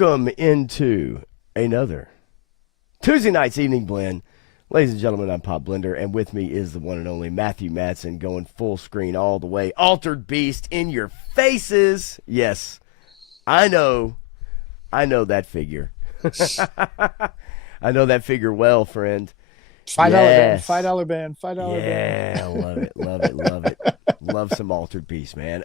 Welcome into another Tuesday night's evening blend. Ladies and gentlemen, I'm Pop Blender, and with me is the one and only Matthew Madsen, going full screen all the way. Altered Beast in your faces. Yes, I know that figure. I know that figure well, friend. $5 Yes. band, $5 band, $5 band. Yeah, love it, love it, love it. Love some Altered Beast, man.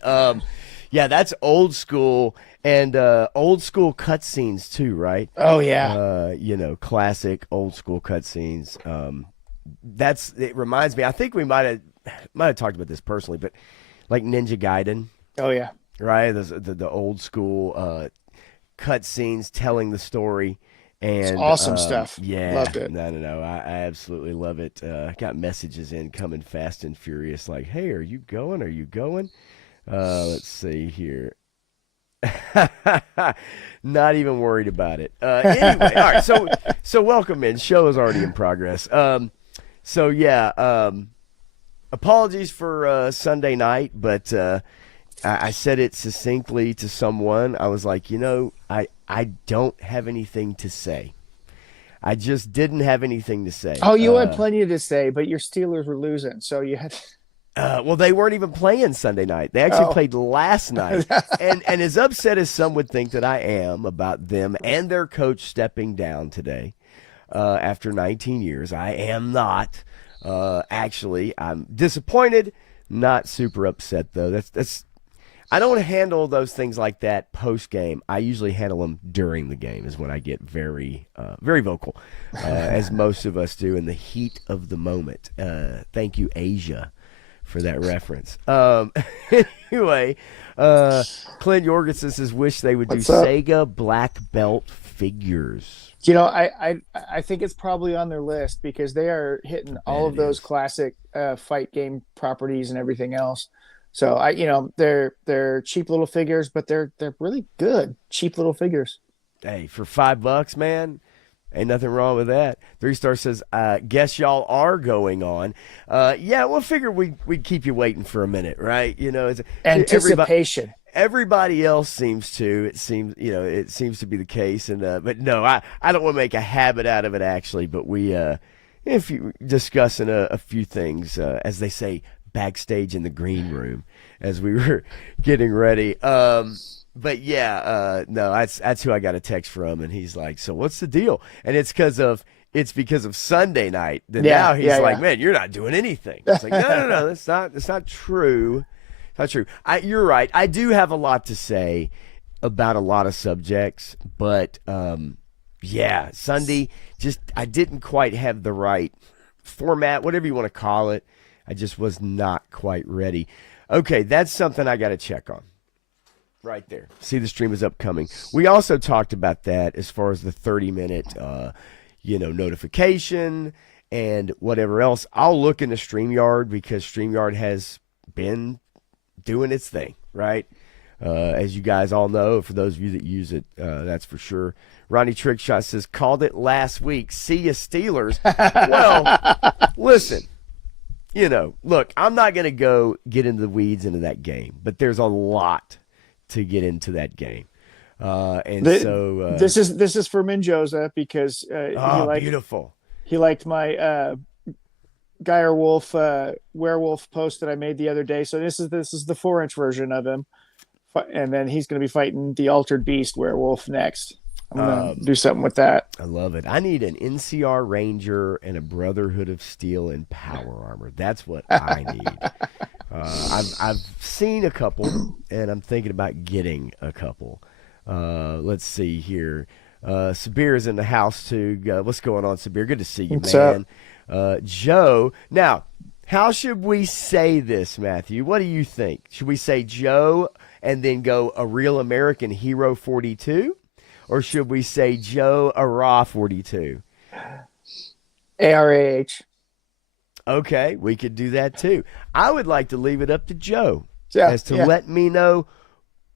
Yeah, that's old school and old school cutscenes too, right? Oh yeah. Classic old school cutscenes. It reminds me. I think we might have talked about this personally, but like Ninja Gaiden, Oh yeah. right? The old school cutscenes telling the story. It's And awesome stuff. yeah, Loved it. no, I absolutely love it. Got messages in coming fast and furious, like, "Hey, are you going? Are you going?" Let's see here. Not even worried about it. Anyway, all right. So welcome in. Show is already in progress. Apologies for Sunday night, but I said it succinctly to someone. I was like, I don't have anything to say. I just didn't have anything to say. Oh, you had plenty to say, but your Steelers were losing, so you had. Well, they weren't even playing Sunday night. They actually played last night. And as upset as some would think that I am about them and their coach stepping down today after 19 years, I am not. Actually, I'm disappointed, not super upset, though. That's I don't handle those things like that post game. I usually handle them during the game is when I get very, very vocal, as most of us do in the heat of the moment. Thank you, Asia, for that reference. Anyway, Clint Jorgensen says, wish they would What's do up? Sega black belt figures. I think it's probably on their list because they are hitting all bet of it those is. classic fight game properties and everything else. So they're cheap little figures, but they're really good cheap little figures. Hey, for $5, man, ain't nothing wrong with that. 3 Star says, guess y'all are going on. Yeah, we'll figure we'd keep you waiting for a minute, right? Anticipation. Everybody else seems to. It seems to be the case. And but no, I don't want to make a habit out of it actually. But if you discussing a few things, as they say, backstage in the green room, as we were getting ready. But yeah, no, that's who I got a text from, and he's like, "So what's the deal?" And it's because of Sunday night. Then Yeah, now he's yeah, like, yeah. "Man, you're not doing anything." It's like, no, that's not true. Not true. You're right. I do have a lot to say about a lot of subjects, but yeah, Sunday I didn't quite have the right format, whatever you want to call it. I just was not quite ready. Okay, that's something I got to check on. Right there. See, the stream is upcoming. We also talked about that as far as the 30-minute, notification and whatever else. I'll look into StreamYard because StreamYard has been doing its thing, right? As you guys all know, for those of you that use it, that's for sure. Ronnie Trickshot says, called it last week. See ya, Steelers. Well, listen. Look, I'm not going to go get into the weeds into that game, but there's a lot to get into that game. This is for Minjoza because Beautiful. he liked my Geyer Wolf werewolf post that I made the other day. So this is the 4-inch version of him, and then he's going to be fighting the Altered Beast werewolf next. I'm going to do something with that. I love it. I need an NCR Ranger and a Brotherhood of Steel in power armor. That's what I need. I've seen a couple, and I'm thinking about getting a couple. Let's see here. Sabir is in the house too. What's going on, Sabir? Good to see you, What's man. Joe. Now, how should we say this, Matthew? What do you think? Should we say Joe and then go a real American hero 42? Or should we say Joe a raw 42? ARAH. Okay, we could do that too. I would like to leave it up to Joe Yeah, as to yeah. let me know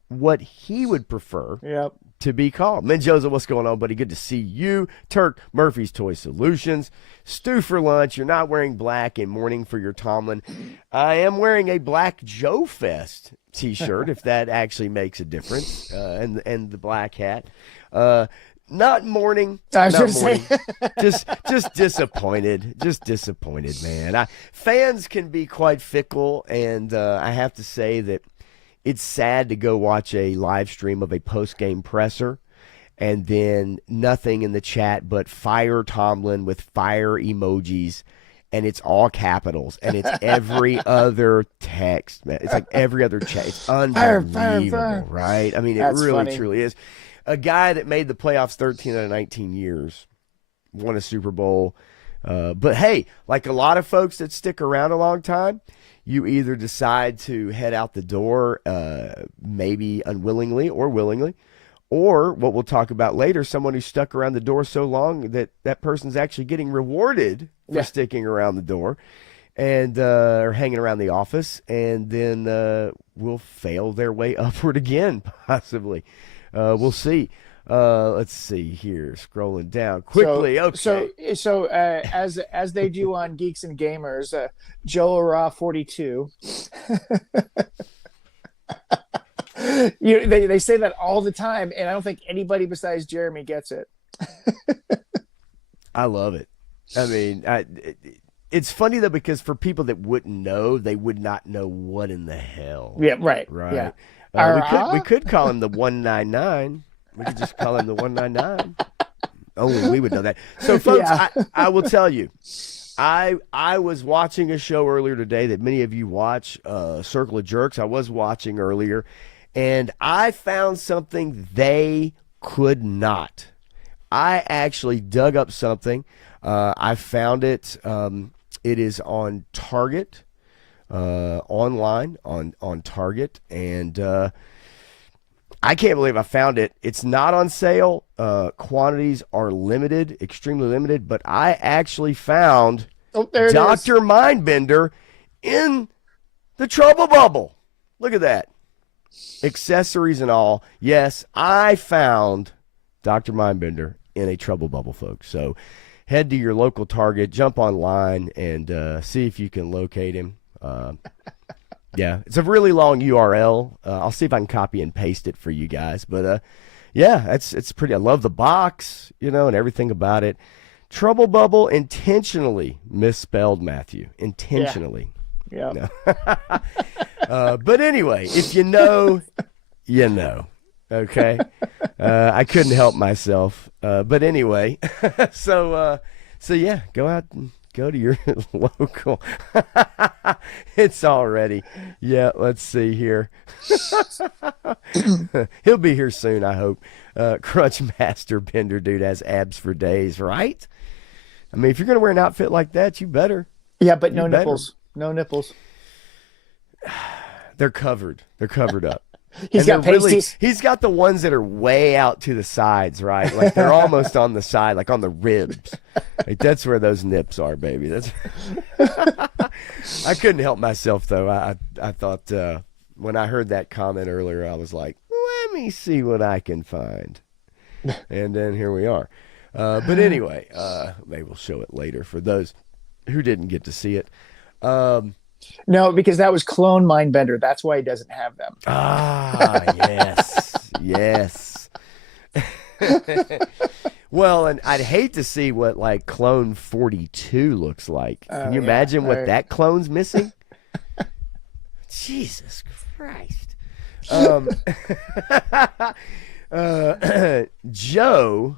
what he would prefer Yep. to be called. Menjoza, what's going on, buddy? Good to see you. Turk, Murphy's Toy Solutions. Stew for lunch. You're not wearing black in mourning for your Tomlin. I am wearing a Black Joe Fest t-shirt, if that actually makes a difference, and the black hat. Not mourning. I was Not going to mourning. say. Just disappointed. Just disappointed, man. Fans can be quite fickle, and I have to say that it's sad to go watch a live stream of a post-game presser and then nothing in the chat but fire Tomlin with fire emojis, and it's all capitals, and it's every other text, man. It's like every other chat. It's unbelievable, right? I mean, That's really, funny. truly is. A guy that made the playoffs 13 out of 19 years, won a Super Bowl. But hey, like a lot of folks that stick around a long time, you either decide to head out the door, maybe unwillingly or willingly, or what we'll talk about later, someone who stuck around the door so long that that person's actually getting rewarded for sticking around the door and or hanging around the office, and then will fail their way upward again, possibly. We'll see. Let's see here. Scrolling down quickly. So as they do on Geeks and Gamers, Joe Ara 42. They say that all the time, and I don't think anybody besides Jeremy gets it. I love it. I mean, it's funny though, because for people that wouldn't know, they would not know what in the hell. Yeah, right. Yeah. We could call him the 199. We could just call him the 199. Only we would know that. So, folks, I will tell you, I was watching a show earlier today that many of you watch, Circle of Jerks. I was watching earlier, and I found something they could not. I actually dug up something. I found it. It is on Target. Online on Target, and I can't believe I found it. It's not on sale. Quantities are limited, extremely limited, but I actually found Dr. Mindbender in the Trouble Bubble. Look at that. Accessories and all. Yes, I found Dr. Mindbender in a Trouble Bubble, folks. So head to your local Target, jump online, and see if you can locate him. Yeah, it's a really long URL. I'll see if I can copy and paste it for you guys. But yeah, it's pretty. I love the box, and everything about it. Trouble Bubble intentionally misspelled, Matthew. Intentionally. Yeah. No. But anyway, if you know, you know. Okay. I couldn't help myself. But anyway, so yeah, go out and go to your local. It's already. Yeah, let's see here. He'll be here soon, I hope. Crunch Master Bender dude has abs for days, right? I mean, if you're going to wear an outfit like that, you better. Yeah, but no nipples. No nipples. They're covered. They're covered up. He's got pasties. He's got the ones that are way out to the sides, right? Like they're almost on the side, like on the ribs. Like that's where those nips are, baby. That's. I couldn't help myself though. I thought when I heard that comment earlier, I was like, let me see what I can find, and then here we are. But anyway, maybe we'll show it later for those who didn't get to see it. No, because that was clone Mindbender. That's why he doesn't have them. Ah, yes, yes. Well, and I'd hate to see what like clone 42 looks like. Can you imagine what that clone's missing? Jesus Christ. Joe.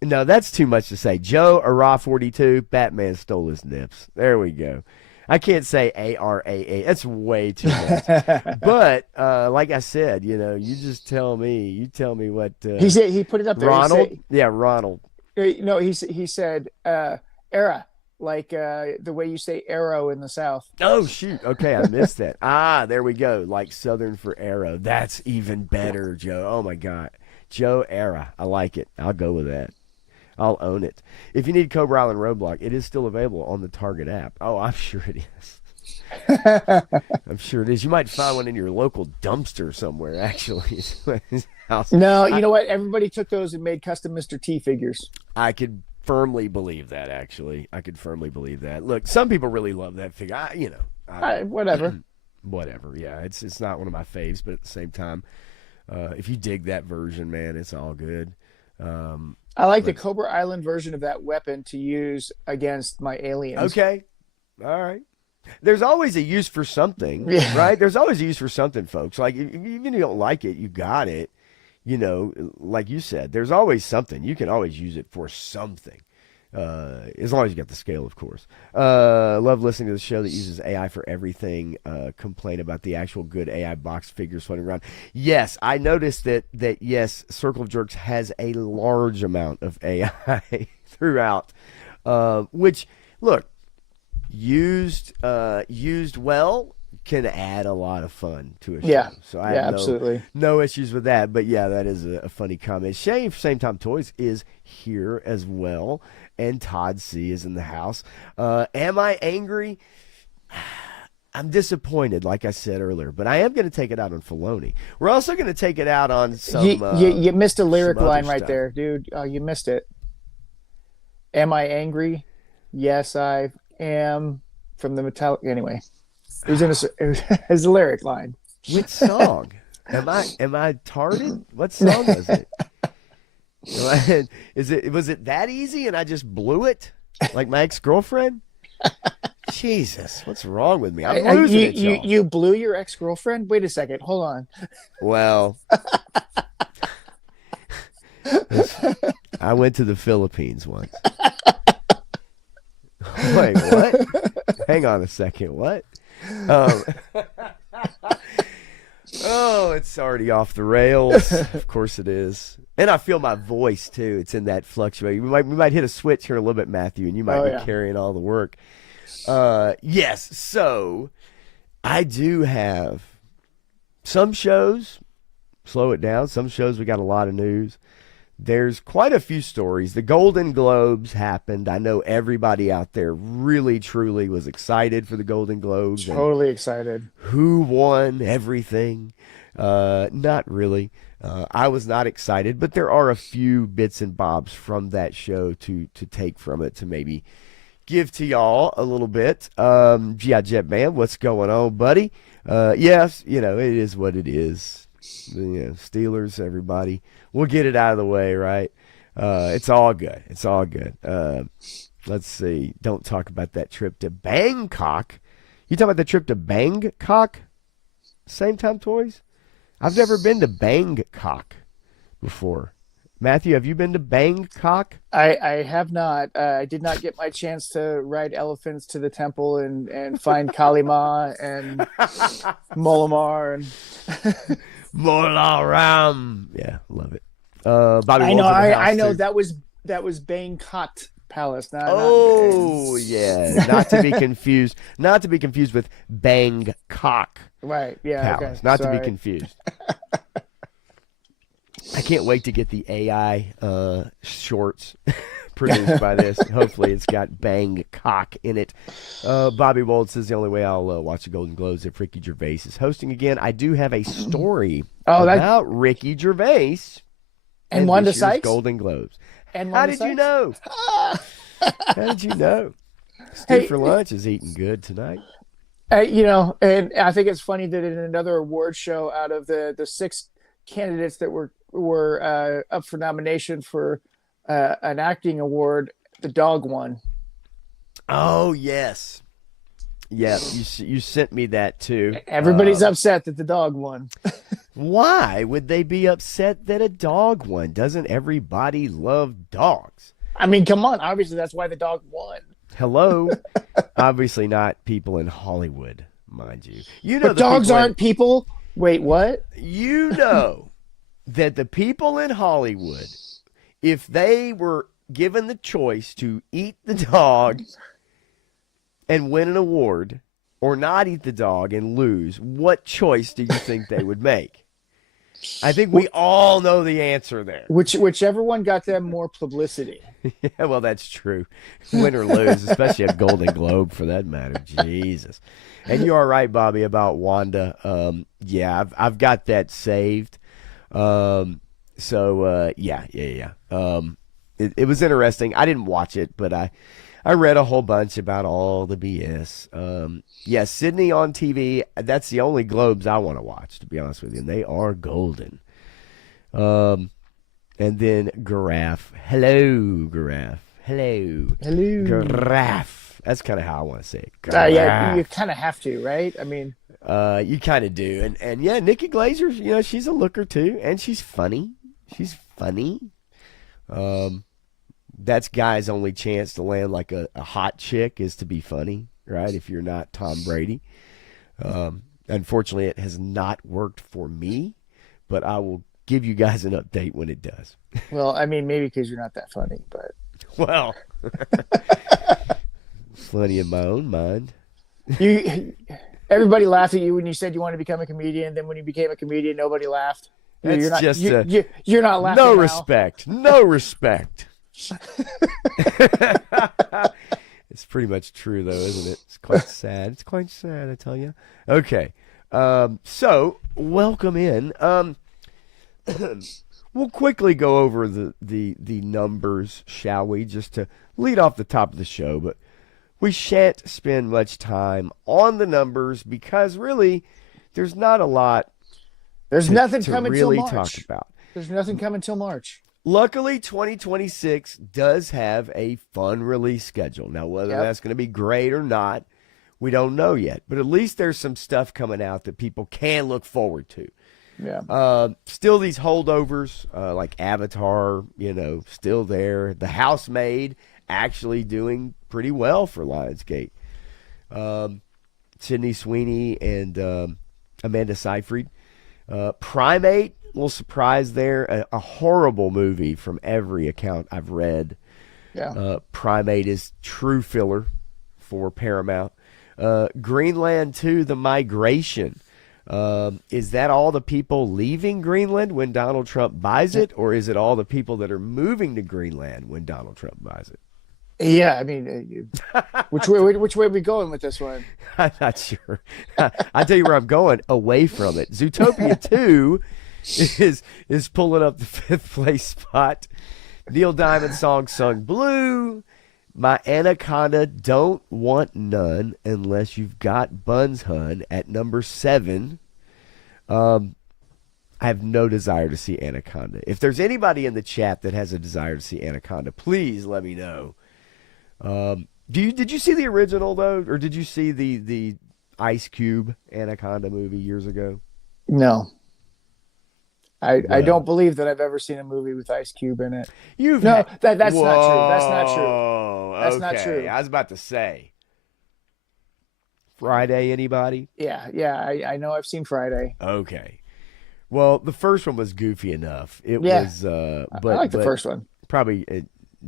No, that's too much to say. Joe Ara 42, Batman stole his nips. There we go. I can't say ARAA. That's way too much. But like I said, you just tell me. You tell me what he said. He put it up there. Ronald. Ronald. No, he said era, like the way you say arrow in the South. Oh shoot. Okay, I missed that. There we go. Like Southern for arrow. That's even better, Joe. Oh my God, Joe Era. I like it. I'll go with that. I'll own it. If you need Cobra Island Roadblock, it is still available on the Target app. Oh, I'm sure it is. I'm sure it is. You might find one in your local dumpster somewhere, actually. No, you know what? Everybody took those and made custom Mr. T figures. I could firmly believe that, actually. I could firmly believe that. Look, some people really love that figure. Whatever. Whatever, yeah. It's not one of my faves, but at the same time, If you dig that version, man, it's all good. I like the Cobra Island version of that weapon to use against my aliens. Okay. All right. There's always a use for something, Yeah. right? There's always a use for something, folks. Like, even if you don't like it, you got it. Like you said, there's always something. You can always use it for something. As long as you got the scale, of course. Love listening to the show that uses AI for everything. Complain about the actual good AI box figures floating around. Yes, I noticed that yes, Circle of Jerks has a large amount of AI throughout. Which, look, used well, can add a lot of fun to a show. Yeah. So I have absolutely. no issues with that. But yeah, that is a funny comment. Shay, Same Time Toys, is here as well. And Todd C is in the house. Am I angry? I'm disappointed, like I said earlier, but I am going to take it out on Filoni. We're also going to take it out on some. You missed a lyric line right stuff. there, dude. You missed it. Am I angry? Yes, I am. From the Metallic. Anyway, it was a lyric line. Which song? Am I tarded? What song was it? Was it that easy and I just blew it like my ex-girlfriend? Jesus, what's wrong with me? I'm losing it, y'all. You blew your ex-girlfriend? Wait a second. Hold on. Well, I went to the Philippines once. Wait, what? Hang on a second. What? Oh, it's already off the rails. Of course it is. And I feel my voice, too. It's in that fluctuation. We might hit a switch here in a little bit, Matthew, and you might be carrying all the work. Yes, so I do have some shows, slow it down. Some shows we got a lot of news. There's quite a few stories. The Golden Globes happened. I know everybody out there really, truly was excited for the Golden Globes. Totally excited. Who won everything? Not really. I was not excited, but there are a few bits and bobs from that show to take from it to maybe give to y'all a little bit. G.I. Jetman, what's going on, buddy? Yes, it is what it is. Steelers, everybody. We'll get it out of the way, right? It's all good. It's all good. Let's see. Don't talk about that trip to Bangkok. You talking about the trip to Bangkok? Same Time Toys? I've never been to Bangkok before. Matthew, have you been to Bangkok? I have not. I did not get my chance to ride elephants to the temple and find Kali Ma and Molamar and Mola Ram. Yeah, love it. Bobby I know. Wolf I know too. that was Bangkok Palace. Yeah, not to be confused with Bangkok. Right. Yeah. Palace. Okay. Not Sorry. to be confused. I can't wait to get the AI shorts produced by this. Hopefully it's got Bangkok in it. Bobby Wold says the only way I'll watch the Golden Globes if Ricky Gervais is hosting again. I do have a story about Ricky Gervais and Wanda this year's Sykes? Golden Globes. And How Wanda did Sykes? you know? How did you know? Steve for lunch is eating good tonight. And I think it's funny that in another award show, out of the 6 candidates that were up for nomination for an acting award, the dog won. Oh yes, yeah. You sent me that too. Everybody's upset that the dog won. Why would they be upset that a dog won? Doesn't everybody love dogs? I mean, come on. Obviously, that's why the dog won. Hello. Obviously not people in Hollywood, mind you. But dogs aren't people. Wait, what? You know that the people in Hollywood, if they were given the choice to eat the dog and win an award or not eat the dog and lose, what choice do you think they would make? I think we all know the answer there. Whichever one got them more publicity. Yeah, well, that's true. Win or lose, especially a Golden Globe for that matter. Jesus. And you are right, Bobby, about Wanda. Yeah, I've got that saved. Yeah. It was interesting. I didn't watch it, but I read a whole bunch about all the BS. Yeah, Sydney on TV, that's the only Globes I want to watch, to be honest with you. And they are golden. And then Giraffe. Hello, Giraffe. Hello. Hello. Giraffe. That's kind of how I want to say it. Yeah, you kind of have to, right? I mean, you kind of do. And yeah, Nikki Glaser, she's a looker too, and she's funny. She's funny. That's guy's only chance to land like a hot chick is to be funny, right? If you're not Tom Brady. Unfortunately, it has not worked for me, but I will give you guys an update when it does. Well, I mean, maybe because you're not that funny, but. Well, funny in my own mind. Everybody laughed at you when you said you wanted to become a comedian. Then when you became a comedian, nobody laughed. You're not laughing. No now. respect. No respect. It's pretty much true, though, isn't it? It's quite sad. It's quite sad, I tell you. Okay. So, welcome in. We'll quickly go over the numbers, shall we, just to lead off the top of the show. But we shan't spend much time on the numbers because, really, there's not a lot nothing coming really till March. talk about. There's nothing coming till March. Luckily, 2026 does have a fun release schedule. Now, whether that's going to be great or not, we don't know yet. But at least there's some stuff coming out that people can look forward to. Yeah. Still these holdovers, like Avatar, still there. The Housemaid actually doing pretty well for Lionsgate. Sydney Sweeney and Amanda Seyfried. Primate, a little surprise there. A horrible movie from every account I've read. Yeah. Primate is true filler for Paramount. Greenland 2, The Migration. Is that all the people leaving Greenland when Donald Trump buys it, or is it all the people that are moving to Greenland when Donald Trump buys it? Yeah, I mean, which way are we going with this one? I'm not sure. I'll tell you where I'm going, away from it. Zootopia 2 is pulling up the 5th place spot. Neil Diamond's song Sung Blue. My Anaconda Don't Want None Unless You've Got Buns Hun at number 7. I have no desire to see Anaconda. If there's anybody in the chat that has a desire to see Anaconda, please let me know. Did you see the original though, or did you see the Ice Cube Anaconda movie years ago? No. I don't believe that I've ever seen a movie with Ice Cube in it. That's not true. That's not true. That's not true. I was about to say. Friday, anybody? Yeah. I know I've seen Friday. Okay. Well, the first one was goofy enough. It was, but I like the first one. Probably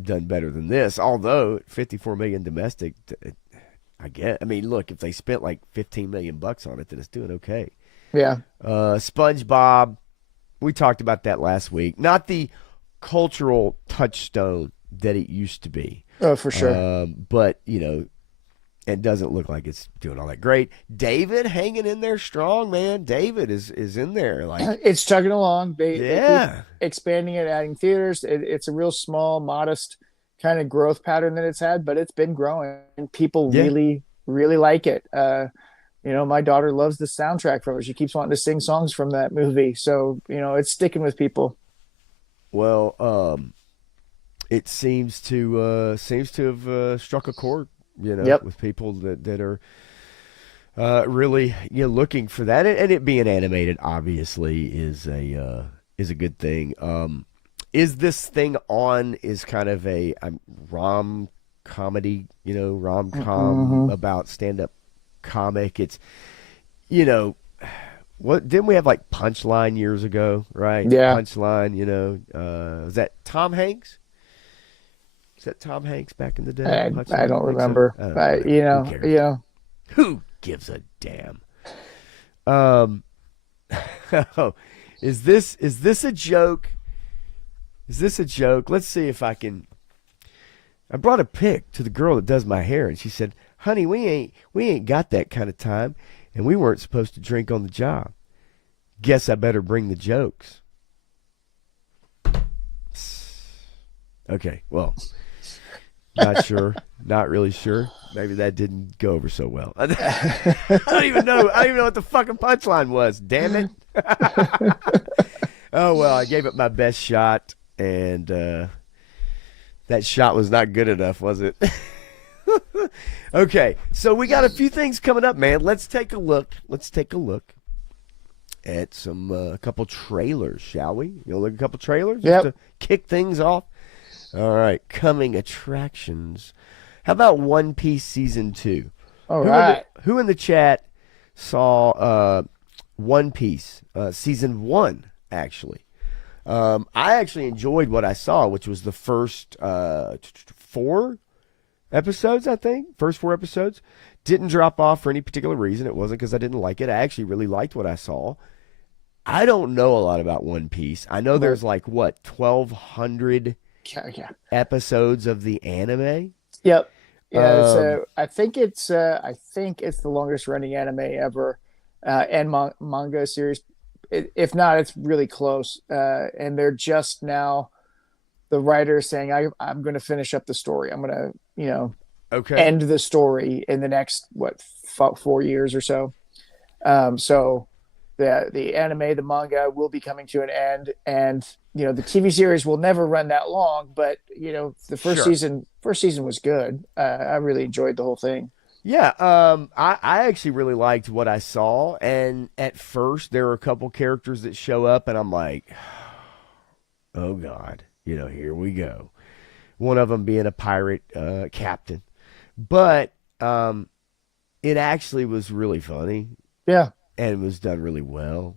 done better than this. Although 54 million domestic, I get. I mean, look, if they spent like 15 million bucks on it, then it's doing okay. Yeah. SpongeBob. We talked about that last week. Not the cultural touchstone that it used to be. Oh, for sure. But, it doesn't look like it's doing all that great. David hanging in there strong, man. David is in there. It's chugging along. They keep expanding it, adding theaters. It's a real small, modest kind of growth pattern that it's had, but it's been growing. And people really, really like it. My daughter loves the soundtrack from it. She keeps wanting to sing songs from that movie. So, it's sticking with people. Well, it seems to have struck a chord, with people that are really looking for that. And it being animated obviously is a good thing. Is this thing on is kind of a rom comedy, rom-com about stand-up comic. It's what didn't we have like Punchline years ago, right? Yeah. Punchline, was that Tom Hanks? Is that Tom Hanks back in the day? I don't remember. So. Who gives a damn? Is this a joke? Is this a joke? Let's see if I can. I brought a pic to the girl that does my hair, and she said, "Honey, we ain't got that kind of time, and we weren't supposed to drink on the job. Guess I better bring the jokes." Okay, well, not sure, not really sure. Maybe that didn't go over so well. I don't even know. I don't even know what the fucking punchline was. Damn it! Oh, well, I gave it my best shot, and that shot was not good enough, was it? Okay, so we got a few things coming up, man. Let's take a look. Let's take a look at a couple trailers, shall we? You know, look at a couple trailers just to kick things off. All right, coming attractions. How about One Piece Season 2? All right. Who in the chat saw One Piece Season 1, actually? I actually enjoyed what I saw, which was the first 4 episodes, I think. First 4 episodes. Didn't drop off for any particular reason. It wasn't because I didn't like it. I actually really liked what I saw. I don't know a lot about One Piece. I know there's like, what, 1,200 episodes of the anime? Yep. Yeah, I think it's the longest running anime ever, and manga series. If not, it's really close. And they're just now, the writer saying, I'm going to finish up the story. I'm going to, end the story in the next 4 years or so. So the anime, the manga will be coming to an end, and the TV series will never run that long. But the first season was good. I really enjoyed the whole thing. Yeah, I actually really liked what I saw, and at first there were a couple characters that show up, and I'm like, oh God, here we go. One of them being a pirate captain, but it actually was really funny. Yeah. And it was done really well,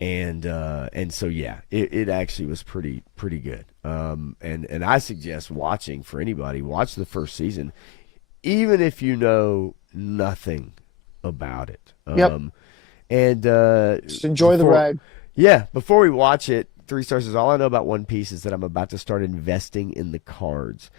and so it actually was pretty good. And I suggest watching for anybody. Watch the first season, even if you know nothing about it. And just enjoy the ride. Yeah. Before we watch it, 3 stars says, all I know about One Piece is that I'm about to start investing in the cards.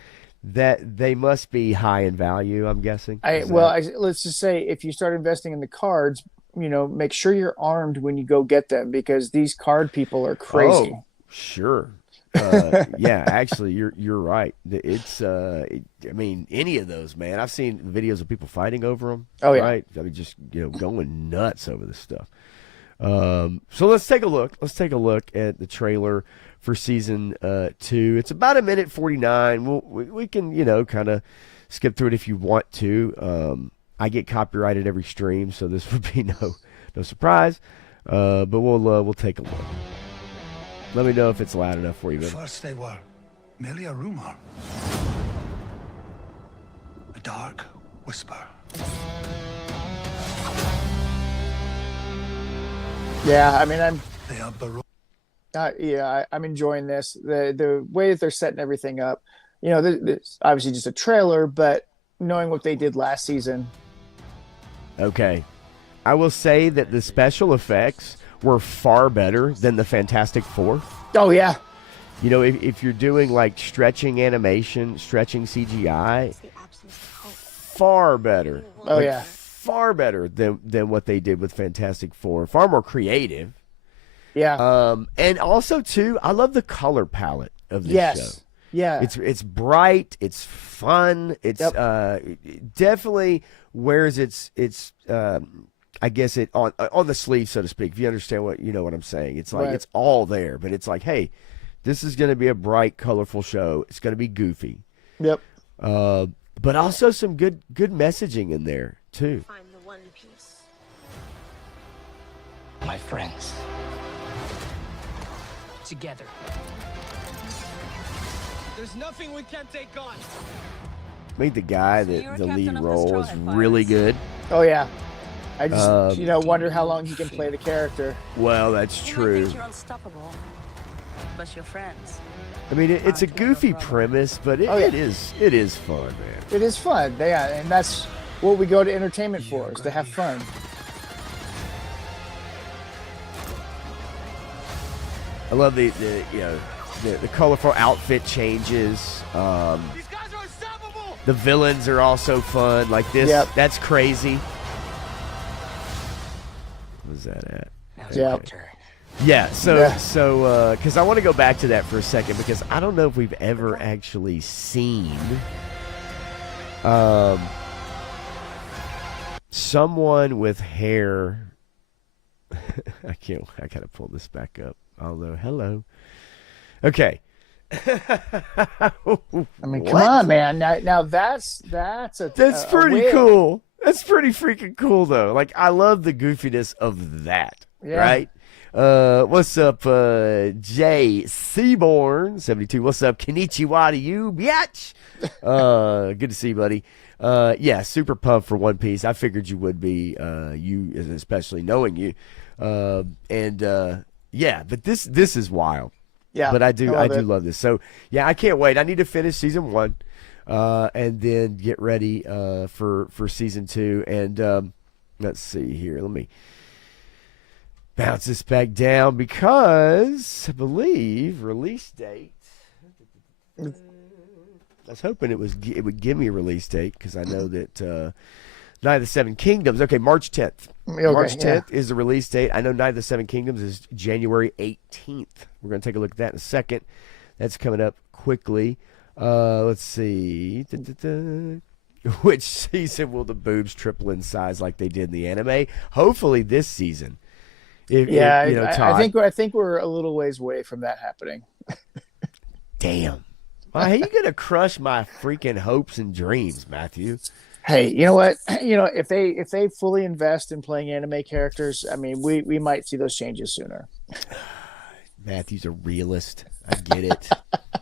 That they must be high in value, I'm guessing. Let's just say if you start investing in the cards, make sure you're armed when you go get them, because these card people are crazy. Oh, sure. Yeah, actually, you're right. It's I mean, any of those, man. I've seen videos of people fighting over them. Oh yeah, right. I mean, just going nuts over this stuff. So let's take a look. Let's take a look at the trailer for season 2. It's about 1:49. We can kind of skip through it if you want to. I get copyrighted every stream, so this would be no surprise. But we'll take a look. Let me know if it's loud enough for you. First they were merely a rumor, a dark whisper. Yeah, I mean, I'm enjoying this. The way that they're setting everything up. This obviously just a trailer, but knowing what they did last season. Okay. I will say that the special effects were far better than the Fantastic Four. Oh, yeah. If you're doing like stretching animation, stretching CGI, far better. Oh, yeah. Far better than what they did with Fantastic Four. Far more creative. Yeah. And also, too, I love the color palette of this show. Yeah. It's bright, it's fun, it's definitely wears its I guess it on the sleeve, so to speak, if you understand what I'm saying. It's like it's all there, but it's like, hey, this is going to be a bright, colorful show. It's going to be goofy. Yep. But also some good messaging in there too. Find the One Piece. My friends. Together. There's nothing we can't take on. I think the guy that the lead role is really good. Oh yeah. I just wonder how long he can play the character. Well, that's true. Think you're unstoppable, but your friends. I mean, it's a goofy premise, but it is fun, man. It is fun. And that's what we go to entertainment for, is to have fun. I love the colorful outfit changes. These guys are unstoppable. The villains are also fun. Like this, that's crazy. What was that at? Yeah. Yeah, so because I want to go back to that for a second, because I don't know if we've ever actually seen someone with hair. I gotta pull this back up. Although, hello. Okay. I mean, come on, man. Now that's pretty win. cool. That's pretty freaking cool, though. Like, I love the goofiness of that. Yeah. Right? What's up, Jay Seaborn 72? What's up, Konnichiwa to you, biatch? Good to see you, buddy. Yeah, super pumped for One Piece. I figured you would be, you especially knowing you. Yeah, but this is wild. Yeah, but I do love this. So yeah, I can't wait. I need to finish season 1, and then get ready for season 2. And let's see here. Let me bounce this back down because I believe release date. I was hoping it would give me a release date because I know that Night of the Seven Kingdoms. Okay, March 10th. Okay, March 10th is the release date. I know Night of the Seven Kingdoms is January 18th. We're going to take a look at that in a second. That's coming up quickly. Let's see. Which season will the boobs triple in size like they did in the anime? Hopefully this season. I think we're a little ways away from that happening. Damn. Well, how you going to crush my freaking hopes and dreams, Matthew? Hey, you know what? If they fully invest in playing anime characters, I mean, we might see those changes sooner. Matthew's a realist. I get it.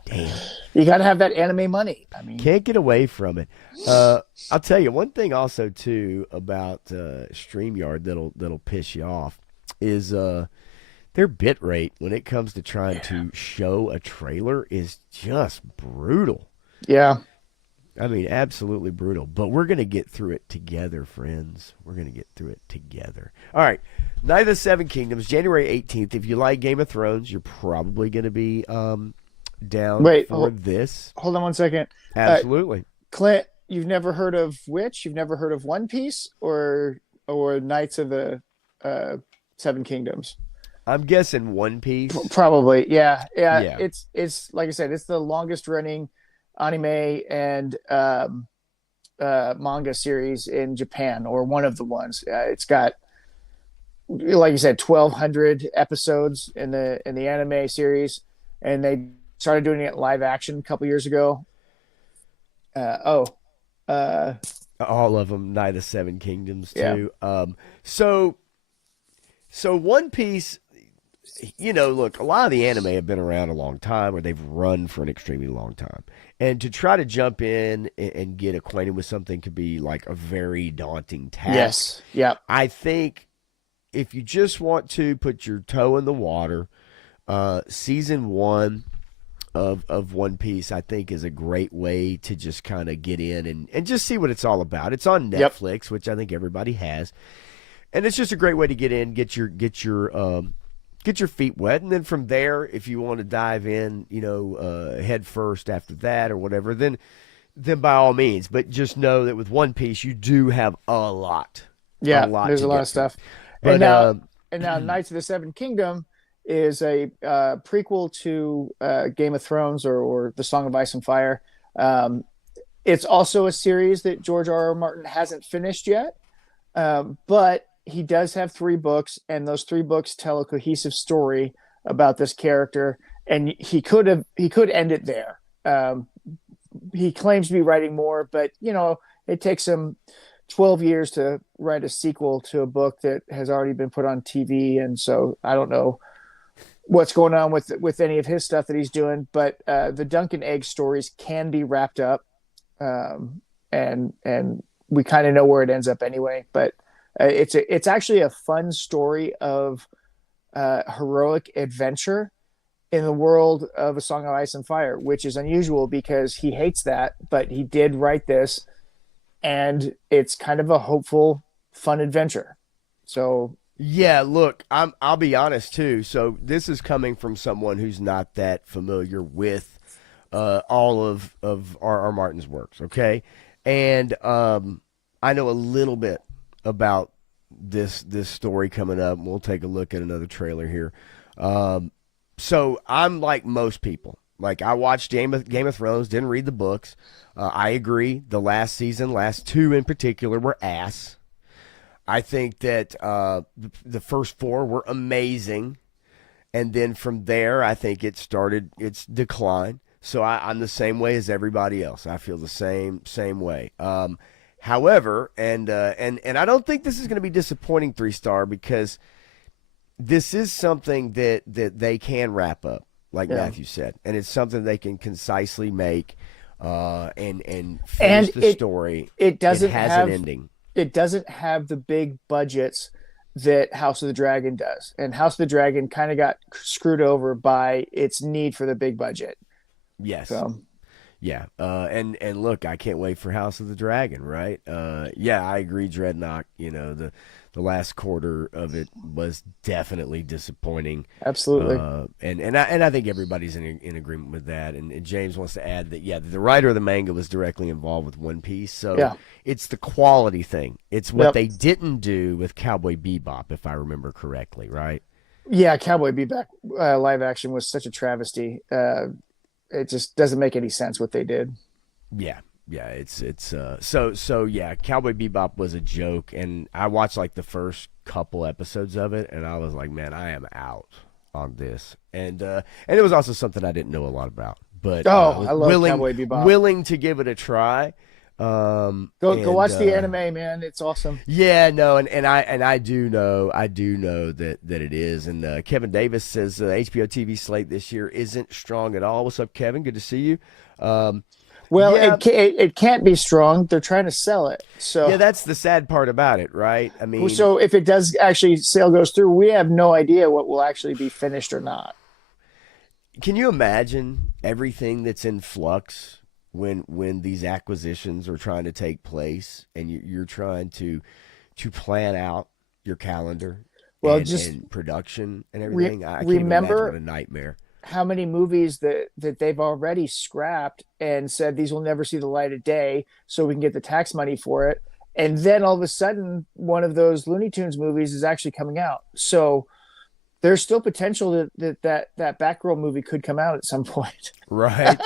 Damn. You got to have that anime money. I mean, can't get away from it. I'll tell you one thing also too about StreamYard that'll piss you off is their bit rate when it comes to trying to show a trailer is just brutal. Yeah. I mean, absolutely brutal. But we're going to get through it together, friends. We're going to get through it together. All right. Night of the Seven Kingdoms, January 18th. If you like Game of Thrones, you're probably going to be down for this. Hold on one second. Absolutely. Clint, you've never heard of which? You've never heard of One Piece or Knights of the Seven Kingdoms? I'm guessing One Piece. Probably, yeah. It's like I said, it's the longest running anime and manga series in Japan, or one of the ones. It's got, like you said, 1,200 episodes in the anime series, and they started doing it live action a couple years ago. All of them, Night of the Seven Kingdoms too. Yeah. So One Piece. Look, a lot of the anime have been around a long time, or they've run for an extremely long time. And to try to jump in and get acquainted with something could be like a very daunting task. Yes. Yeah. I think if you just want to put your toe in the water, season 1 of One Piece, I think, is a great way to just kind of get in and just see what it's all about. It's on Netflix, which I think everybody has. And it's just a great way to get in, get your feet wet, and then from there, if you want to dive in, head first after that or whatever, then by all means. But just know that with One Piece, you do have a lot. Yeah, there's a lot of stuff. But, and now, Knights of the Seven Kingdom is a prequel to Game of Thrones or The Song of Ice and Fire. It's also a series that George R.R. Martin hasn't finished yet, but he does have 3 books, and those 3 books tell a cohesive story about this character, and he could end it there. He claims to be writing more, but it takes him 12 years to write a sequel to a book that has already been put on TV, and so I don't know what's going on with any of his stuff that he's doing, but the Dunk and Egg stories can be wrapped up, and we kind of know where it ends up anyway, but it's actually a fun story of heroic adventure in the world of A Song of Ice and Fire, which is unusual because he hates that, but he did write this, and it's kind of a hopeful, fun adventure. So yeah, look, I'll be honest too. So this is coming from someone who's not that familiar with all of R.R. Martin's works, okay? And I know a little bit about this story coming up. We'll take a look at another trailer here. So I'm like most people. Like, I watched Game of Thrones, didn't read the books. I agree. The last 2 in particular, were ass. I think that the first 4 were amazing. And then from there, I think it started its decline. So I'm the same way as everybody else. I feel the same way. However, and I don't think this is going to be disappointing 3-star, because this is something that they can wrap up, like Matthew said, and it's something they can concisely make and finish the story. It doesn't has have an ending. It doesn't have the big budgets that House of the Dragon does, and House of the Dragon kind of got screwed over by its need for the big budget. Yes. So. Yeah. And look, I can't wait for House of the Dragon, right? Yeah, I agree, Dreadnought. The last quarter of it was definitely disappointing. Absolutely. And I think everybody's in agreement with that. And James wants to add that, the writer of the manga was directly involved with One Piece. So it's the quality thing. It's what they didn't do with Cowboy Bebop, if I remember correctly, right? Yeah, Cowboy Bebop live action was such a travesty. It just doesn't make any sense what they did. Yeah, it's Cowboy Bebop was a joke, and I watched like the first couple episodes of it, and I was like, man, I am out on this. And it was also something I didn't know a lot about, but I love Cowboy Bebop. Willing to give it a try. Go watch the anime, man. It's awesome. Yeah, no, and I do know that it is. And Kevin Davis says HBO TV slate this year isn't strong at all. What's up, Kevin? Good to see you. It can't be strong. They're trying to sell it. So yeah, that's the sad part about it, right? I mean, so if it does actually sale goes through, we have no idea what will actually be finished or not. Can you imagine everything that's in flux when these acquisitions are trying to take place, and you're trying to plan out your calendar, and production and everything? I can't even imagine what a nightmare. How many movies that they've already scrapped and said these will never see the light of day, so we can get the tax money for it, and then all of a sudden one of those Looney Tunes movies is actually coming out. So there's still potential that Batgirl movie could come out at some point. Right.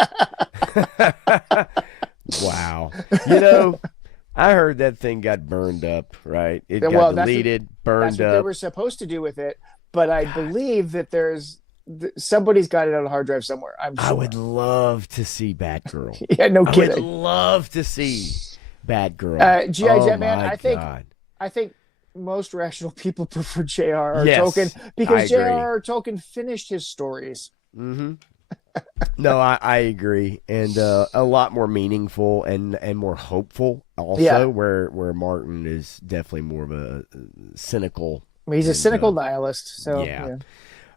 Wow. I heard that thing got burned up, right? It got deleted, burned that's what they were supposed to do with it, but I believe that somebody's got it on a hard drive somewhere. I'm sure. I would love to see Batgirl. Yeah, no kidding. I would love to see Batgirl. G.I. Jetman, I think most rational people prefer J.R.R. Tolkien, because J.R.R. Tolkien finished his stories. Mm-hmm. No, I agree, and a lot more meaningful and more hopeful also, where Martin is definitely more of a cynical. I mean, he's a cynical nihilist. So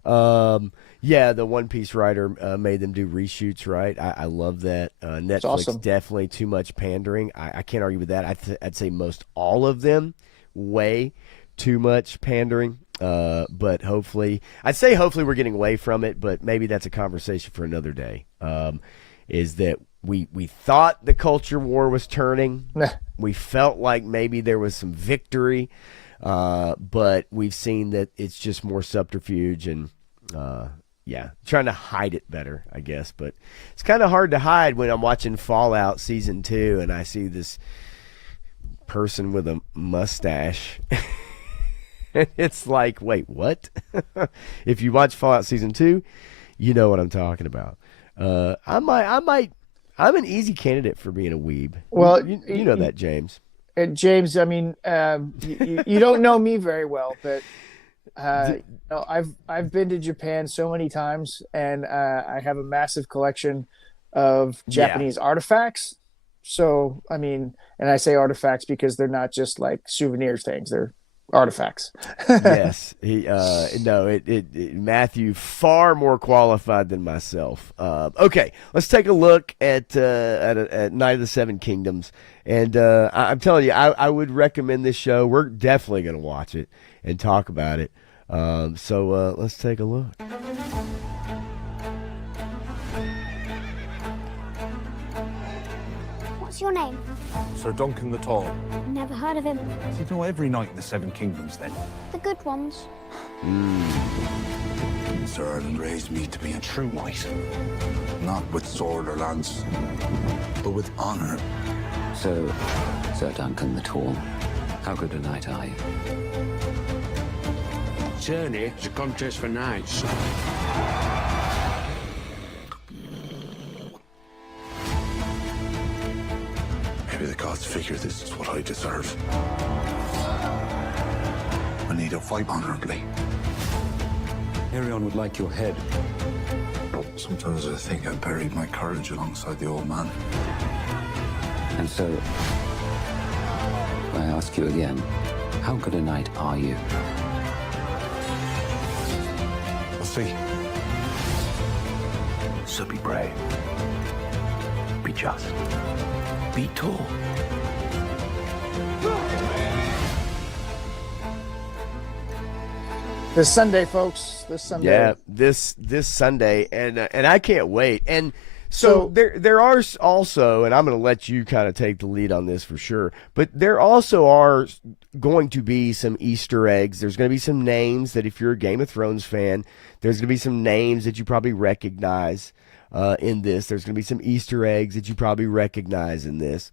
the One Piece writer made them do reshoots, right? I love that. Netflix awesome. Definitely too much pandering. I can't argue with that. I'd say most all of them way too much pandering. But hopefully we're getting away from it, but maybe that's a conversation for another day. Is that we thought the culture war was turning. We felt like maybe there was some victory, but we've seen that it's just more subterfuge and trying to hide it better, I guess. But it's kind of hard to hide when I'm watching Fallout Season 2 and I see this person with a mustache. It's like, wait, what? If you watch Fallout Season 2, you know what I'm talking about. I'm an easy candidate for being a weeb. Well, you know that, James. James, I mean, you don't know me very well, but I've been to Japan so many times, and I have a massive collection of Japanese artifacts. So, I mean, and I say artifacts because they're not just like souvenir things; they're artifacts. Yes, Matthew far more qualified than myself. Okay, let's take a look at Night of the Seven Kingdoms, and I'm telling you, I would recommend this show. We're definitely going to watch it and talk about it. So let's take a look. What's your name? Sir Duncan the Tall. Never heard of him. You know every knight in the Seven Kingdoms, then? The good ones. Sir Erland raised me to be a true knight. Not with sword or lance, but with honor. So, Sir Duncan the Tall, how good a knight are you? journey is a contest for knights. Maybe the gods figure this is what I deserve. I need to fight honorably. Arion would like your head. Sometimes I think I buried my courage alongside the old man. And so, I ask you again, how good a knight are you? We'll see. So be brave. Be just. Be tall. This Sunday, folks. This Sunday. Yeah, this Sunday, and I can't wait. And so there are also, and I'm going to let you kind of take the lead on this for sure, but there also are going to be some Easter eggs. There's going to be some names that if you're a Game of Thrones fan, there's going to be some names that you probably recognize in this. There's going to be some Easter eggs that you probably recognize in this.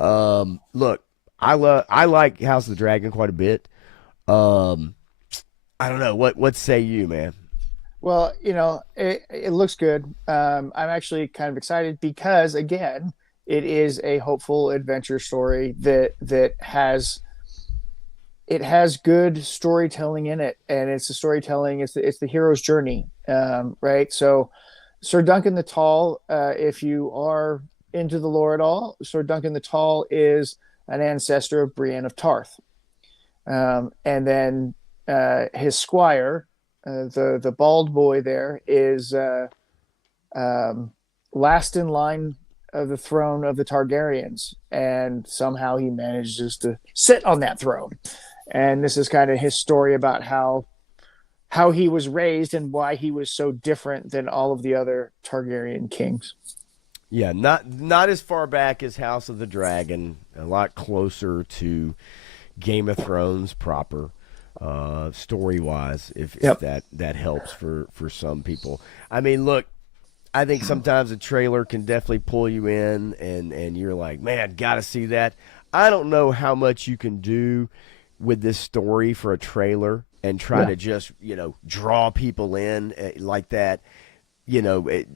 Look, I like House of the Dragon quite a bit. I don't know. What say you, man? Well, it looks good. I'm actually kind of excited because, again, it is a hopeful adventure story that has good storytelling in it, and it's the storytelling. It's the hero's journey, right? So, Sir Duncan the Tall, if you are into the lore at all, Sir Duncan the Tall is an ancestor of Brienne of Tarth, and then his squire, the bald boy there, is last in line of the throne of the Targaryens, and somehow he manages to sit on that throne. And this is kind of his story about how he was raised and why he was so different than all of the other Targaryen kings. Yeah, not as far back as House of the Dragon, a lot closer to Game of Thrones proper. Story-wise, if that helps for some people. I mean, look, I think sometimes a trailer can definitely pull you in, and you're like, man, gotta see that. I don't know how much you can do with this story for a trailer and try to just, draw people in like that.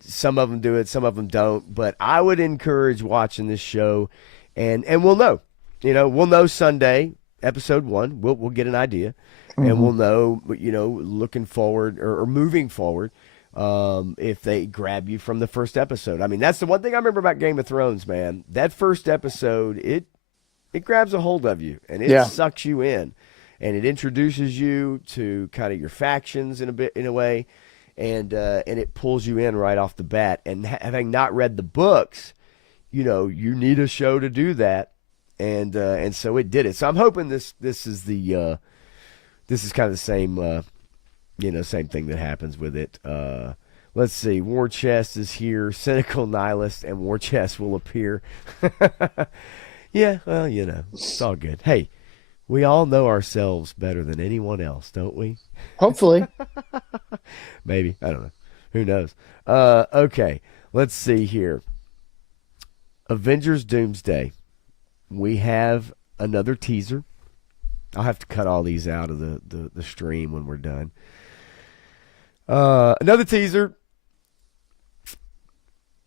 Some of them do it, some of them don't. But I would encourage watching this show, and we'll know. We'll know Sunday, episode 1. We'll get an idea. And we'll know, looking forward or moving forward, if they grab you from the first episode. I mean, that's the one thing I remember about Game of Thrones, man. That first episode, it grabs a hold of you, and it sucks you in, and it introduces you to kind of your factions in a way, and it pulls you in right off the bat. And having not read the books, you need a show to do that, and so it did it. So I'm hoping this is the this is kind of the same, same thing that happens with it. Let's see. War Chest is here. Cynical Nihilist and War Chest will appear. Yeah, well, it's all good. Hey, we all know ourselves better than anyone else, don't we? Hopefully. Maybe. I don't know. Who knows? Okay, let's see here. Avengers Doomsday. We have another teaser. I'll have to cut all these out of the stream when we're done. Another teaser.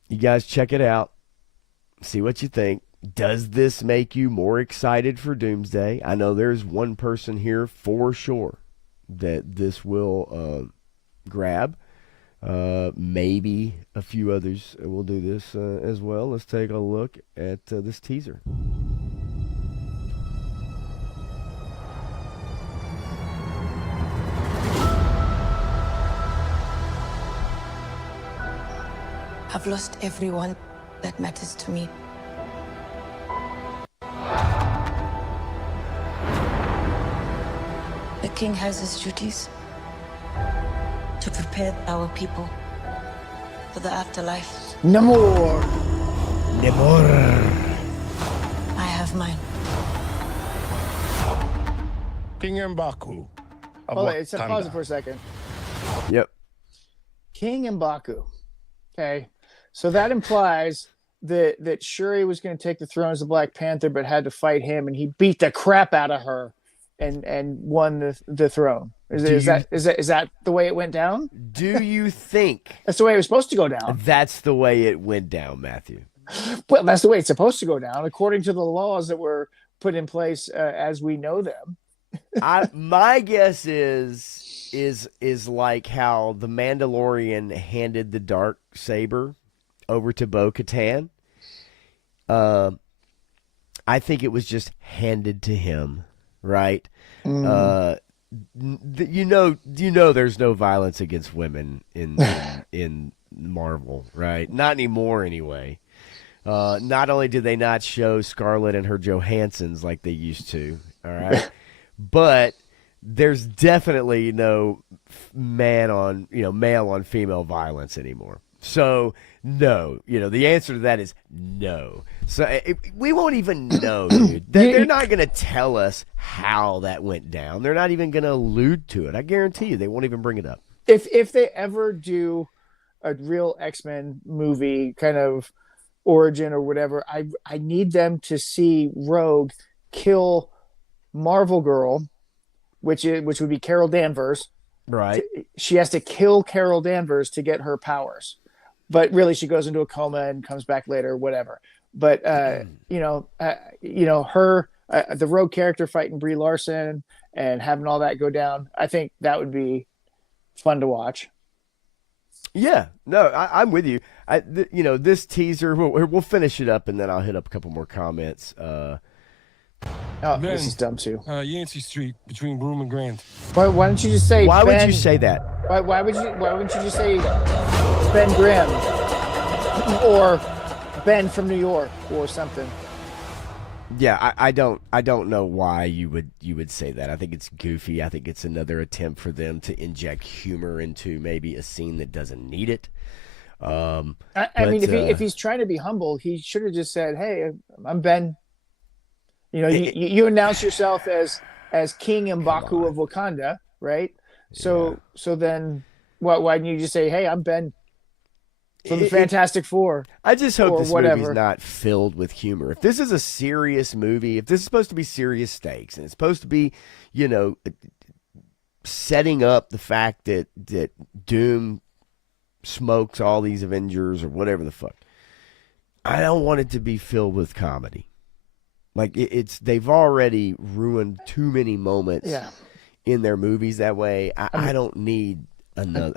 You guys check it out. See what you think. Does this make you more excited for Doomsday? I know there's one person here for sure that this will grab. Maybe a few others will do this as well. Let's take a look at this teaser. I've lost everyone that matters to me. The king has his duties to prepare our people for the afterlife. Namor. I have mine. King M'Baku. Hold on, pause it for a second. Yep. King M'Baku. Okay. So that implies that Shuri was going to take the throne as the Black Panther, but had to fight him, and he beat the crap out of her and won the throne. Is that the way it went down? Do you think That's the way it was supposed to go down? that's the way it went down, Matthew? Well, that's the way it's supposed to go down, according to the laws that were put in place as we know them. My guess is like how the Mandalorian handed the dark saber over to Bo-Katan. I think it was just handed to him, right? You know, there's no violence against women in Marvel, right? Not anymore, anyway. Not only did they not show Scarlett and her Johanssons like they used to, all right, but there's definitely no male on female violence anymore. So no, the answer to that is no. So we won't even know, dude. They're not going to tell us how that went down. They're not even going to allude to it. I guarantee you, they won't even bring it up. If they ever do a real X-Men movie, kind of origin or whatever, I need them to see Rogue kill Marvel Girl, which would be Carol Danvers. Right. She has to kill Carol Danvers to get her powers. But really, she goes into a coma and comes back later, whatever. But her the Rogue character fighting Brie Larson and having all that go down, I think that would be fun to watch. Yeah, no, I'm with you. This teaser, we'll finish it up, and then I'll hit up a couple more comments. This is dumb too. Yancey Street between Broome and Grand. Why don't you just say? Why Ben, would you say that? Why wouldn't you just say Ben Grimm or Ben from New York or something? Yeah, I don't know why you would say that. I think it's goofy. I think it's another attempt for them to inject humor into maybe a scene that doesn't need it. I mean, if he's trying to be humble, he should have just said, "Hey, I'm Ben." You announce yourself as King M'Baku of Wakanda, right? So then, why didn't you just say, "Hey, I'm Ben from the Fantastic Four"? I just hope this movie's not filled with humor. If this is a serious movie, if this is supposed to be serious stakes, and it's supposed to be, setting up the fact that Doom smokes all these Avengers or whatever the fuck, I don't want it to be filled with comedy. Like they've already ruined too many moments in their movies that way. I don't need another.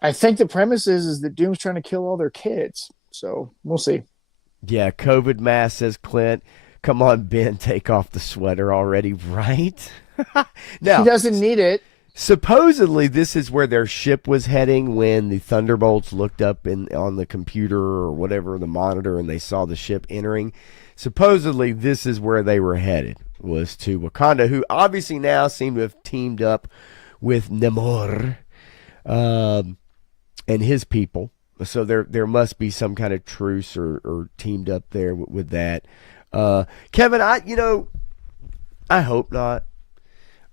I think the premise is that Doom's trying to kill all their kids. So we'll see. Yeah, COVID mask, says Clint. Come on, Ben, take off the sweater already, right? Now, he doesn't need it. Supposedly, this is where their ship was heading when the Thunderbolts looked up on the computer or whatever, the monitor, and they saw the ship entering. Supposedly, this is where they were headed, was to Wakanda, who obviously now seem to have teamed up with Namor and his people. So there must be some kind of truce or teamed up there with that. Kevin, I hope not.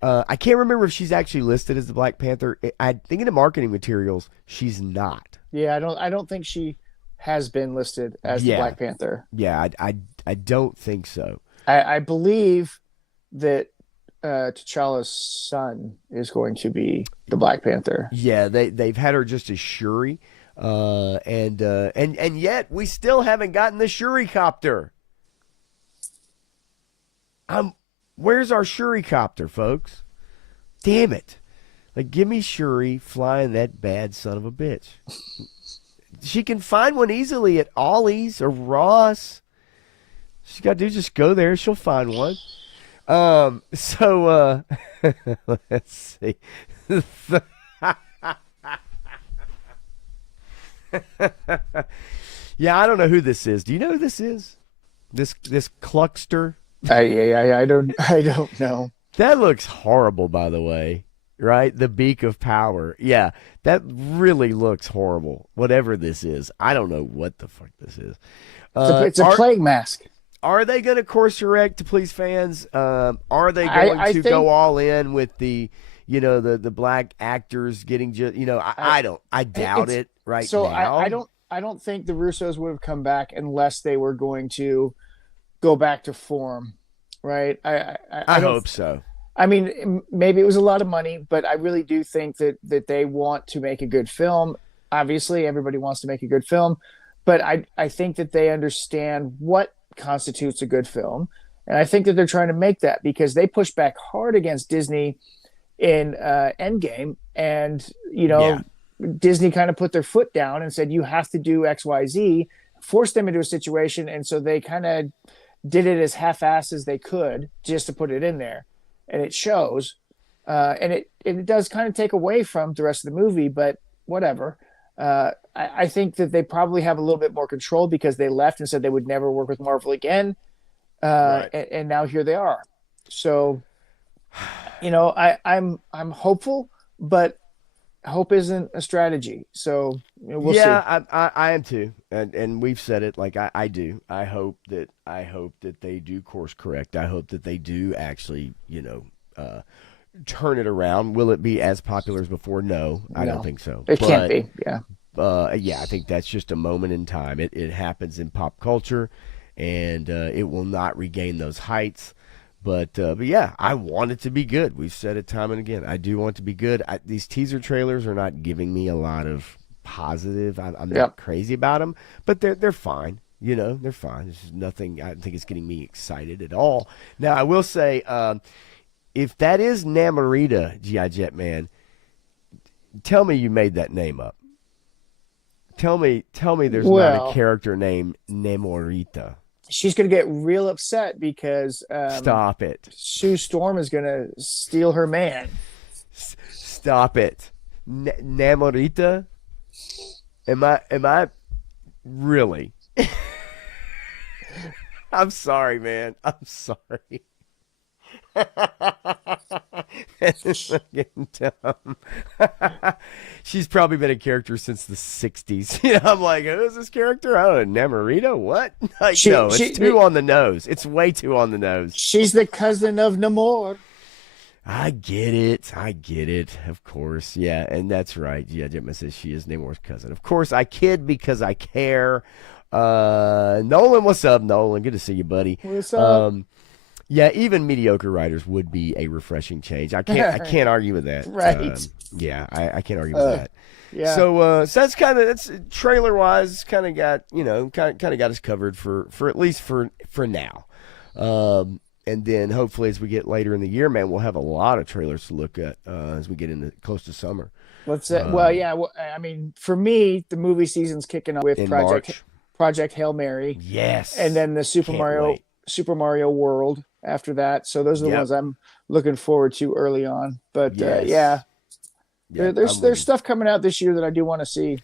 I can't remember if she's actually listed as the Black Panther. I think in the marketing materials, she's not. Yeah, I don't think she has been listed as the Black Panther. Yeah, I don't think so. I believe that T'Challa's son is going to be the Black Panther. Yeah, they've had her just as Shuri, and yet we still haven't gotten the Shuri copter. Where's our Shuri copter, folks? Damn it! Like, give me Shuri flying that bad son of a bitch. She can find one easily at Ollie's or Ross. She got to do just go there. She'll find one. So let's see. Yeah, I don't know who this is. Do you know who this is? This Cluckster? I don't know. That looks horrible, by the way. Right? The beak of power. Yeah, that really looks horrible. Whatever this is. I don't know what the fuck this is. It's a plague mask. Are they going to course correct to please fans? Are they going to go all in with the black actors getting I doubt it right now. So I don't think the Russos would have come back unless they were going to go back to form, right? I hope so. I mean, maybe it was a lot of money, but I really do think that they want to make a good film. Obviously, everybody wants to make a good film, but I think that they understand what constitutes a good film. And I think that they're trying to make that, because they pushed back hard against Disney in Endgame. And, Disney kind of put their foot down and said, you have to do X, Y, Z, forced them into a situation. And so they kind of did it as half-assed as they could just to put it in there. And it shows. And it does kind of take away from the rest of the movie, but whatever. I think that they probably have a little bit more control because they left and said they would never work with Marvel again. Right. And now here they are. So, I'm hopeful, but hope isn't a strategy. So we'll see. I am too. And we've said it, like I do. I hope that they do course correct. I hope that they do actually, turn it around. Will it be as popular as before? No, I don't think so. It can't be. Yeah. I think that's just a moment in time. It happens in pop culture, and it will not regain those heights. But yeah, I want it to be good. We've said it time and again. I do want it to be good. These teaser trailers are not giving me a lot of positive. I'm not crazy about them, but they're fine. They're fine. This is nothing. I don't think it's getting me excited at all. Now, I will say, if that is Namorita, G.I. Jetman, tell me you made that name up. Tell me there's not a character named Namorita. She's going to get real upset because stop it. Sue Storm is going to steal her man. Stop it. Namorita? Am I really? I'm sorry, man. I'm sorry. It's getting dumb. She's probably been a character since the 60s. I'm like, who's this character? I don't know, Namorita? What? No, it's too on the nose. It's way too on the nose. She's the cousin of Namor. I get it. Of course. Yeah, and that's right. Yeah, Gemma says she is Namor's cousin. Of course, I kid because I care. Nolan, what's up, Nolan? Good to see you, buddy. What's up? Yeah, even mediocre writers would be a refreshing change. I can't argue with that. Right. I can't argue with that. Yeah. So that's trailer wise kind of got got us covered for at least for now. And then hopefully as we get later in the year, man, we'll have a lot of trailers to look at as we get into close to summer. Let's say, I mean, for me, the movie season's kicking off with Project Hail Mary. Yes. And then the Super Mario World after that. So those are the ones I'm looking forward to early on. But there's stuff coming out this year that I do want to see.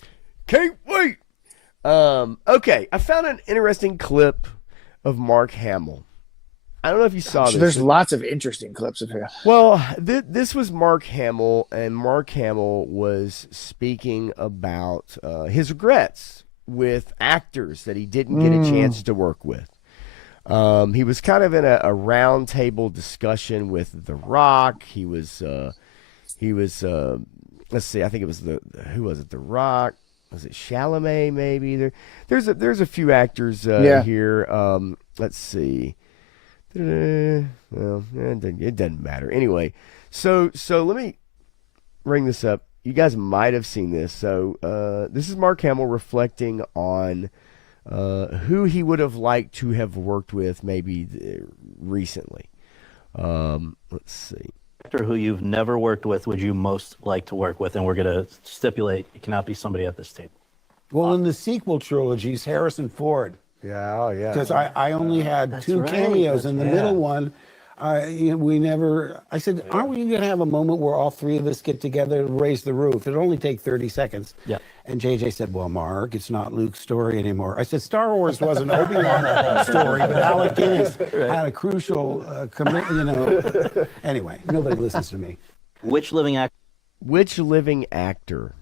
Can't wait. Okay, I found an interesting clip of Mark Hamill. I don't know if you saw this. There's lots of interesting clips of him. Well, this was Mark Hamill, and Mark Hamill was speaking about his regrets with actors that he didn't get a chance to work with. He was kind of in a round table discussion with The Rock. He was let's see, I think it was who was it? The Rock. Was it Chalamet? Maybe there's a few actors here. Let's see. Well, it doesn't matter anyway. So let me bring this up. You guys might have seen this. So this is Mark Hamill reflecting on who he would have liked to have worked with maybe recently. Let's see. Actor who you've never worked with would you most like to work with? And we're going to stipulate it cannot be somebody at this table. Well, in the sequel trilogies, Harrison Ford. Yeah, oh yeah. Because I only had two cameos. In the middle one, I said, aren't we going to have a moment where all three of us get together to raise the roof? It'll only take 30 seconds. Yeah. And JJ said, well, Mark, it's not Luke's story anymore. I said, Star Wars was an Obi-Wan story, but Alec Guinness had a crucial Anyway, nobody listens to me. Which living actor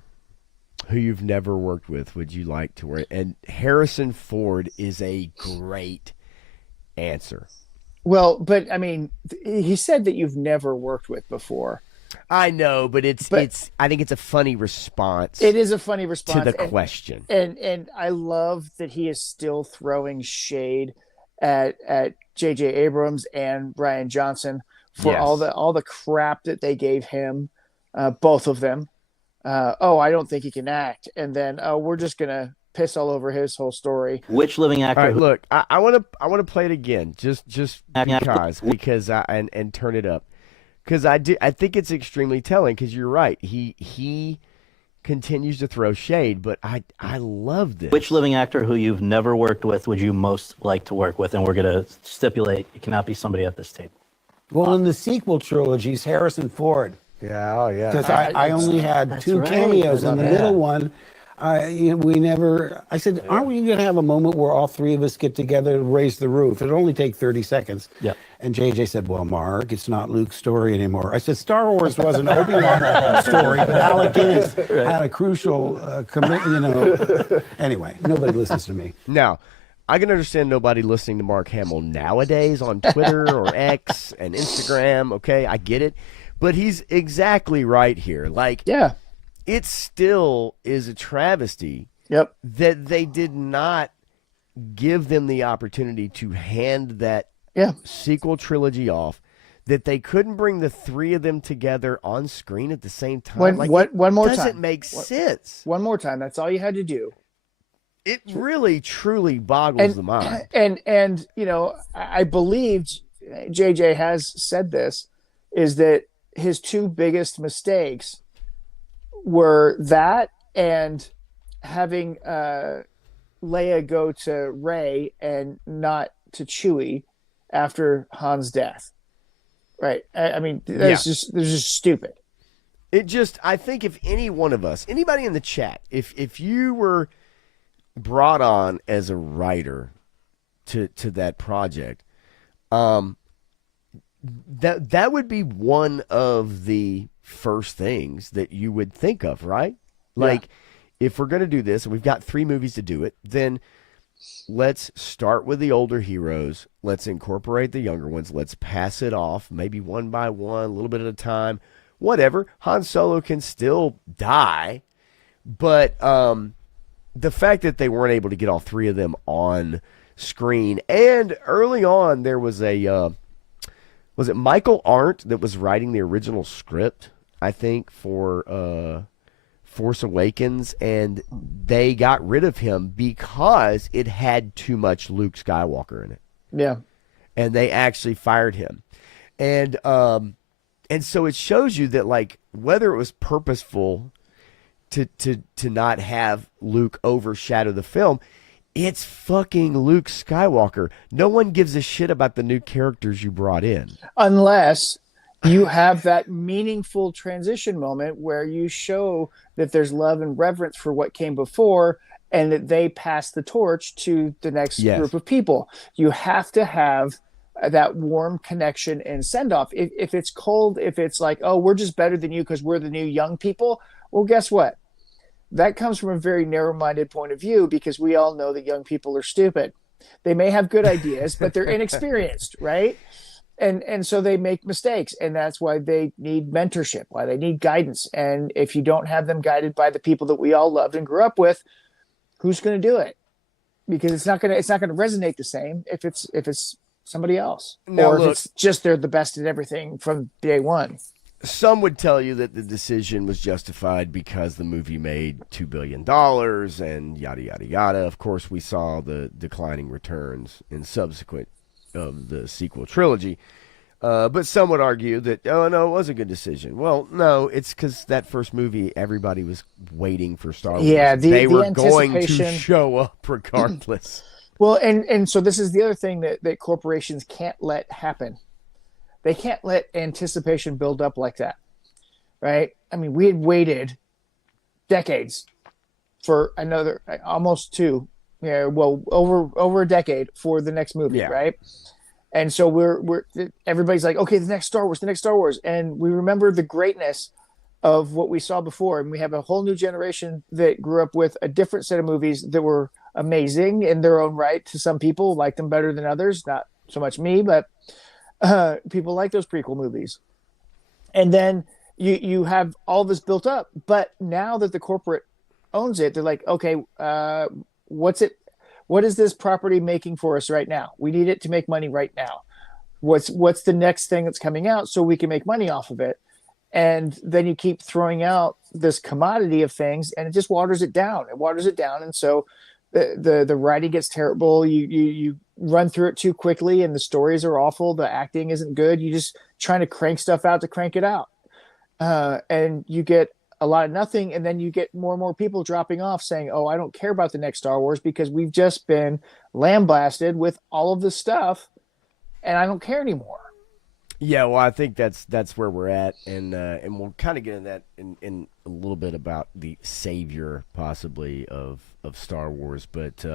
who you've never worked with would you like to work? And Harrison Ford is a great answer. Well, but I mean, he said that you've never worked with before. I know, but I think it's a funny response. It is a funny response to the question. And I love that he is still throwing shade at J.J. Abrams and Rian Johnson for all the crap that they gave him, both of them. I don't think he can act, and then we're just gonna piss all over his whole story. Which living actor? All right, look, I want to play it again, just because and turn it up, because I think it's extremely telling, because you're right, he continues to throw shade, but I love this. Which living actor who you've never worked with would you most like to work with? And we're going to stipulate it cannot be somebody at this table. Well, in the sequel trilogies, Harrison Ford. Yeah, oh yeah. Because I only had 2 cameos, and the middle one, we never. I said, aren't we going to have a moment where all 3 of us get together to raise the roof? It'll only take 30 seconds. Yeah. And JJ said, well, Mark, it's not Luke's story anymore. I said, Star Wars was an Obi-Wan story, but Alec Guinness had a crucial commitment, Anyway, nobody listens to me. Now, I can understand nobody listening to Mark Hamill nowadays on Twitter or X and Instagram. Okay, I get it. But he's exactly right here. Like, yeah, it still is a travesty that they did not give them the opportunity to hand that sequel trilogy off, that they couldn't bring the 3 of them together on screen at the same time. One more time. Doesn't make sense. One more time. That's all you had to do. It really, truly boggles the mind. And I believed JJ has said this, is that his 2 biggest mistakes were that and having Leia go to Rey and not to Chewie after Han's death. Right. I mean, that's just stupid. I think if any one of us, anybody in the chat, if you were brought on as a writer to that project, that would be one of the first things that you would think of, right? Like, if we're going to do this and we've got 3 movies to do it, then let's start with the older heroes. Let's incorporate the younger ones. Let's pass it off, maybe one by one, a little bit at a time, whatever. Han Solo can still die, but the fact that they weren't able to get all 3 of them on screen, and early on there was was it Michael Arndt that was writing the original script, I think, for Force Awakens, and they got rid of him because it had too much Luke Skywalker in it. Yeah. And they actually fired him. And so it shows you that, like, whether it was purposeful to not have Luke overshadow the film, it's fucking Luke Skywalker. No one gives a shit about the new characters you brought in. Unless you have that meaningful transition moment where you show that there's love and reverence for what came before and that they pass the torch to the next group of people. You have to have that warm connection and send off. If it's cold, if it's like, oh, we're just better than you because we're the new young people, well, guess what? That comes from a very narrow-minded point of view, because we all know that young people are stupid. They may have good ideas, but they're inexperienced, right? And so they make mistakes, and that's why they need mentorship, why they need guidance. And if you don't have them guided by the people that we all loved and grew up with, who's going to do it? Because it's not going to resonate the same if it's somebody else, or if it's just they're the best at everything from day one. Some would tell you that the decision was justified because the movie made $2 billion and yada, yada, yada. Of course, we saw the declining returns in subsequent of the sequel trilogy. But some would argue that, oh, no, it was a good decision. Well, no, it's because that first movie, everybody was waiting for Star Wars. Yeah, they were going to show up regardless. Well, and so this is the other thing that corporations can't let happen. They can't let anticipation build up like that, right? I mean, we had waited decades for another, almost 2, over a decade for the next movie, right? And so we're everybody's like, okay, the next Star Wars, and we remember the greatness of what we saw before, and we have a whole new generation that grew up with a different set of movies that were amazing in their own right. To some people, liked them better than others. Not so much me, but people like those prequel movies. And then you have all this built up, but now that the corporate owns it, they're like, okay, what is this property making for us right now? We need it to make money right now. what's the next thing that's coming out so we can make money off of it. And then you keep throwing out this commodity of things, and it just waters it down. And so the writing gets terrible. You run through it too quickly, and the stories are awful. The acting isn't good. You just trying to crank stuff out to crank it out, and you get a lot of nothing. And then you get more and more people dropping off, saying, "Oh, I don't care about the next Star Wars because we've just been lambasted with all of this stuff, and I don't care anymore." Yeah, well, I think that's where we're at, and we'll kind of get into that in a little bit about the savior possibly of Star Wars, but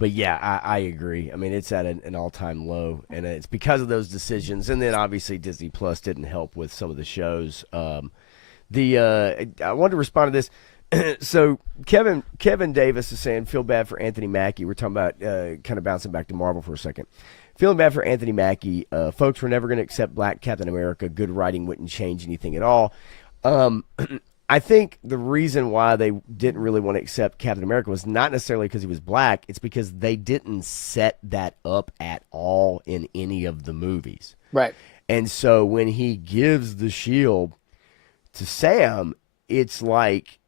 yeah, I agree. I mean, it's at an all-time low, and it's because of those decisions, and then obviously Disney Plus didn't help with some of the shows. I wanted to respond to this. So Kevin Davis is saying, feel bad for Anthony Mackie. We're talking about kind of bouncing back to Marvel for a second. Feeling bad for Anthony Mackie. Folks were never going to accept Black Captain America. Good writing wouldn't change anything at all. I think the reason why they didn't really want to accept Captain America was not necessarily because he was black. It's because they didn't set that up at all in any of the movies. Right. And so when he gives the shield to Sam, it's like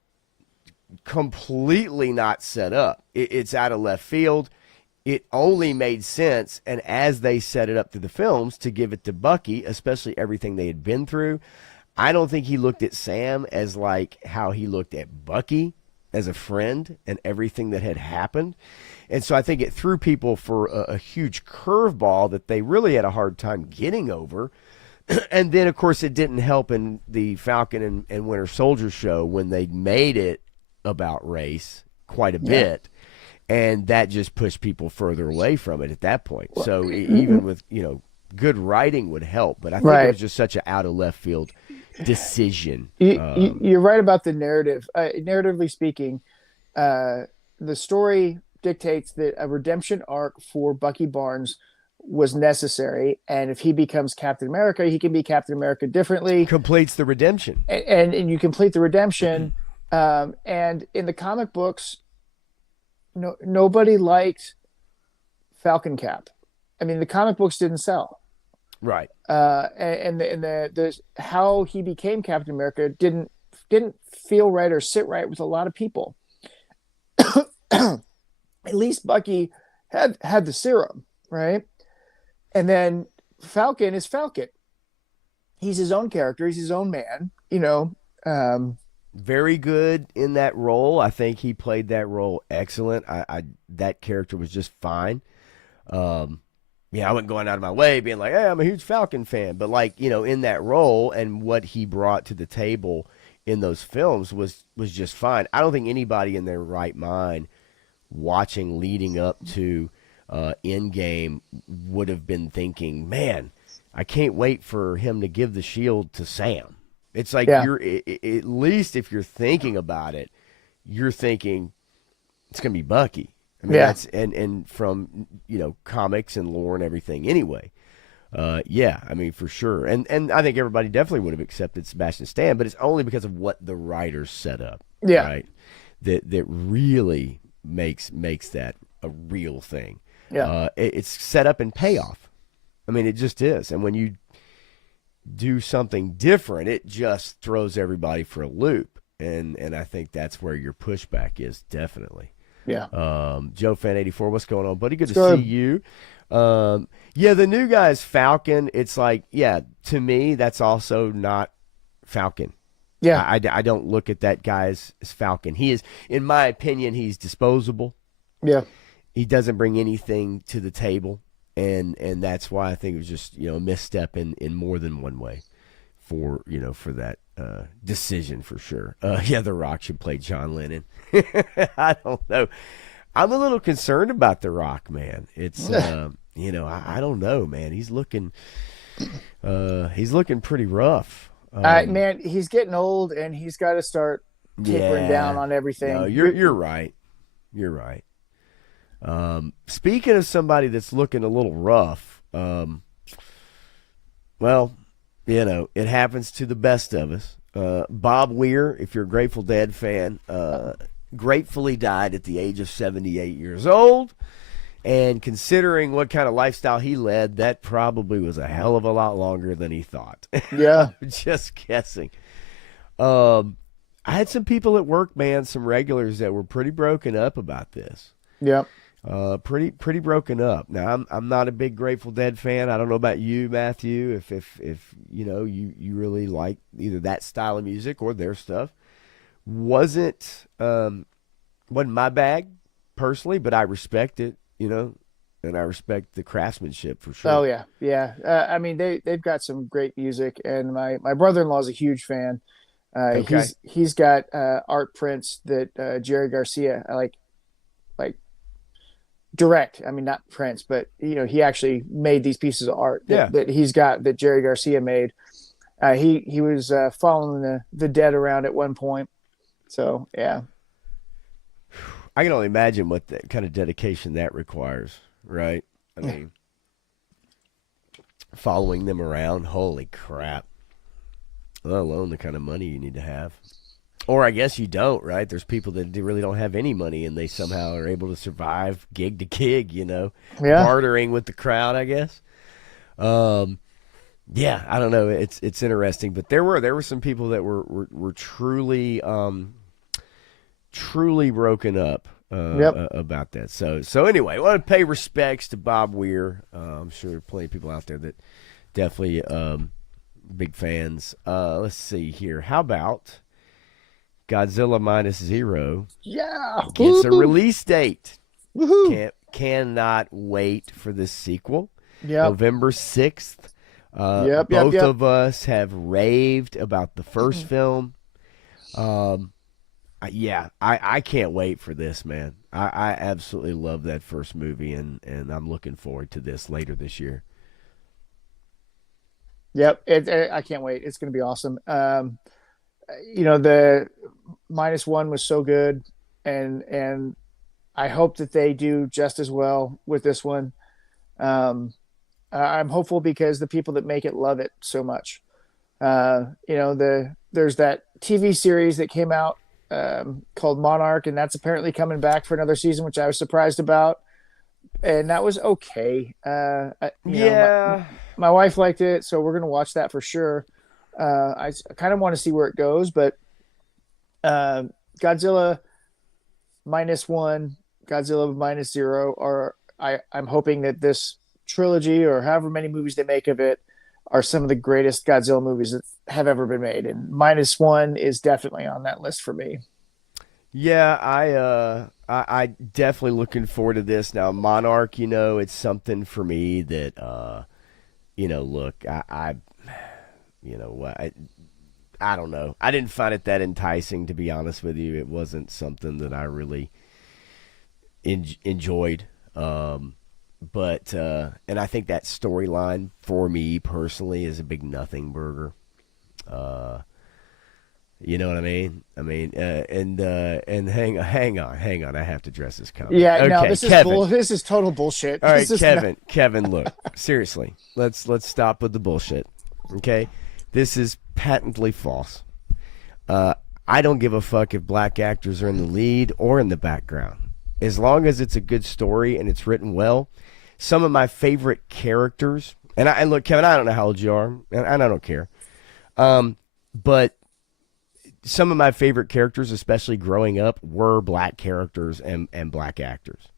completely not set up. It's out of left field. It only made sense, and as they set it up through the films, to give it to Bucky, especially everything they had been through. I don't think he looked at Sam as like how he looked at Bucky as a friend and everything that had happened. And so I think it threw people for a huge curveball that they really had a hard time getting over. And then, of course, it didn't help in the Falcon and Winter Soldier show when they made it about race quite a bit. And that just pushed people further away from it at that point. Well, so even with, good writing would help. But I think it was just such an out of left field decision. You're right about the narrative. Narratively speaking, the story dictates that a redemption arc for Bucky Barnes was necessary. And if he becomes Captain America, he can be Captain America differently. Completes the redemption. And you complete the redemption. And in the comic books, nobody liked Falcon Cap. I mean, the comic books didn't sell, right? And the how he became Captain America didn't feel right or sit right with a lot of people. At least Bucky had the serum, right? And then Falcon is Falcon. He's his own character. He's his own man. Very good in that role. I think he played that role excellent. That character was just fine. I wasn't going out of my way being like, hey, I'm a huge Falcon fan. But in that role and what he brought to the table in those films was just fine. I don't think anybody in their right mind watching leading up to Endgame would have been thinking, man, I can't wait for him to give the shield to Sam. It's like you're at least if you're thinking about it, you're thinking it's going to be Bucky. I mean, that's and from comics and lore and everything anyway. I mean for sure. And I think everybody definitely would have accepted Sebastian Stan, but it's only because of what the writers set up. Yeah. Right? That really makes that a real thing. Yeah. It's set up and payoff. I mean, it just is. And when you do something different, it just throws everybody for a loop, and I think that's where your pushback is definitely. Joe Fan 84, what's going on, buddy? Good to see you. The new guy is Falcon. It's like, to me, that's also not Falcon. I don't look at that guy as Falcon. He is, in my opinion, he's disposable. He doesn't bring anything to the table. And that's why I think it was just, a misstep in more than one way for that decision for sure. The Rock should play John Lennon. I don't know. I'm a little concerned about The Rock, man. It's, I don't know, man. He's looking pretty rough. Man, he's getting old and he's got to start tapering down on everything. No, you're right. You're right. Speaking of somebody that's looking a little rough, it happens to the best of us. Bob Weir, if you're a Grateful Dead fan, gratefully died at the age of 78 years old. And considering what kind of lifestyle he led, that probably was a hell of a lot longer than he thought. Yeah. Just guessing. I had some people at work, man, some regulars that were pretty broken up about this. Yeah. Pretty broken up. Now I'm not a big Grateful Dead fan. I don't know about you, Matthew, if you know you really like either that style of music or their stuff. Wasn't my bag personally, but I respect it, you know, and I respect the craftsmanship for sure. Oh yeah, yeah. I mean, they've got some great music, and my brother-in-law is a huge fan. Okay. He's got art prints that Jerry Garcia like direct. I mean, not prints, but you know, he actually made these pieces of art that he's got that Jerry Garcia made. He was following the Dead around at one point. So yeah, I can only imagine what the kind of dedication that requires, right? I mean, following them around, holy crap. Let alone the kind of money you need to have. Or I guess you don't, right? There's people that really don't have any money and they somehow are able to survive gig to gig, you know, bartering with the crowd, I guess. Yeah, I don't know. It's interesting, but there were some people that were truly broken up about that. So anyway, I want to pay respects to Bob Weir. I'm sure there are plenty of people out there that definitely big fans. Let's see here. How about Godzilla Minus Zero? Yeah, gets a release date. Woohoo! Cannot wait for this sequel. Yeah, November 6th. Both of us have raved about the first film. I can't wait for this, man. I absolutely love that first movie, and I'm looking forward to this later this year. Yep, I can't wait. It's going to be awesome. You know, the -1 was so good, and I hope that they do just as well with this one. I'm hopeful because the people that make it love it so much. You know, there's that TV series that came out called Monarch, and that's apparently coming back for another season, which I was surprised about. And that was okay. You know, my wife liked it, so we're going to watch that for sure. I kind of want to see where it goes, but Godzilla -1, Godzilla -0 I'm hoping that this trilogy or however many movies they make of it are some of the greatest Godzilla movies that have ever been made. And -1 is definitely on that list for me. Yeah, I definitely looking forward to this. Now, Monarch, you know, it's something for me that, you know, look, I don't know. I didn't find it that enticing, to be honest with you. It wasn't something that I really enjoyed. But I think that storyline for me personally is a big nothing burger. You know what I mean? I mean, and hang on. I have to address this comment. Yeah, okay, no, this Kevin. is this is total bullshit. All right, Kevin, look, seriously, let's stop with the bullshit. Okay, this is patently false. I don't give a fuck if black actors are in the lead or in the background, as long as it's a good story and it's written well. Some of my favorite characters, and look, Kevin, I don't know how old you are, and I don't care, but some of my favorite characters, especially growing up, were black characters and black actors.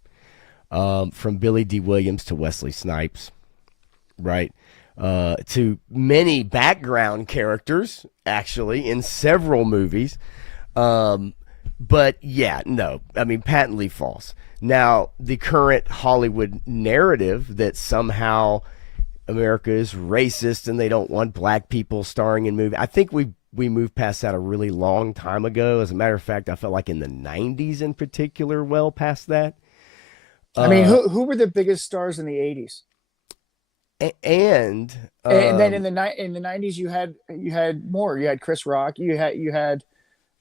From Billy D. Williams to Wesley Snipes, right? To many background characters, actually, in several movies. But yeah, no, I mean, patently false. Now, the current Hollywood narrative that somehow America is racist and they don't want black people starring in movies, I think we moved past that a really long time ago. As a matter of fact, I felt like in the 90s in particular, well past that. I mean, who were the biggest stars in the 80s? And then in the 90s, you had more. You had Chris Rock. You had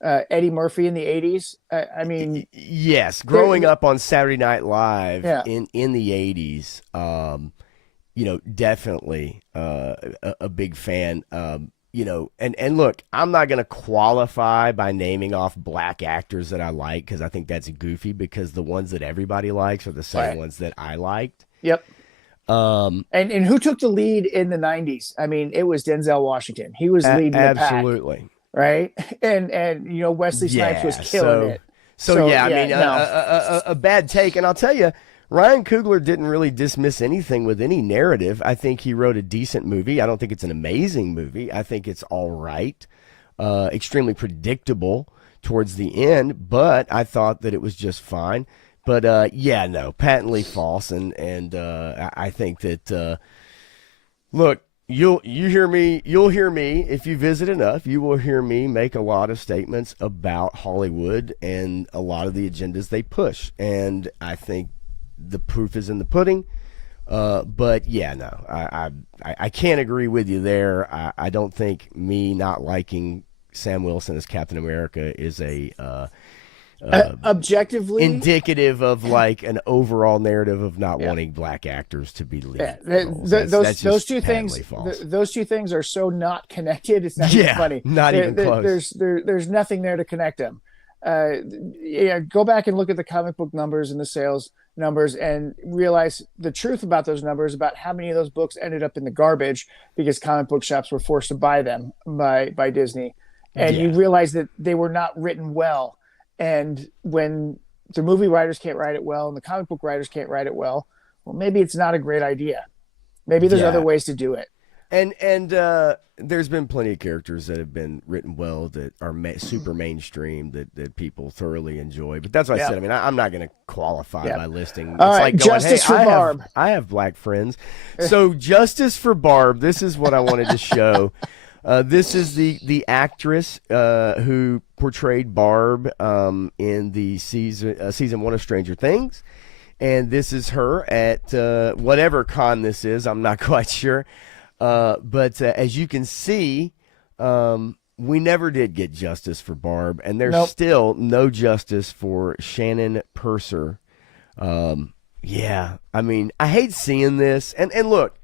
Eddie Murphy in the 80s. I mean, yes, growing up on Saturday Night Live in the 80s, you know, definitely a big fan. and look, I'm not going to qualify by naming off black actors that I like, because I think that's goofy, because the ones that everybody likes are the same ones that I liked. Yep. And who took the lead in the 90s? I mean, it was Denzel Washington. He was leading the pack. Absolutely. Right? And Wesley Snipes was killing it. So I mean, a bad take. And I'll tell you, Ryan Coogler didn't really dismiss anything with any narrative. I think he wrote a decent movie. I don't think it's an amazing movie. I think it's all right. Extremely predictable towards the end, but I thought that it was just fine. But patently false. And I think that look, you'll hear me if you visit enough. You will hear me make a lot of statements about Hollywood and a lot of the agendas they push. And I think the proof is in the pudding. But I can't agree with you there. I don't think me not liking Sam Wilson as Captain America is objectively indicative of like an overall narrative of not wanting black actors to be lead. Those two things are so not connected. It's not even funny. Not even close. There's nothing there to connect them. Go back and look at the comic book numbers and the sales numbers and realize the truth about those numbers, about how many of those books ended up in the garbage because comic book shops were forced to buy them by Disney. And you realize that they were not written well. And when the movie writers can't write it well and the comic book writers can't write it well, maybe it's not a great idea. Maybe there's other ways to do it. And there's been plenty of characters that have been written well that are super mainstream that people thoroughly enjoy. But that's what I said. I mean, I'm not going to qualify by listing. All right, Justice for Barb. I have black friends. So Justice for Barb, this is what I wanted to show. This is the actress who portrayed Barb in the season 1 of Stranger Things. And this is her at whatever con this is. I'm not quite sure. But as you can see, we never did get justice for Barb. And there's still no justice for Shannon Purser. I mean, I hate seeing this. And look,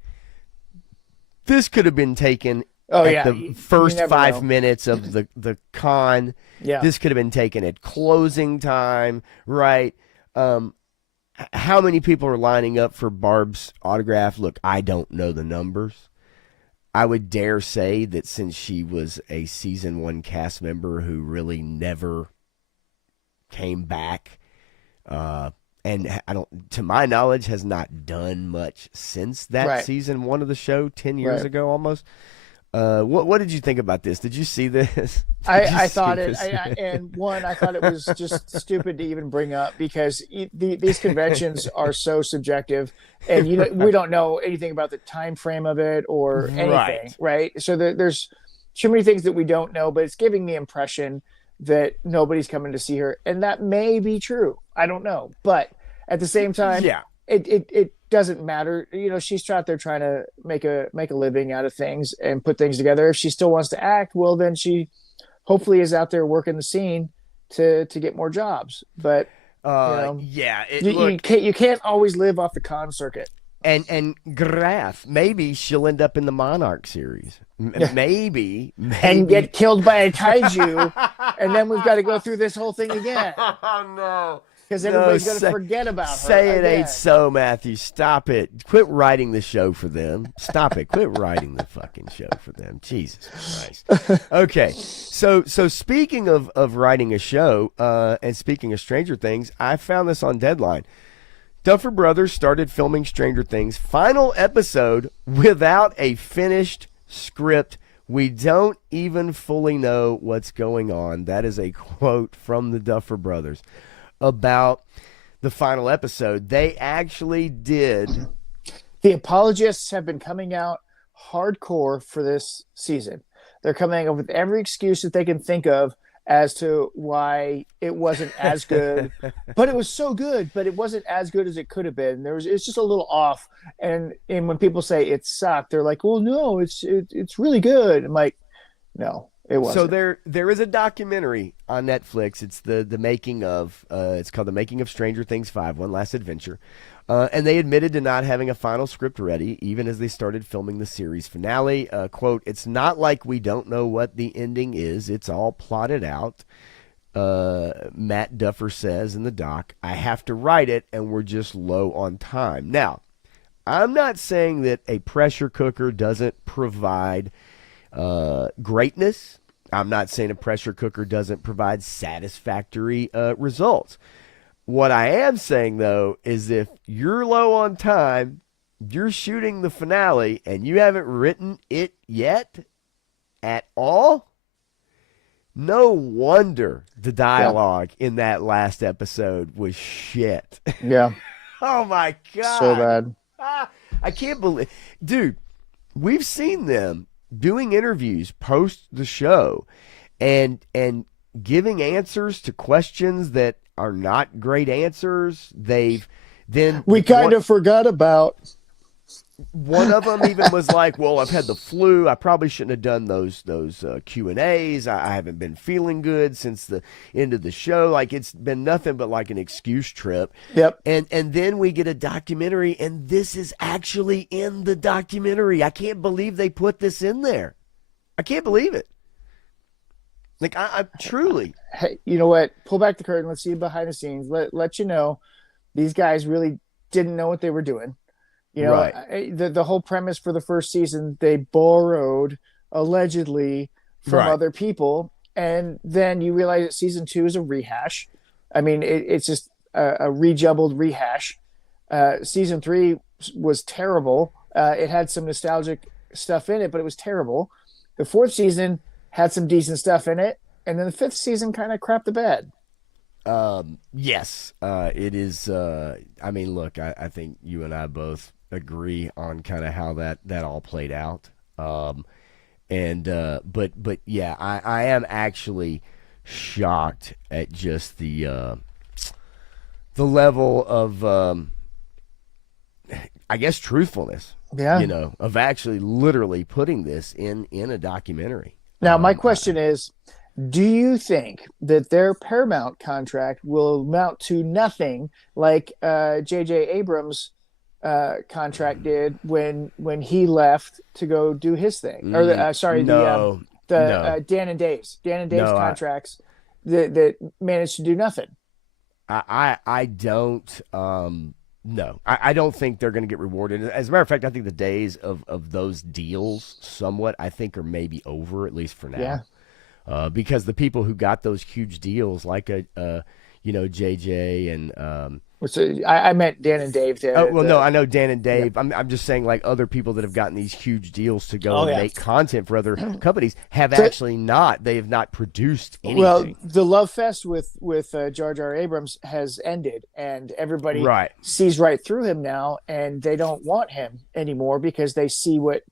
this could have been taken the first 5 minutes of the con. This could have been taken at closing time, right? How many people are lining up for Barb's autograph? Look, I don't know the numbers. I would dare say that since she was a season 1 cast member who really never came back, and to my knowledge, has not done much since that season 1 of the show 10 years ago almost. What did you think about this? Did you see this? I thought it, I thought it was just stupid to even bring up because these conventions are so subjective, and we don't know anything about the time frame of it or anything, right? So there's too many things that we don't know, but it's giving the impression that nobody's coming to see her, and that may be true. I don't know, but at the same time, it doesn't matter. She's out there trying to make a living out of things and put things together. If she still wants to act, well, then she hopefully is out there working the scene to get more jobs. But you can't always live off the con circuit. And Graf, maybe she'll end up in the Monarch series. Maybe and get killed by a kaiju, and then we've got to go through this whole thing again. Oh no. Because everybody's going to forget about her. Say it ain't so, Matthew. Stop it. Quit writing the show for them. Stop it. Quit writing the fucking show for them. Jesus Christ. Okay. So speaking of writing a show, and speaking of Stranger Things, I found this on Deadline. Duffer Brothers started filming Stranger Things' final episode without a finished script. We don't even fully know what's going on. That is a quote from the Duffer Brothers about the final episode. They actually did. The apologists have been coming out hardcore for this season. They're coming up with every excuse that they can think of as to why it wasn't as good, but it was so good, but it wasn't as good as it could have been. It's just a little off. And when people say it sucked, they're like, well, no, it's really good. I'm like, no, It wasn't. So there is a documentary on Netflix. It's the making of. It's called The Making of Stranger Things 5: One Last Adventure. And they admitted to not having a final script ready, even as they started filming the series finale. Quote, "It's not like we don't know what the ending is. It's all plotted out." Matt Duffer says in the doc, "I have to write it, and we're just low on time." Now, I'm not saying that a pressure cooker doesn't provide greatness. I'm not saying a pressure cooker doesn't provide satisfactory results. What I am saying, though, is if you're low on time, you're shooting the finale, and you haven't written it yet at all, no wonder the dialogue in that last episode was shit. Yeah. Oh, my God. So bad. I can't believe. Dude, we've seen them doing interviews post the show and giving answers to questions that are not great answers. We kind of forgot about. One of them even was like, "Well, I've had the flu. I probably shouldn't have done those Q&As. I haven't been feeling good since the end of the show. Like, it's been nothing but like an excuse trip." Yep. And then we get a documentary, and this is actually in the documentary. I can't believe they put this in there. I can't believe it. Like, I truly. Hey, you know what? Pull back the curtain. Let's see behind the scenes. Let you know, these guys really didn't know what they were doing. You know, right. The whole premise for the first season, they borrowed allegedly from other people, and then you realize that season 2 is a rehash. I mean, it's just a rejubbled rehash. Season 3 was terrible. It had some nostalgic stuff in it, but it was terrible. The 4th season had some decent stuff in it, and then the 5th season kind of crapped the bed. Yes, it is. I mean, look, I think you and I both agree on kind of how that all played out. But yeah, I am actually shocked at just the level of, I guess, truthfulness. Yeah. You know, of actually literally putting this in a documentary. Now, my question is, do you think that their Paramount contract will amount to nothing like J.J. Abrams' contract did when he left to go do his thing? Or no. Dan and Dave's contracts that managed to do nothing. I don't. No, I don't think they're going to get rewarded. As a matter of fact, I think the days of those deals somewhat, I think, are maybe over, at least for now. Yeah. Because the people who got those huge deals, like JJ and I meant Dan and Dave. No, I know Dan and Dave. Yeah. I'm just saying, like, other people that have gotten these huge deals to go and make content for other companies have actually not. They have not produced anything. Well, the love fest with Jar Jar Abrams has ended, and everybody sees right through him now, and they don't want him anymore because they see what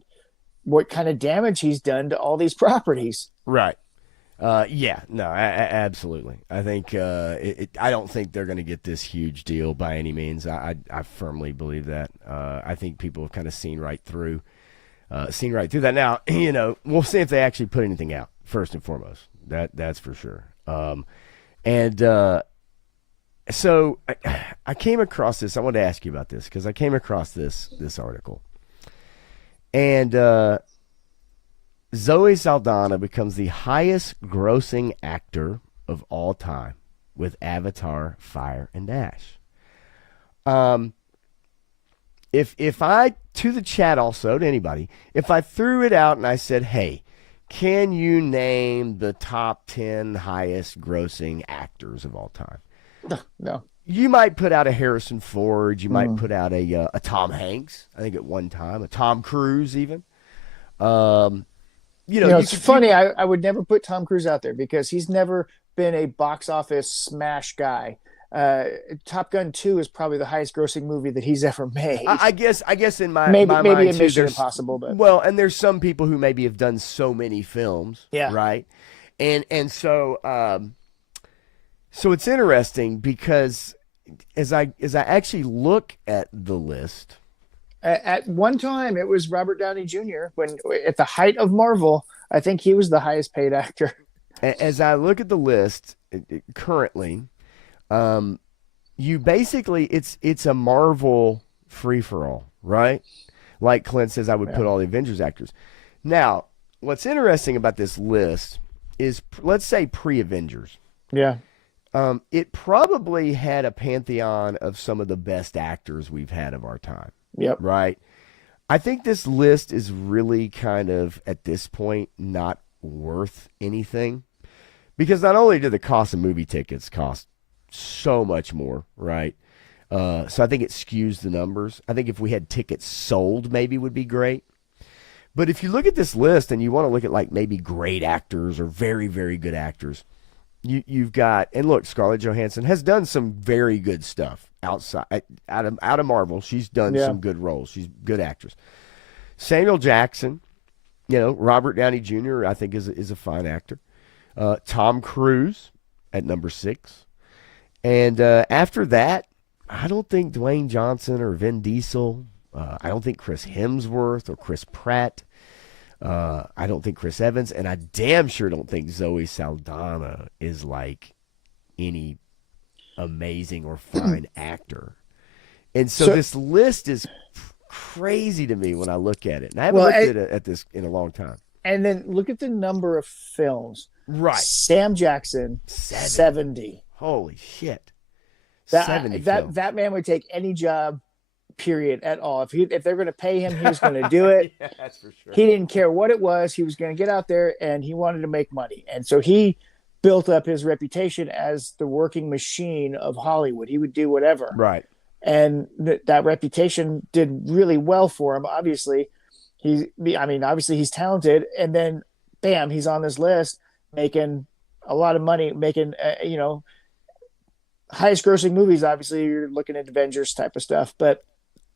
kind of damage he's done to all these properties. Right. Absolutely. I think I don't think they're going to get this huge deal by any means. I firmly believe that. I think people have kind of seen right through that. Now, you know, we'll see if they actually put anything out first and foremost. That's for sure. So I came across this. I wanted to ask you about this because I came across this article, and Zoe Saldana becomes the highest grossing actor of all time with Avatar, Fire and Ash. If I, to the chat also, to anybody, if I threw it out and I said, hey, can you name the top 10 highest grossing actors of all time? No. You might put out a Harrison Ford. You might put out a Tom Hanks, I think at one time, a Tom Cruise even. It's funny. I would never put Tom Cruise out there because he's never been a box office smash guy. Top Gun 2 is probably the highest grossing movie that he's ever made. I guess in my maybe mind a too, Mission Impossible, but and there's some people who maybe have done so many films, right? And so it's interesting because as I actually look at the list, At one time, it was Robert Downey Jr. When at the height of Marvel, I think he was the highest paid actor. As I look at the list currently, you basically it's a Marvel free for all, right? Like Clint says, I would put all the Avengers actors. Now, what's interesting about this list is, let's say pre-Avengers. Yeah. It probably had a pantheon of some of the best actors we've had of our time. Yep. Right? I think this list is really kind of, at this point, not worth anything. Because not only do the cost of movie tickets cost so much more, right? So I think it skews the numbers. I think if we had tickets sold, maybe would be great. But if you look at this list and you want to look at like maybe great actors or very, very good actors, you've got, and look, Scarlett Johansson has done some very good stuff outside, out of Marvel. She's done some good roles. She's a good actress. Samuel Jackson, Robert Downey Jr. I think is a fine actor. Tom Cruise at number 6. And after that, I don't think Dwayne Johnson or Vin Diesel. I don't think Chris Hemsworth or Chris Pratt. I don't think Chris Evans. And I damn sure don't think Zoe Saldana is like any amazing or fine actor. And so this list is crazy to me when I look at it. And I haven't looked at this in a long time. And then look at the number of films. Right. Sam Jackson, 70. Holy shit. That man would take any job, period, at all. If they're going to pay him, he was going to do it. Yeah, that's for sure. He didn't care what it was. He was going to get out there and he wanted to make money. And so he built up his reputation as the working machine of Hollywood. He would do whatever. Right. And that reputation did really well for him. Obviously, he's talented. And then, bam, he's on this list making a lot of money, making, highest grossing movies. Obviously, you're looking at Avengers type of stuff, but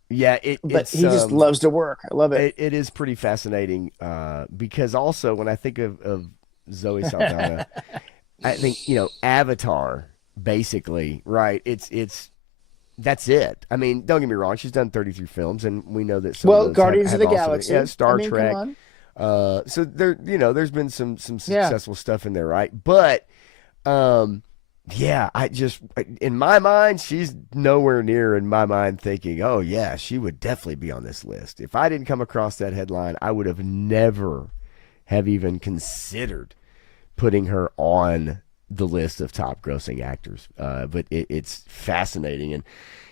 yeah, he just loves to work. I love it. It is pretty fascinating because also when I think of Zoe Saldana, I think Avatar basically, right? It's that's it. I mean, don't get me wrong, she's done 33 films, and we know that some of those Guardians have of the also, Galaxy, Star Trek. So there, there's been some successful stuff in there, right? But yeah, I just, in my mind, she's nowhere near in my mind thinking, oh yeah, she would definitely be on this list. If I didn't come across that headline, I would have never have even considered putting her on the list of top grossing actors. But it's fascinating. And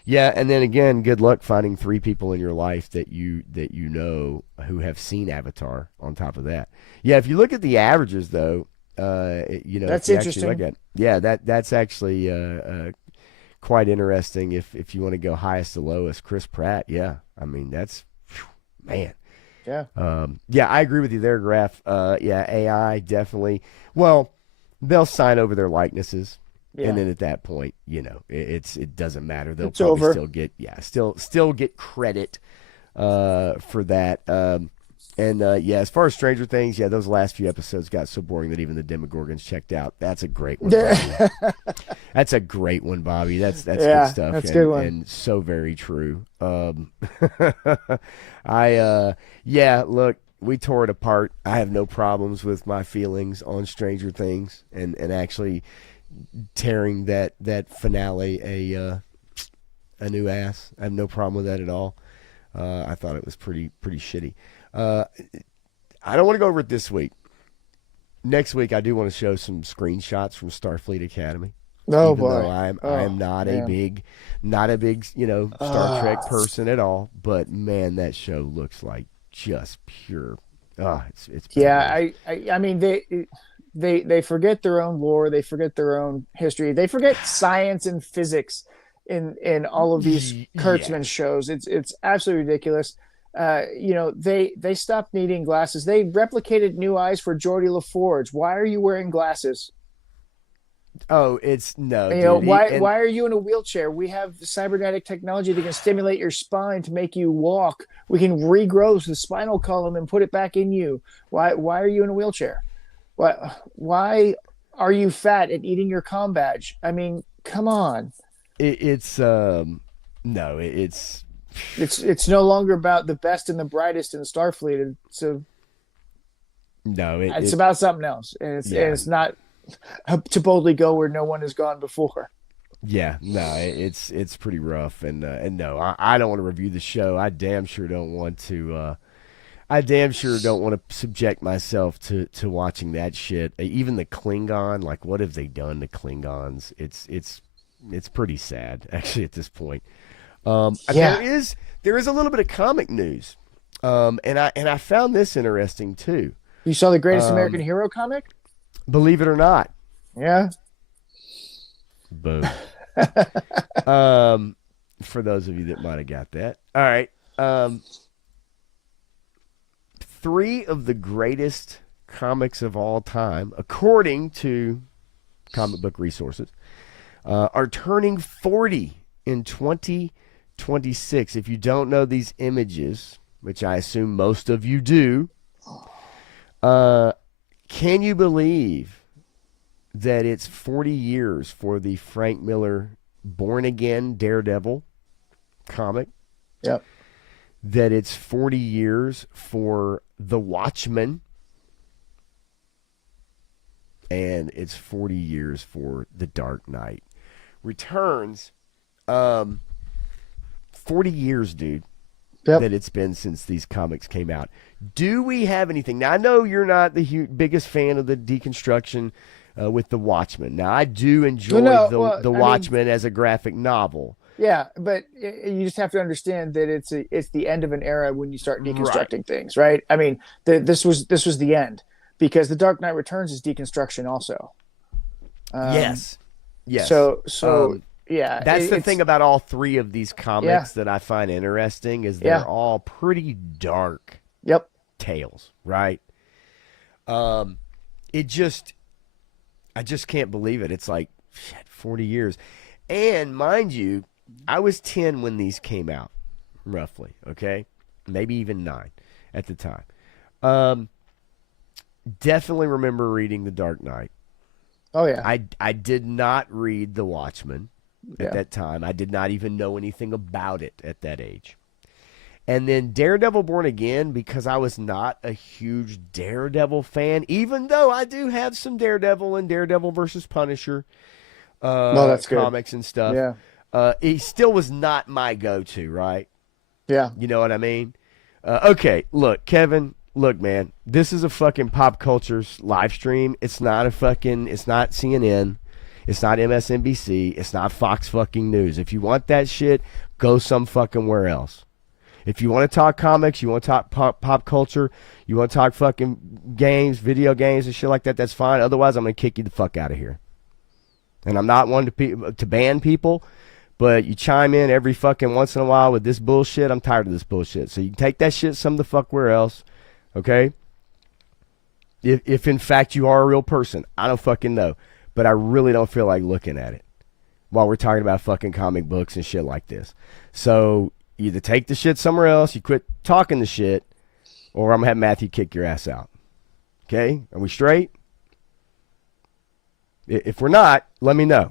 yeah, and then again, good luck finding 3 people in your life that you know who have seen Avatar on top of that. Yeah, if you look at the averages though, that's interesting. That's actually quite interesting. If you want to go highest to lowest, Chris Pratt. Yeah, I mean that's man. Yeah. I agree with you there, Graf. AI definitely. Well, they'll sign over their likenesses, and then at that point, it doesn't matter. They'll probably still get credit for that. As far as Stranger Things, those last few episodes got so boring that even the Demogorgons checked out. That's a great one, Bobby. That's a great one, Bobby. That's good stuff. That's a good one. And so very true. Look, we tore it apart. I have no problems with my feelings on Stranger Things and actually tearing that finale a new ass. I have no problem with that at all. I thought it was pretty shitty. I don't want to go over it this week. Next week, I do want to show some screenshots from Starfleet Academy. Oh even boy, though I am not a big Star Trek person at all. But man, that show looks like just pure. It's yeah. I mean they forget their own lore. They forget their own history. They forget science and physics in all of these Kurtzman shows. It's absolutely ridiculous. They stopped needing glasses. They replicated new eyes for Geordie LaForge. Why are you wearing glasses? Oh, it's no. Why are you in a wheelchair? We have cybernetic technology that can stimulate your spine to make you walk. We can regrow the spinal column and put it back in you. Why are you in a wheelchair? Why are you fat and eating your comm badge? I mean, come on. It's It's no longer about the best and the brightest in Starfleet. It's about something else, and it's not to boldly go where no one has gone before. Yeah, no, it's pretty rough, and no, I don't want to review the show. I damn sure don't want to. I damn sure don't want to subject myself to watching that shit. Even the Klingon, like, what have they done to Klingons? It's pretty sad, actually, at this point. There is a little bit of comic news, and I found this interesting too. You saw the Greatest American Hero comic? Believe it or not. Yeah. Boom. For those of you that might have got that. All right. 3 of the greatest comics of all time, according to Comic Book Resources, are turning 40 in 2026. If you don't know these images, which I assume most of you do, can you believe that it's 40 years for the Frank Miller Born Again Daredevil comic? Yep. That it's 40 years for The Watchmen, and it's 40 years for The Dark Knight Returns. 40 years, dude. Yep. That it's been since these comics came out. Do we have anything? Now, I know you're not the biggest fan of the deconstruction with The Watchmen. Now, I do enjoy The Watchmen as a graphic novel. Yeah, but you just have to understand that it's the end of an era when you start deconstructing things, right? I mean, this was the end, because The Dark Knight Returns is deconstruction also. Yes. So yeah, that's the thing about all 3 of these comics that I find interesting is they're all pretty dark. Yep. Tales, right? I just can't believe it. It's like, shit, 40 years. And mind you, I was 10 when these came out, roughly, okay? Maybe even 9 at the time. Definitely remember reading The Dark Knight. Oh, yeah. I did not read The Watchmen at that time. I did not even know anything about it at that age. And then Daredevil Born Again, because I was not a huge Daredevil fan, even though I do have some Daredevil and Daredevil versus Punisher that's comics and stuff. Yeah. He still was not my go-to, right? Yeah. You know what I mean? Okay, look, Kevin, look, man, this is a fucking pop culture live stream. It's not CNN. It's not MSNBC. It's not Fox fucking News. If you want that shit, go some fucking where else. If you want to talk comics, you want to talk pop culture, you want to talk fucking games, video games and shit like that, that's fine. Otherwise, I'm going to kick you the fuck out of here. And I'm not one to ban people, but you chime in every fucking once in a while with this bullshit. I'm tired of this bullshit. So you can take that shit some the fuck where else, okay? If in fact you are a real person, I don't fucking know. But I really don't feel like looking at it while we're talking about fucking comic books and shit like this. So either take the shit somewhere else, you quit talking the shit, or I'm going to have Matthew kick your ass out. Okay? Are we straight? If we're not, let me know.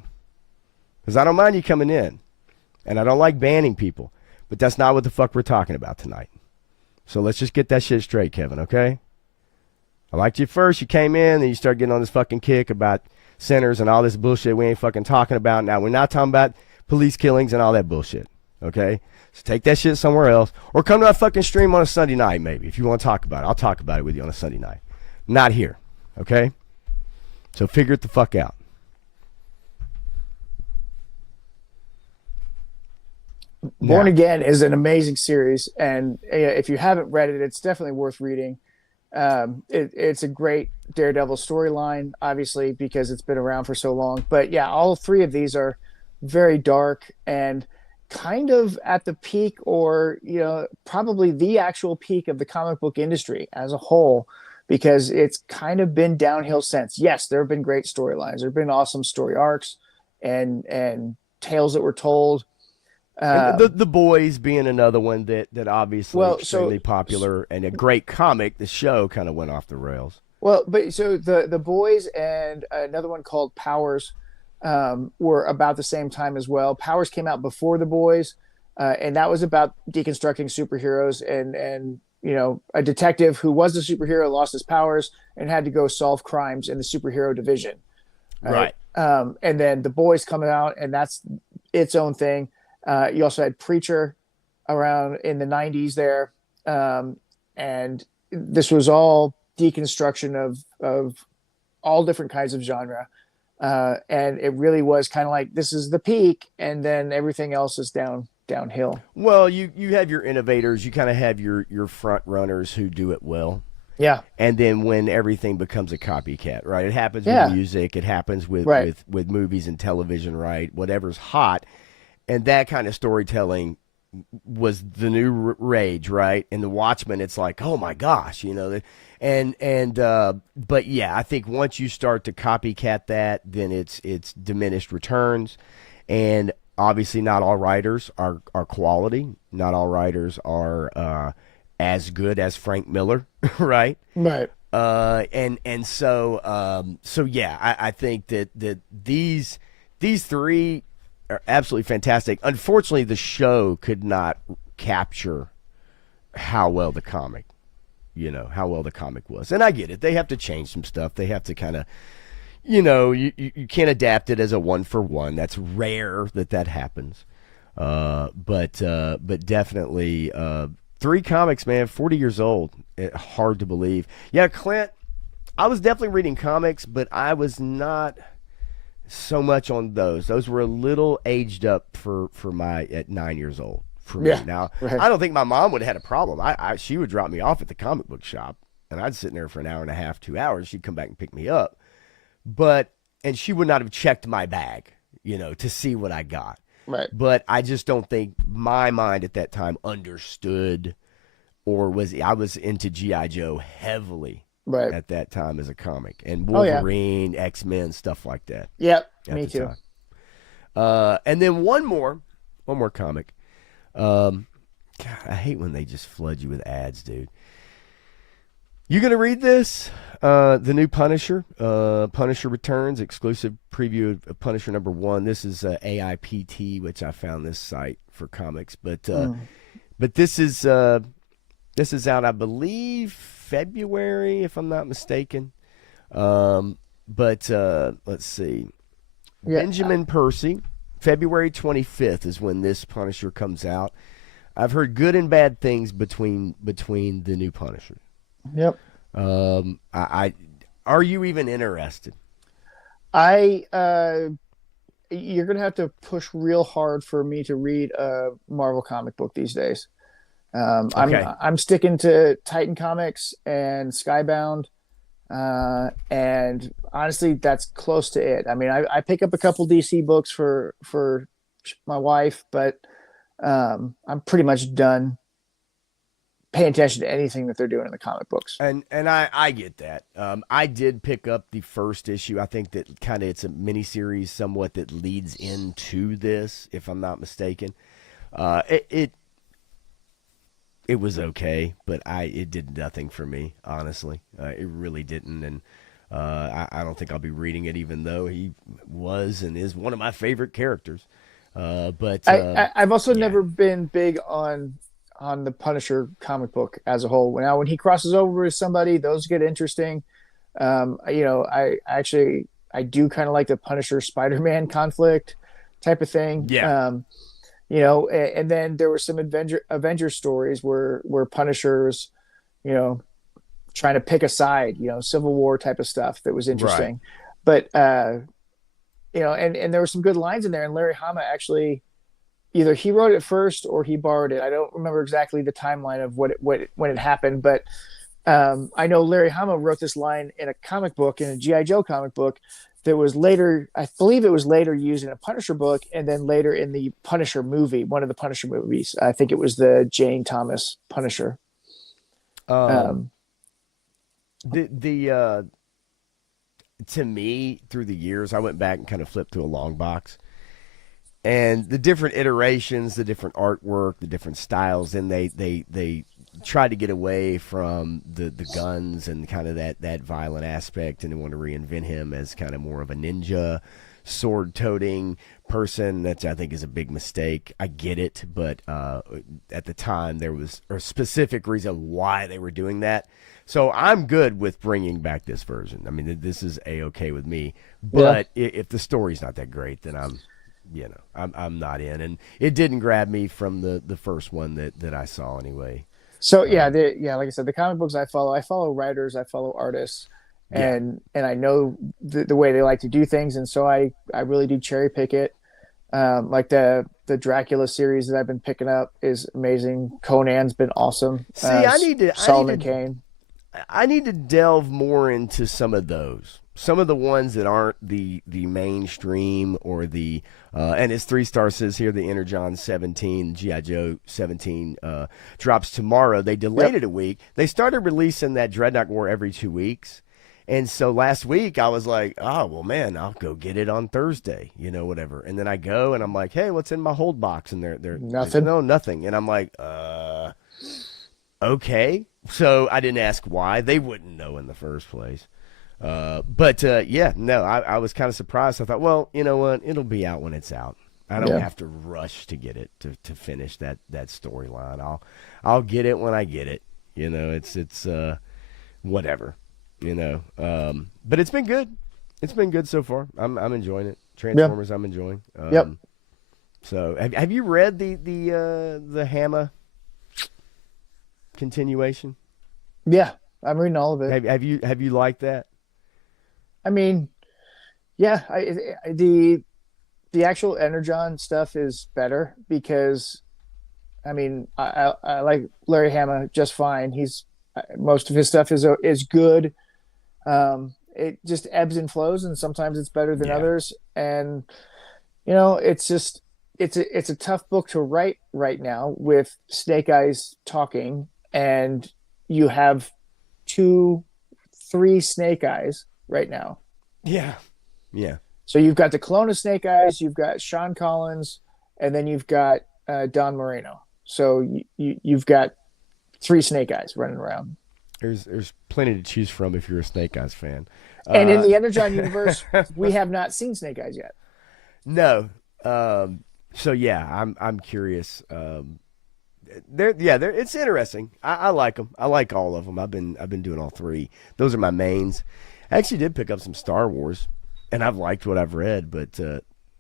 Because I don't mind you coming in. And I don't like banning people. But that's not what the fuck we're talking about tonight. So let's just get that shit straight, Kevin, okay? I liked you first. You came in, and you started getting on this fucking kick about centers and all this bullshit we ain't fucking talking about. Now, we're not talking about police killings and all that bullshit, okay? So take that shit somewhere else. Or come to our fucking stream on a Sunday night, maybe, if you want to talk about it. I'll talk about it with you on a Sunday night. Not here, okay? So figure it the fuck out. Born Again is an amazing series, and if you haven't read it, it's definitely worth reading. It's a great Daredevil storyline, obviously, because it's been around for so long. But yeah, all 3 of these are very dark and kind of at the peak, or probably the actual peak of the comic book industry as a whole, because it's kind of been downhill since. Yes, there have been great storylines, there have been awesome story arcs and tales that were told. The Boys being another one that obviously extremely popular and a great comic. The show kind of went off the rails. Well, but so the Boys and another one called Powers were about the same time as well. Powers came out before The Boys, and that was about deconstructing superheroes and a detective who was a superhero lost his powers and had to go solve crimes in the superhero division. Right. And then The Boys coming out, and that's its own thing. You also had Preacher around in the 90s there. And this was all deconstruction of all different kinds of genre. And it really was kind of like, this is the peak, and then everything else is downhill. Well, you have your innovators, you kind of have your front runners who do it well. Yeah. And then when everything becomes a copycat, right? It happens with music, it happens with movies and television, right? Whatever's hot. And that kind of storytelling was the new rage, right? And The Watchmen, it's like, oh my gosh, but yeah, I think once you start to copycat that, then it's diminished returns. And obviously not all writers are quality. Not all writers are as good as Frank Miller, right? Right. So yeah, I think that these three are absolutely fantastic. Unfortunately, the show could not capture how well the comic was. And I get it. They have to change some stuff. They have to kind of, you can't adapt it as a 1-for-1. That's rare that happens. But definitely 3 comics, man, 40 years old. Hard to believe. Yeah, Clint, I was definitely reading comics, but I was not so much on those. Those were a little aged up for my at 9 years old for me. Now, right. I don't think my mom would have had a problem. She would drop me off at the comic book shop, and I'd sit in there for an hour and a half, 2 hours. She'd come back and pick me up. And she would not have checked my bag, to see what I got. Right. But I just don't think my mind at that time understood I was into G.I. Joe heavily. Right. At that time as a comic, and Wolverine, X-Men, stuff like that. Yep, me too. And then one more comic. God, I hate when they just flood you with ads, dude. You gonna read this? The new Punisher, Punisher Returns, exclusive preview of Punisher #1. This is AIPT, which I found this site for comics, but this is out, I believe, February, if I'm not mistaken. Let's see. Yeah. Benjamin Percy, February 25th is when this Punisher comes out. I've heard good and bad things between the new Punisher. Yep. Are you even interested? You're gonna have to push real hard for me to read a Marvel comic book these days. Okay. I'm sticking to Titan Comics and Skybound, and honestly, that's close to it. I mean, I pick up a couple DC books for my wife, but I'm pretty much done paying attention to anything that they're doing in the comic books. And I get that. I did pick up the first issue. I think that kind of it's a miniseries somewhat that leads into this, if I'm not mistaken. It was okay, but it did nothing for me, honestly. It really didn't, and I don't think I'll be reading it, even though he was and is one of my favorite characters. But I've also never been big on the Punisher comic book as a whole. Now, when he crosses over with somebody, those get interesting. I do kind of like the Punisher Spider-Man conflict type of thing. Yeah. And then there were some Avenger stories where Punisher's, trying to pick a side, Civil War type of stuff that was interesting. Right. But, and there were some good lines in there. And Larry Hama actually, either he wrote it first or he borrowed it. I don't remember exactly the timeline of when it happened, but I know Larry Hama wrote this line in a comic book, in a G.I. Joe comic book, that was later, I believe it was later used in a Punisher book, and then later in the Punisher movie, one of the Punisher movies. I think it was the Jane Thomas Punisher. To me, through the years, I went back and kind of flipped through a long box, and the different iterations, the different artwork, the different styles, and they tried to get away from the guns and kind of that violent aspect, and they want to reinvent him as kind of more of a ninja sword-toting person. That I think is a big mistake. I get it, but at the time there was a specific reason why they were doing that. So I'm good with bringing back this version. I mean, this is A-okay with me. But if the story's not that great, then I'm not in. And it didn't grab me from the first one that I saw anyway. So like I said, the comic books I follow writers, I follow artists, and I know the way they like to do things, and so I really do cherry pick it. Like the Dracula series that I've been picking up is amazing. Conan's been awesome. See, I need to delve more into some of those. Some of the ones that aren't the mainstream or the and his 3-star says here the Energon 17, G.I. Joe 17 drops tomorrow. They delayed it a week. They started releasing that Dreadnought War every 2 weeks. And so last week I was like, oh, well, man, I'll go get it on Thursday, whatever. And then I go and I'm like, hey, what's in my hold box? And they're nothing. No, nothing. And I'm like, okay. So I didn't ask why. They wouldn't know in the first place. I was kind of surprised. I thought, well, you know what? It'll be out when it's out. I don't have to rush to get it to finish that storyline. I'll get it when I get it. It's whatever. But it's been good. It's been good so far. I'm enjoying it. Transformers, I'm enjoying. So have you read the Hamill continuation? Yeah, I'm reading all of it. Have you liked that? I mean, yeah, the actual Energon stuff is better because, I mean, I like Larry Hamill just fine. Most of his stuff is good. It just ebbs and flows, and sometimes it's better than others. And it's just it's a tough book to write right now with Snake Eyes talking, and you have 2-3 Snake Eyes right now. Yeah. So you've got the clone of Snake Eyes, you've got Sean Collins, and then you've got Don Moreno. So you've got 3 Snake Eyes running around. There's plenty to choose from if you're a Snake Eyes fan. And in the Energon universe, we have not seen Snake Eyes yet. No. So yeah, I'm curious. It's interesting. I like them. I like all of them. I've been doing all 3. Those are my mains. I actually did pick up some Star Wars, and I've liked what I've read, but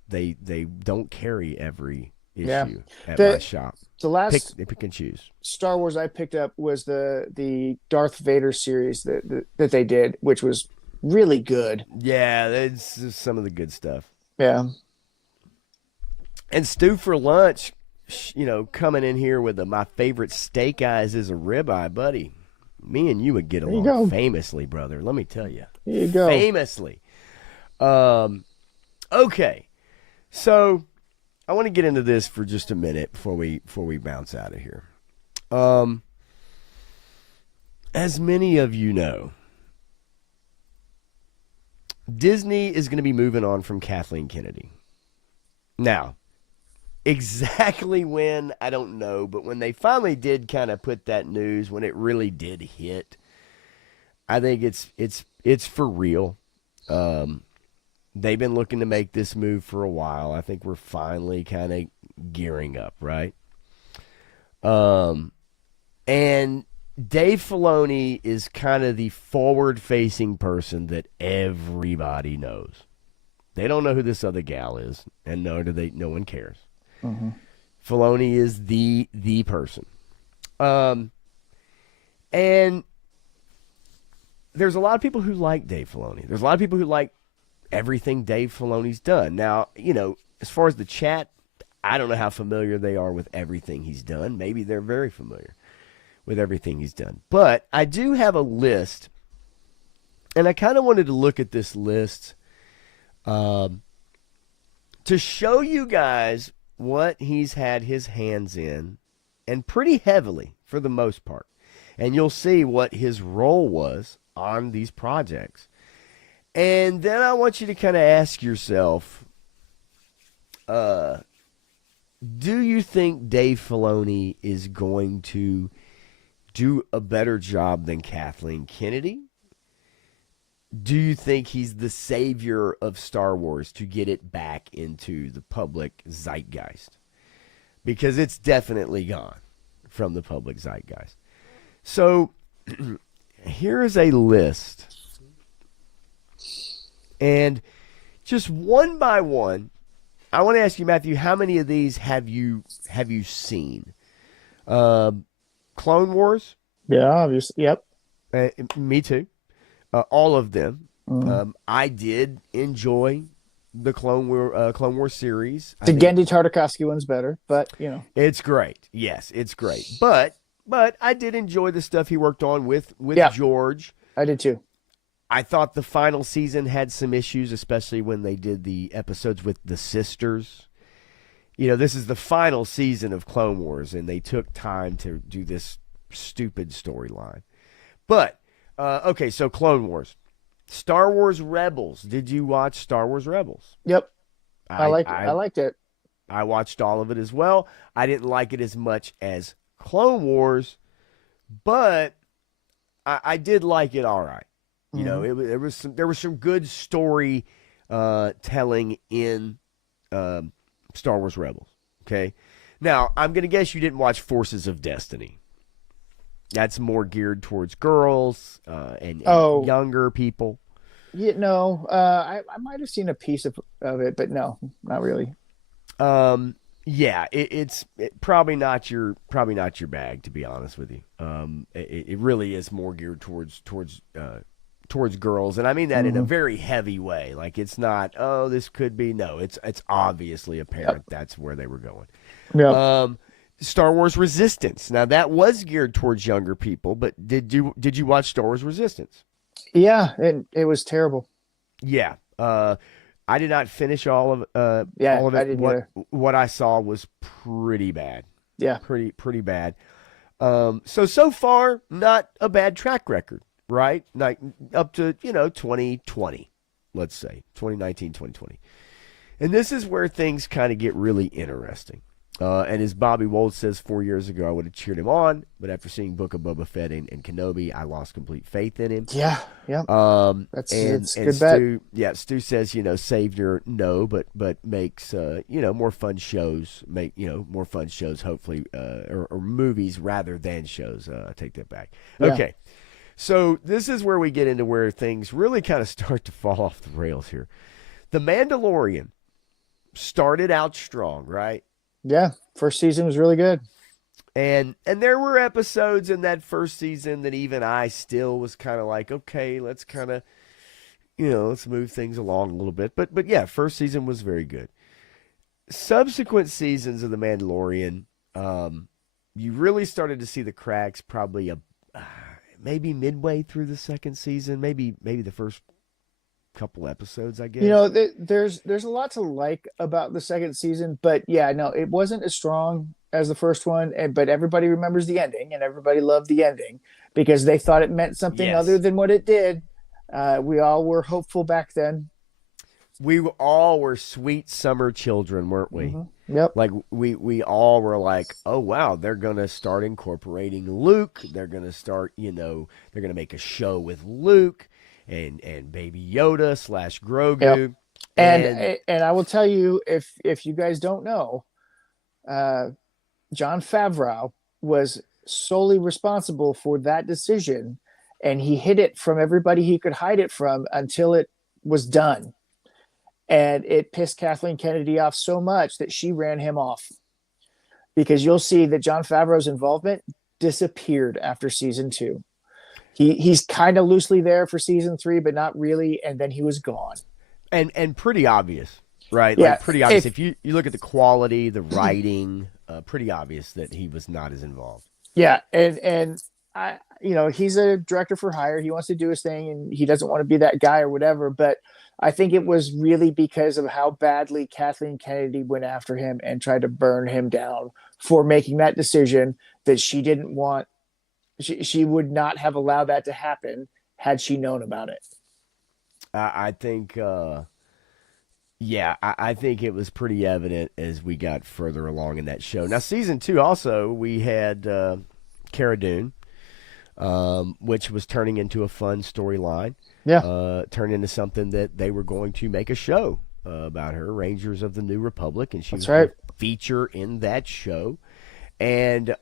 they don't carry every issue at my shop. The last they pick and choose. Star Wars I picked up was the Darth Vader series that they did, which was really good. Yeah, that's some of the good stuff. Yeah. And Stew for lunch, coming in here with my favorite Steak Eyes is a ribeye, buddy. Me and you would get along famously, brother. Let me tell you. There you go. Famously. Okay. So I want to get into this for just a minute before we bounce out of here. As many of you know, Disney is going to be moving on from Kathleen Kennedy. Now, exactly when, I don't know, but when they finally did kind of put that news, when it really did hit, I think it's for real. They've been looking to make this move for a while. I think we're finally kind of gearing up, right? And Dave Filoni is kind of the forward-facing person that everybody knows. They don't know who this other gal is, and no one cares. Mm-hmm. Filoni is the person. And there's a lot of people who like Dave Filoni. There's a lot of people who like everything Dave Filoni's done. Now, as far as the chat, I don't know how familiar they are with everything he's done. Maybe they're very familiar with everything he's done. But I do have a list, and I kind of wanted to look at this list to show you guys what he's had his hands in, and pretty heavily for the most part. And you'll see what his role was on these projects. And then I want you to kind of ask yourself, do you think Dave Filoni is going to do a better job than Kathleen Kennedy? do you think he's the savior of Star Wars to get it back into the public zeitgeist? Because it's definitely gone from the public zeitgeist. So here is a list. And just one by one, I want to ask you, Matthew, how many of these have you seen? Clone Wars? Yeah, obviously. Yep. Me too. All of them. Mm. I did enjoy the Clone Wars series. The Genndy Tartakovsky one's better, but it's great. Yes, it's great. But I did enjoy the stuff he worked on with George. I did too. I thought the final season had some issues, especially when they did the episodes with the sisters. This is the final season of Clone Wars, and they took time to do this stupid storyline. But, okay, so Clone Wars. Star Wars Rebels. Did you watch Star Wars Rebels? Yep. I liked it. I watched all of it as well. I didn't like it as much as Clone Wars, but I did like it all right. There was some good story telling in Star Wars Rebels. Okay, now I'm gonna guess you didn't watch Forces of Destiny. That's more geared towards girls and younger people. Yeah, no, I might have seen a piece of it, but no, not really. Yeah, it's probably not your bag, to be honest with you. It really is more geared towards girls, and I mean that in a very heavy way. Like, it's not, this could be. No, it's obviously apparent that's where they were going. Yeah. Star Wars Resistance. Now, that was geared towards younger people, but did you watch Star Wars Resistance? Yeah, it was terrible. Yeah. I did not finish all of it. I didn't either. What I saw was pretty bad. Yeah. Pretty bad. So far, not a bad track record, right? Like, up to, 2020, let's say, 2019, 2020. And this is where things kind of get really interesting. And as Bobby Wold says, 4 years ago, I would have cheered him on, but after seeing Book of Boba Fett and Kenobi, I lost complete faith in him. Yeah. That's a good Stu, bet. Yeah, Stu says, savior, no, but makes, more fun shows, more fun shows, hopefully, or movies rather than shows. I take that back. Yeah. Okay. So this is where we get into where things really kind of start to fall off the rails here. The Mandalorian started out strong, right? Yeah, first season was really good. And there were episodes in that first season that even I still was kind of like, okay, let's kind of, let's move things along a little bit. But yeah, first season was very good. Subsequent seasons of The Mandalorian, you really started to see the cracks probably maybe midway through the second season, maybe the first couple episodes, I guess. There's a lot to like about the second season, but yeah, no, it wasn't as strong as the first one, but everybody remembers the ending, and everybody loved the ending because they thought it meant something other than what it did. We all were hopeful back then. We all were sweet summer children, weren't we? Mm-hmm. Yep. Like, we all were like, oh, wow, they're going to start incorporating Luke. They're going to start, they're going to make a show with Luke and Baby Yoda / Grogu. Yep. And I will tell you, if you guys don't know, Jon Favreau was solely responsible for that decision, and he hid it from everybody he could hide it from until it was done. And it pissed Kathleen Kennedy off so much that she ran him off, because you'll see that Jon Favreau's involvement disappeared after season 2. He's kind of loosely there for season 3, but not really. And then he was gone. And pretty obvious, right? Yeah. Like, pretty obvious. If you look at the quality, the writing, pretty obvious that he was not as involved. Yeah. And I, he's a director for hire. He wants to do his thing, and he doesn't want to be that guy or whatever. But I think it was really because of how badly Kathleen Kennedy went after him and tried to burn him down for making that decision that she didn't want. She would not have allowed that to happen had she known about it. I think, I think it was pretty evident as we got further along in that show. Now, season 2 also, we had Cara Dune. which was turning into a fun storyline. Yeah. Turned into something that they were going to make a show about her, Rangers of the New Republic, and she was right. going to feature in that show. And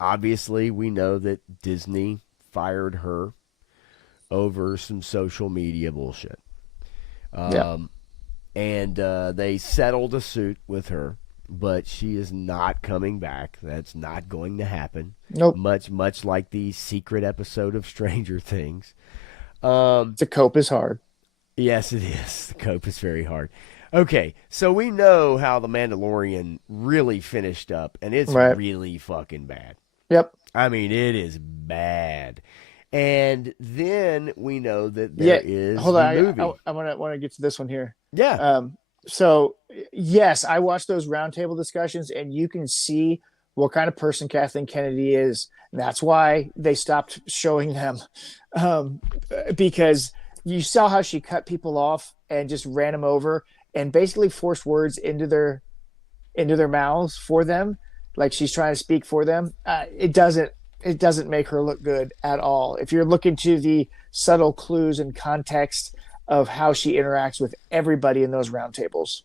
obviously, we know that Disney fired her over some social media bullshit. And they settled a suit with her, but she is not coming back. That's not going to happen. Nope. Much like the secret episode of Stranger Things. The cope is hard. Yes, it is. The cope is very hard. Okay, so we know how The Mandalorian really finished up, and it's really fucking bad. Yep. I mean, it is bad. And then we know that there is hold the on, movie. I want to get to this one here. Yeah. So yes, I watched those roundtable discussions, and you can see what kind of person Kathleen Kennedy is. And that's why they stopped showing them, because you saw how she cut people off and just ran them over and basically forced words into their mouths for them, like she's trying to speak for them. It doesn't make her look good at all. If you're looking to the subtle clues and context of how she interacts with everybody in those roundtables.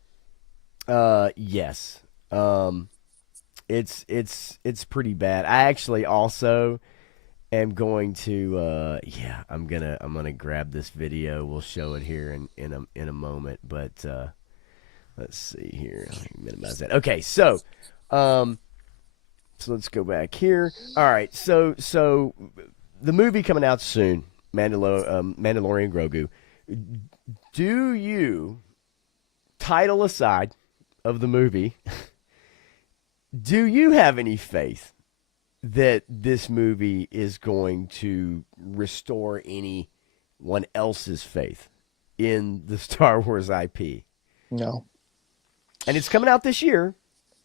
Yes. It's pretty bad. I actually also am going to I'm gonna grab this video. We'll show it here in a moment, but let's see here. Let me minimize that. Okay, so let's go back here. All right, so the movie coming out soon, Mandalorian Grogu. Do you, title aside of the movie, do you have any faith that this movie is going to restore anyone else's faith in the Star Wars IP? No. And it's coming out this year.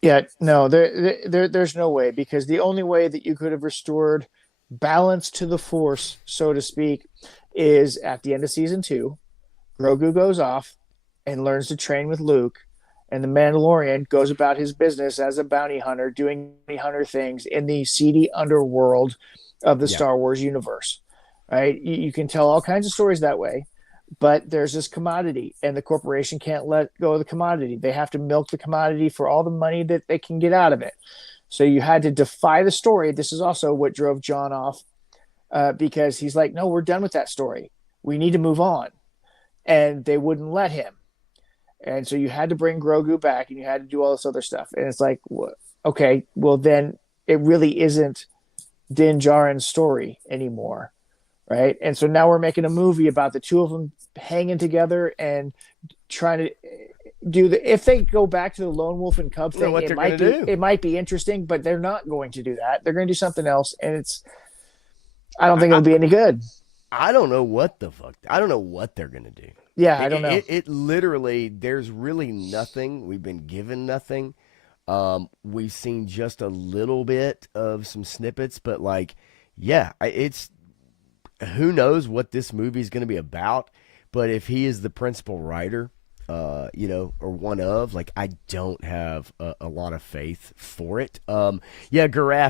Yeah, no, there's no way, because the only way that you could have restored balance to the Force, so to speak, is at the end of season 2, Grogu goes off and learns to train with Luke, and the Mandalorian goes about his business as a bounty hunter, doing bounty hunter things in the seedy underworld of the Star Wars universe. Right? You can tell all kinds of stories that way, but there's this commodity, and the corporation can't let go of the commodity. They have to milk the commodity for all the money that they can get out of it. So you had to defy the story. This is also what drove John off, because he's like, no, we're done with that story. We need to move on. And they wouldn't let him. And so you had to bring Grogu back, and you had to do all this other stuff. And it's like, okay, well, then it really isn't Din Djarin's story anymore. Right. And so now we're making a movie about the two of them hanging together and trying to do if they go back to the lone wolf and cub thing, it might be interesting, but they're not going to do that. They're going to do something else. And I don't think it'll be any good. I don't know what the fuck. I don't know what they're going to do. Yeah. I don't know. It literally, there's really nothing. We've been given nothing. We've seen just a little bit of some snippets, but it's, who knows what this movie is going to be about, but if he is the principal writer, or one of, I don't have a lot of faith for it. Garaf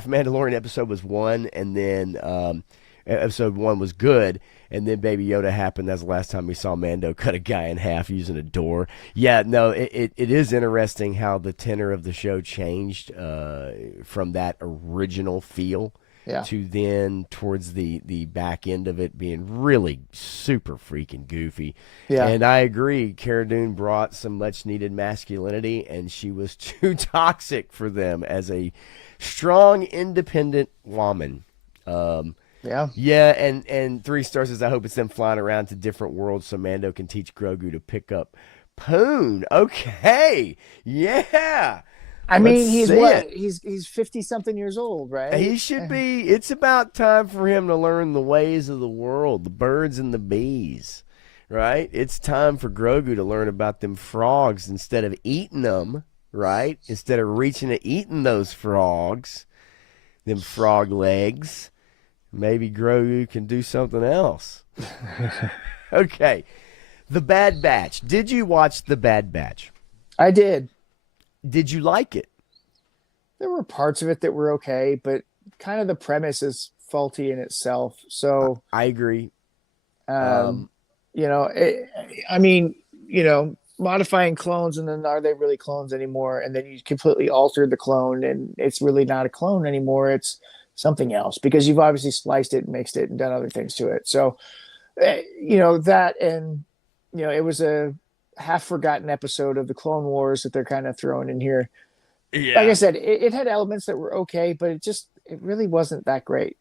Mandalorian episode was 1, and then episode 1 was good, and then Baby Yoda happened. That's the last time we saw Mando cut a guy in half using a door. Yeah, no, it is interesting how the tenor of the show changed from that original feel. Yeah. To then towards the back end of it being really super freaking goofy. Yeah. And I agree, Cara Dune brought some much needed masculinity, and she was too toxic for them as a strong, independent woman. Yeah. Yeah, and 3 stars says, I hope it's them flying around to different worlds so Mando can teach Grogu to pick up Poon. Okay. Yeah. I mean, he's what? He's 50 something years old, right? He should be. It's about time for him to learn the ways of the world, the birds and the bees, right? It's time for Grogu to learn about them frogs instead of eating them, right? Instead of reaching and eating those frogs, them frog legs. Maybe Grogu can do something else. Okay. The Bad Batch. Did you watch The Bad Batch? I did. Did you like it? There were parts of it that were okay, but kind of the premise is faulty in itself. So I agree. Modifying clones, and then are they really clones anymore? And then you completely altered the clone, and it's really not a clone anymore. It's something else because you've obviously spliced it, mixed it, and done other things to it. So, that, and it was a half forgotten episode of the Clone Wars that they're kind of throwing in here. Yeah. Like I said, it had elements that were okay, but it really wasn't that great.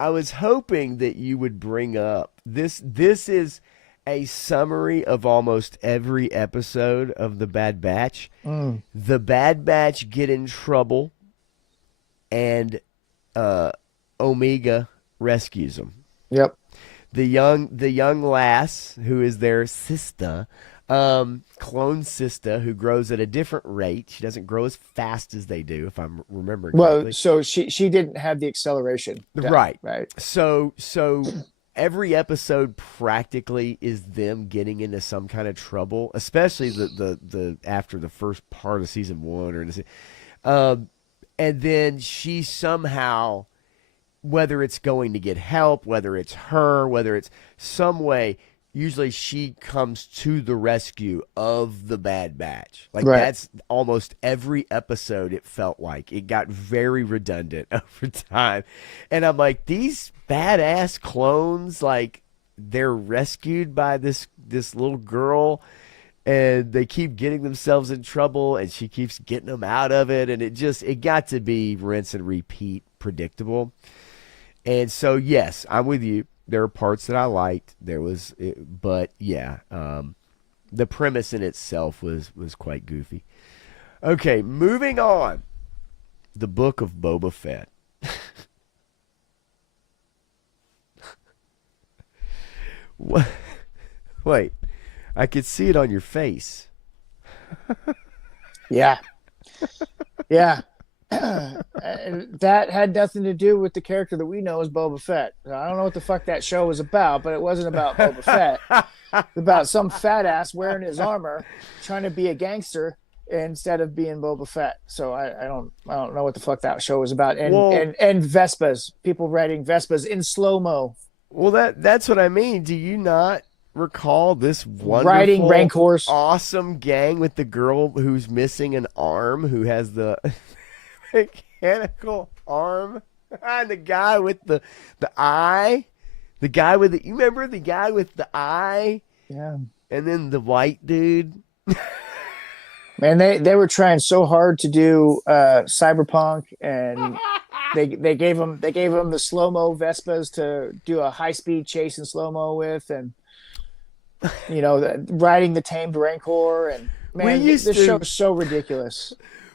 I was hoping that you would bring up this. This is a summary of almost every episode of The Bad Batch. The Bad Batch get in trouble, and Omega rescues them. Yep. The young lass who is their sister, clone sister, who grows at a different rate. She doesn't grow as fast as they do, if I'm remembering correctly. Well, so she didn't have the acceleration. Right. Right. So every episode practically is them getting into some kind of trouble, especially the after the first part of season 1 and then she somehow, whether it's going to get help, whether it's her, whether it's some way, usually she comes to the rescue of the Bad Batch. Like that's almost every episode. It felt like it got very redundant over time. And I'm like, these badass clones, like they're rescued by this little girl and they keep getting themselves in trouble and she keeps getting them out of it. And it got to be rinse and repeat predictable. And so, yes, I'm with you. There are parts that I liked. But yeah, the premise in itself was quite goofy. Okay, moving on. The Book of Boba Fett. What? Wait, I could see it on your face. Yeah. Yeah. That had nothing to do with the character that we know as Boba Fett. I don't know what the fuck that show was about, but it wasn't about Boba Fett. It's about some fat ass wearing his armor, trying to be a gangster instead of being Boba Fett. So I don't know what the fuck that show was about. And Vespas, people riding Vespas in slow-mo. Well, that's what I mean. Do you not recall this wonderful, riding Rancors, awesome gang with the girl who's missing an arm, who has the mechanical arm, and the guy with the eye, you remember the guy with the eye? Yeah. And then the white dude. Man, they were trying so hard to do Cyberpunk, and they gave him the slow-mo Vespas to do a high-speed chase in slow-mo with, and riding the tamed Rancor, and man, this show is so ridiculous.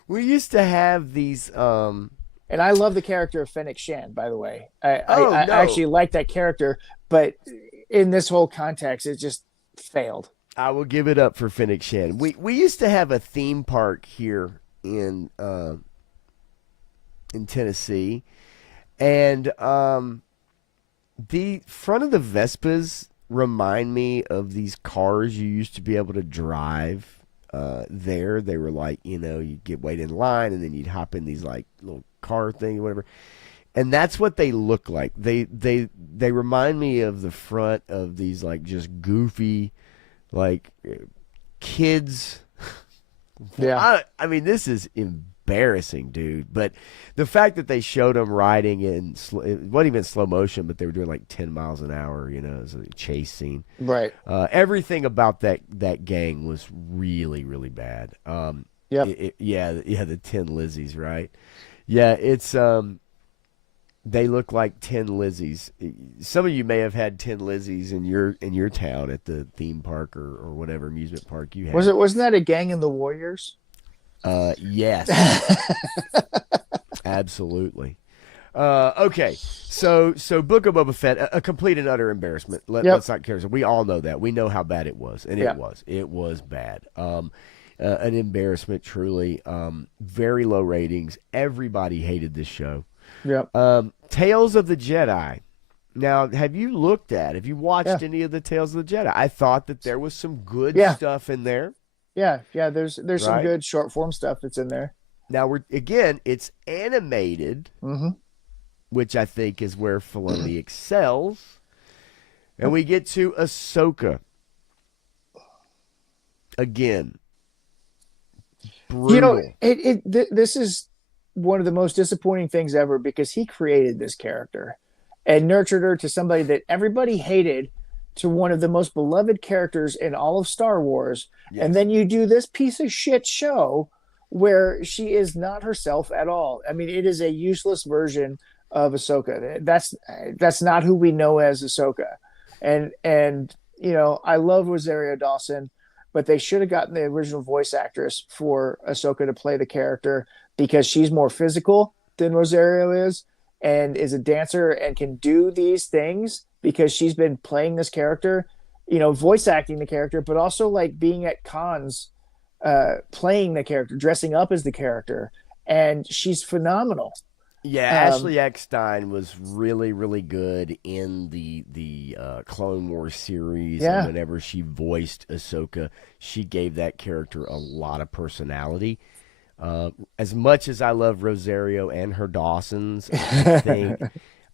We used to have these and I love the character of Fennec Shand, by the way. I actually like that character, but in this whole context it just failed. I will give it up for Fennec Shand. We used to have a theme park here in Tennessee, and the front of the Vespas remind me of these cars you used to be able to drive there. They were like, you'd wait in line and then you'd hop in these like little car thing or whatever. And that's what they look like. They remind me of the front of these like just goofy like kids. Yeah. I mean, this is embarrassing, dude. But the fact that they showed them riding it wasn't even slow motion, but they were doing like 10 miles an hour, it was a chase scene. Right. Everything about that gang was really, really bad. Yep. The 10 Lizzies, right? Yeah, it's they look like 10 Lizzies. Some of you may have had 10 Lizzies in your town at the theme park or whatever amusement park you had. Wasn't that a gang in the Warriors? Yes. Absolutely. Okay, so Book of Boba Fett, a complete and utter embarrassment. Let's not care. We all know that. We know how bad it was, and it was bad. An embarrassment, truly. Very low ratings. Everybody hated this show. Yep. Tales of the Jedi. Now, have you watched any of the Tales of the Jedi? I thought that there was some good stuff in there. Yeah. There's some good short form stuff that's in there. Now it's animated. Mm-hmm. which I think is where Filoni excels. And we get to Ahsoka. Again, brutal. This is one of the most disappointing things ever, because he created this character and nurtured her to somebody that everybody hated, to one of the most beloved characters in all of Star Wars. Yes. And then you do this piece of shit show where she is not herself at all. I mean, it is a useless version of Ahsoka. That's not who we know as Ahsoka. And I love Rosario Dawson, but they should have gotten the original voice actress for Ahsoka to play the character, because she's more physical than Rosario is, and is a dancer and can do these things because she's been playing this character, voice acting the character, but also like being at cons, playing the character, dressing up as the character. And she's phenomenal. Yeah, Ashley Eckstein was really, really good in the Clone Wars series. Yeah. And whenever she voiced Ahsoka, she gave that character a lot of personality. As much as I love Rosario and her Dawsons,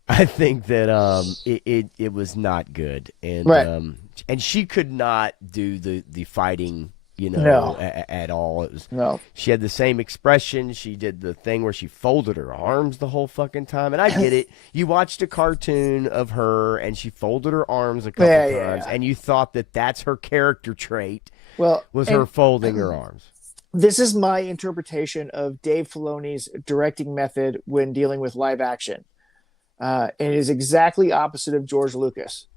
I think that it was not good, and right. And she could not do the fighting. No. At all. No. She had the same expression. She did the thing where she folded her arms the whole fucking time. And I get it. You watched a cartoon of her and she folded her arms a couple times, and you thought that that's her character trait. Was her folding her arms. This is my interpretation of Dave Filoni's directing method when dealing with live action. And it is exactly opposite of George Lucas.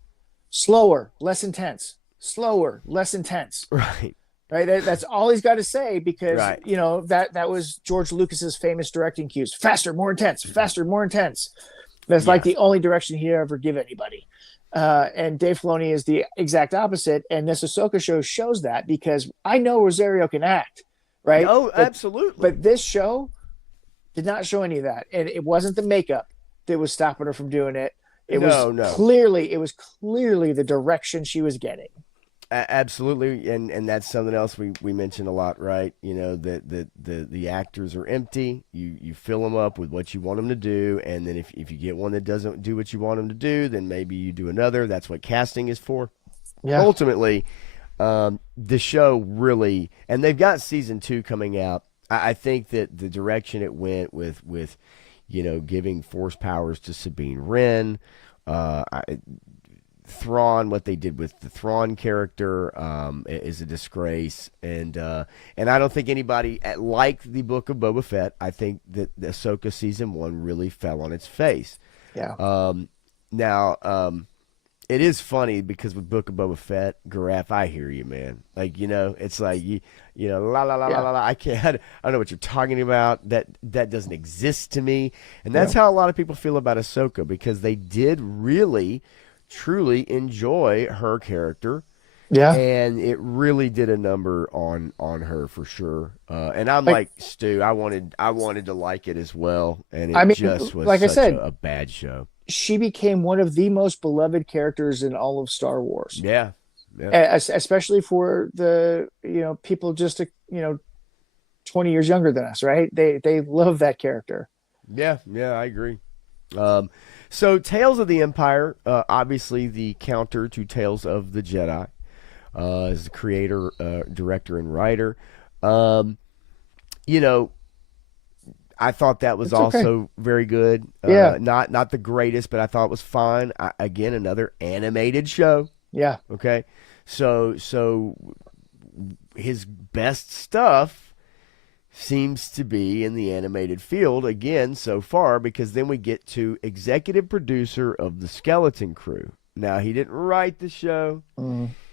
Slower, less intense. Slower, less intense. Right. Right, that's all he's got to say, because that was George Lucas's famous directing cues: faster, more intense, faster, more intense. That's like the only direction he'd ever give anybody. And Dave Filoni is the exact opposite. And this Ahsoka show shows that, because I know Rosario can act, right? Oh, absolutely. But this show did not show any of that, and it wasn't the makeup that was stopping her from doing it. It was clearly the direction she was getting. Absolutely, and that's something else we mention a lot, right? That the actors are empty. You fill them up with what you want them to do, and then if you get one that doesn't do what you want them to do, then maybe you do another. That's what casting is for. Yeah. Ultimately, the show really, and they've got season 2 coming out. I think that the direction it went with giving force powers to Sabine Wren, Thrawn, what they did with the Thrawn character is a disgrace, and I don't think anybody liked the Book of Boba Fett. I think that the Ahsoka season 1 really fell on its face. Yeah. Now, it is funny, because with Book of Boba Fett, Garaf, I hear you, man. Like, it's like la la la la la. I can't. I don't know what you're talking about. That doesn't exist to me, and that's how a lot of people feel about Ahsoka, because they did really, truly enjoy her character. Yeah. And it really did a number on her for sure. And I'm like Stu, I wanted to like it as well, and it just was like such I said, a bad show. She became one of the most beloved characters in all of Star Wars. Yeah. Especially for the people just 20 years younger than us, right? They love that character. Yeah, I agree. So Tales of the Empire, obviously the counter to Tales of the Jedi, is the creator, director, and writer. I thought that was also very good. Not the greatest, but I thought it was fine. Again, another animated show. Yeah. Okay. So his best stuff seems to be in the animated field again so far, because then we get to executive producer of the Skeleton Crew. Now, he didn't write the show.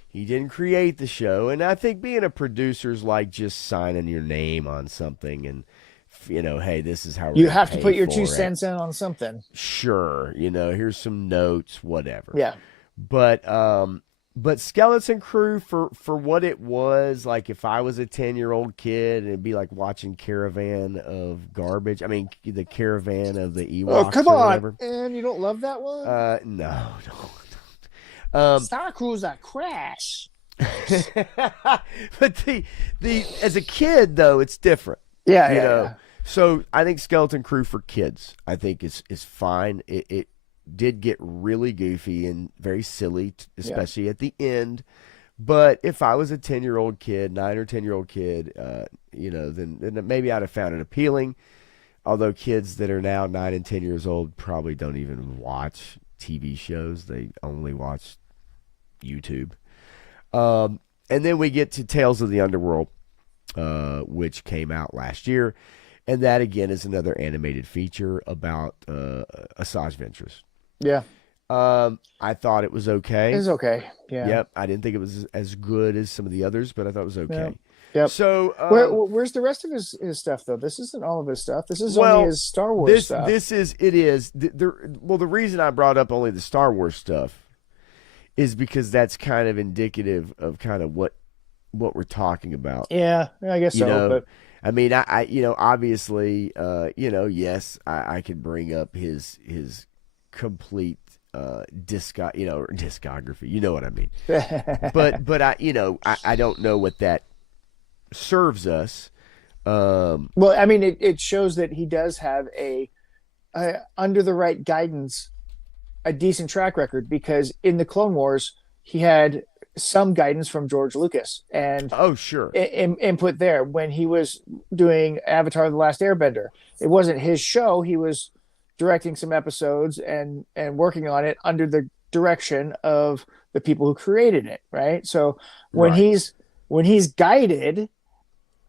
He didn't create the show. And I think being a producer is like just signing your name on something and, hey, this is how we're you have to pay put your for 2 it. cents in on something. Sure. Here's some notes, whatever. Yeah. But Skeleton Crew, for what it was, like if I was a 10-year-old kid, it'd be like watching Caravan of Garbage. I mean, the Caravan of the Ewoks. Oh, come or on. whatever. And you don't love that one? No, don't. Star Cruiser Crash. But the as a kid, though, it's different. Yeah. So I think Skeleton Crew for kids, I think is fine. It did get really goofy and very silly, especially at the end. But if I was a 10-year-old kid, 9 or 10-year-old kid, then maybe I'd have found it appealing. Although kids that are now 9 and 10 years old probably don't even watch TV shows. They only watch YouTube. And then we get to Tales of the Underworld, which came out last year. And that, again, is another animated feature about Asajj Ventress. Yeah. I thought it was okay. It was okay. Yeah. Yep. I didn't think it was as good as some of the others, but I thought it was okay. Yep. So where's the rest of his stuff though? This isn't all of his stuff. This is only his Star Wars stuff. The reason I brought up only the Star Wars stuff is because that's kind of indicative of kind of what we're talking about. Yeah, I guess so. But I mean, I obviously, yes, I could bring up his complete discography. You know what I mean? but I don't know what that serves us. Well, I mean, it shows that he does have a under the right guidance, a decent track record, because in the Clone Wars he had some guidance from George Lucas and input there when he was doing Avatar: The Last Airbender. It wasn't his show. He was directing some episodes and working on it under the direction of the people who created it, right? So when he's guided,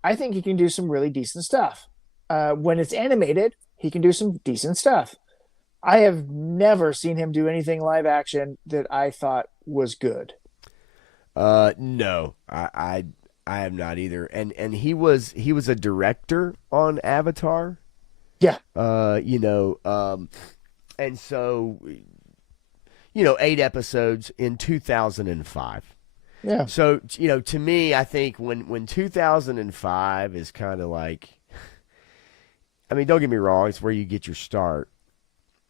I think he can do some really decent stuff. When it's animated, he can do some decent stuff. I have never seen him do anything live action that I thought was good. No, I have not either. And he was a director on Avatar. Yeah. And so, 8 episodes in 2005. Yeah. So, to me, I think when 2005 is kind of like, I mean, don't get me wrong, it's where you get your start.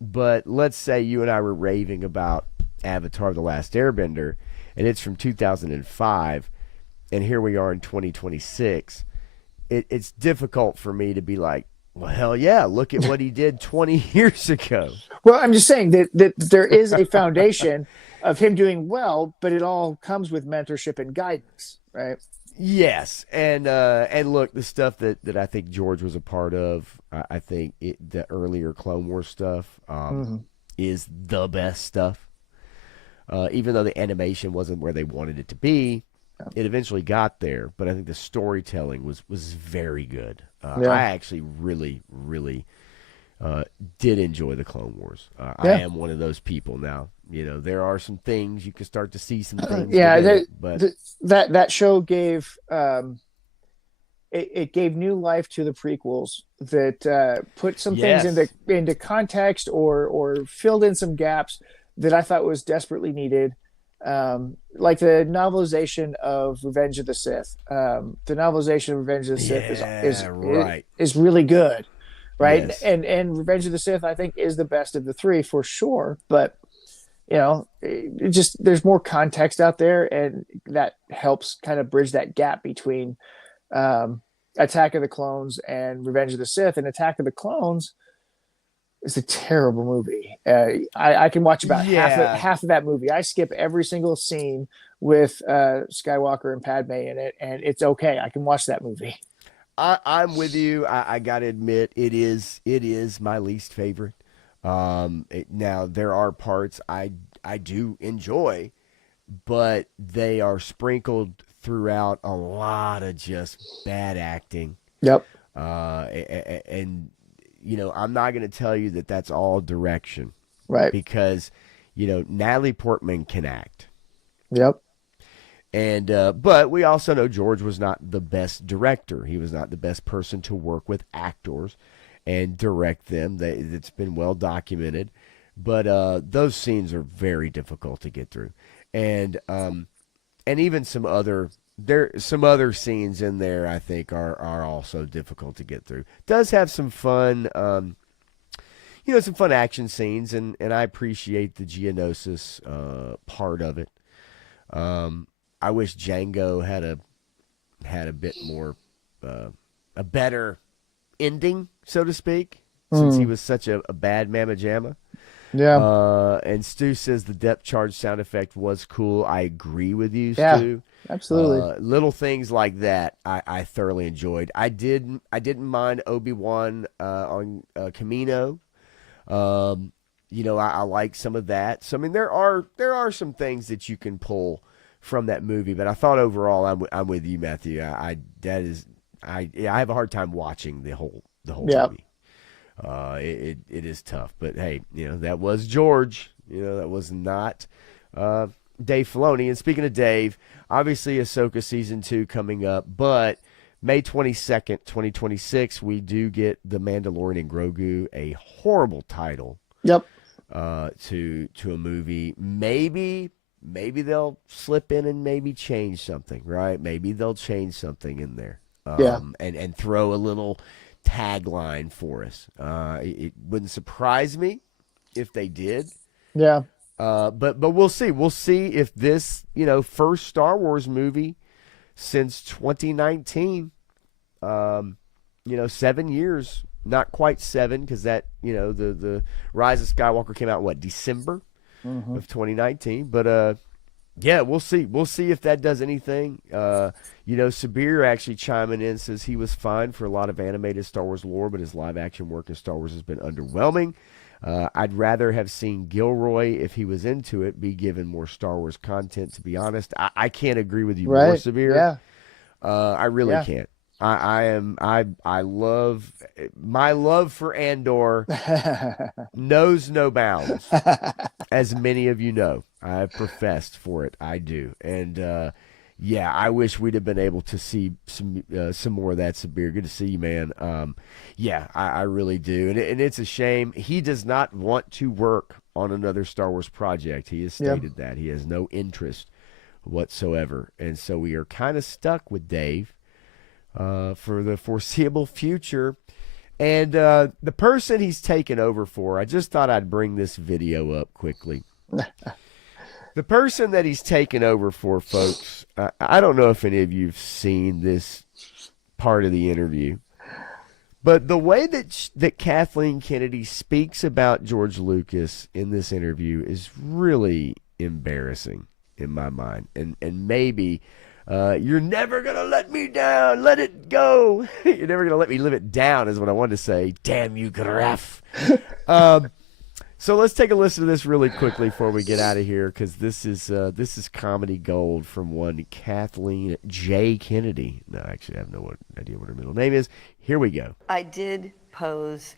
But let's say you and I were raving about Avatar: The Last Airbender, and it's from 2005, and here we are in 2026. It's difficult for me to be like, well, hell yeah, look at what he did 20 years ago. Well, I'm just saying that there is a foundation of him doing well, but it all comes with mentorship and guidance, right? Yes, and look, the stuff that I think George was a part of, I think the earlier Clone Wars stuff is the best stuff. Even though the animation wasn't where they wanted it to be, it eventually got there. But I think the storytelling was very good. I actually really, really did enjoy the Clone Wars. I am one of those people now. There are some things you can start to see some things. That show gave it gave new life to the prequels that put some things into context or filled in some gaps that I thought was desperately needed. Like the novelization of Revenge of the Sith. The novelization of Revenge of the Sith is really good, right? Yes. And Revenge of the Sith, I think, is the best of the three for sure. But there's more context out there, and that helps kind of bridge that gap between Attack of the Clones and Revenge of the Sith. And Attack of the Clones is a terrible movie. I can watch about half of that movie. I skip every single scene with Skywalker and Padme in it, and it's okay. I can watch that movie. I'm with you. I got to admit, it is my least favorite. Now, there are parts I do enjoy, but they are sprinkled throughout a lot of just bad acting. Yep. And I'm not going to tell you that that's all direction. Right. Because, Natalie Portman can act. Yep. And but we also know George was not the best director. He was not the best person to work with actors and direct them. It's been well documented. But those scenes are very difficult to get through. And even some other scenes in there I think are also difficult to get through. Does have some fun some fun action scenes, and I appreciate the Geonosis part of it. I wish Django had a bit more a better ending. so to speak, since he was such a bad mamma jamma. Yeah. And Stu says the depth charge sound effect was cool. I agree with you, Yeah, Stu. absolutely. Little things like that I thoroughly enjoyed. I didn't mind Obi-Wan on Camino. I like some of that. So I mean, there are some things that you can pull from that movie, but I thought overall I'm with you, Matthew. I have a hard time watching the whole movie. It is tough, but hey, that was George. That was not Dave Filoni. And speaking of Dave, obviously Ahsoka season 2 coming up, but May 22nd, 2026, we do get The Mandalorian and Grogu, a horrible title. Yep. To a movie. Maybe they'll slip in and maybe change something, right? Maybe they'll change something in there. And throw a little tagline for us. It wouldn't surprise me if they did. Yeah. But we'll see. We'll see if this, first Star Wars movie since 2019, 7 years, not quite 7, because that, the Rise of Skywalker came out, December of 2019. But, yeah, we'll see. We'll see if that does anything. Sabir actually chiming in, says he was fine for a lot of animated Star Wars lore, but his live action work in Star Wars has been underwhelming. I'd rather have seen Gilroy, if he was into it, be given more Star Wars content, to be honest. I can't agree with you more, Sabir. Yeah. I really can't. I love my love for Andor knows no bounds, as many of you know. I've professed for it. I do. And I wish we'd have been able to see some more of that, Sabir. Good to see you, man. I really do. And it's a shame. He does not want to work on another Star Wars project. He has stated that. He has no interest whatsoever. And so we are kind of stuck with Dave for the foreseeable future. And the person he's taken over for, I just thought I'd bring this video up quickly. The person that he's taken over for, folks, I don't know if any of you have seen this part of the interview, but the way that Kathleen Kennedy speaks about George Lucas in this interview is really embarrassing in my mind. And maybe you're never going to let me down. Let it go. You're never going to let me live it down is what I wanted to say. Damn you, Graf. So let's take a listen to this really quickly before we get out of here, because this is comedy gold from one Kathleen J. Kennedy. No, actually, I have no idea what her middle name is. Here we go. I did pose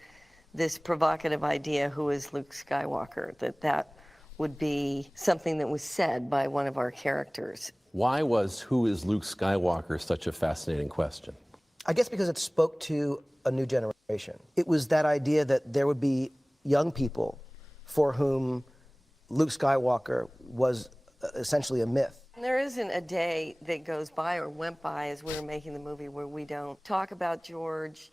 this provocative idea, who is Luke Skywalker, that would be something that was said by one of our characters. Why was who is Luke Skywalker such a fascinating question? I guess because it spoke to a new generation. It was that idea that there would be young people for whom Luke Skywalker was essentially a myth. There isn't a day that goes by or went by as we were making the movie where we don't talk about George.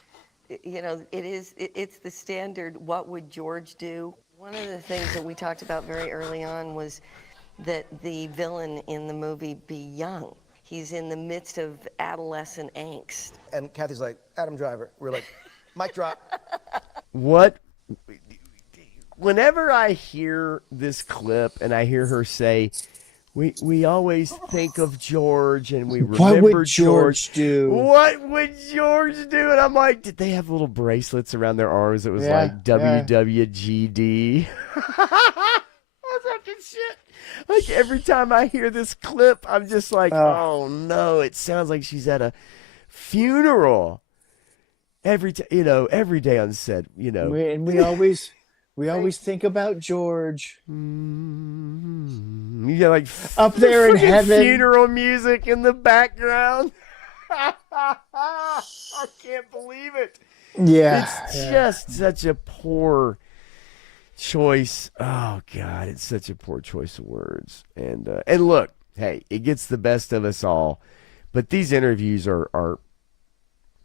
It's the standard, what would George do? One of the things that we talked about very early on was that the villain in the movie be young. He's in the midst of adolescent angst. And Kathy's like, Adam Driver. We're like, mic drop. What? Whenever I hear this clip and I hear her say, we always think of George and we remember what would George do? What would George do? And I'm like, did they have little bracelets around their arms that was like WWGD? What's up with shit? Like every time I hear this clip, I'm just like, oh no, it sounds like she's at a funeral. Every day on set, And we always think about George. You got like up there in heaven, funeral music in the background. I can't believe it. Yeah, it's just such a poor choice. Oh God, it's such a poor choice of words. And look, hey, it gets the best of us all, but these interviews are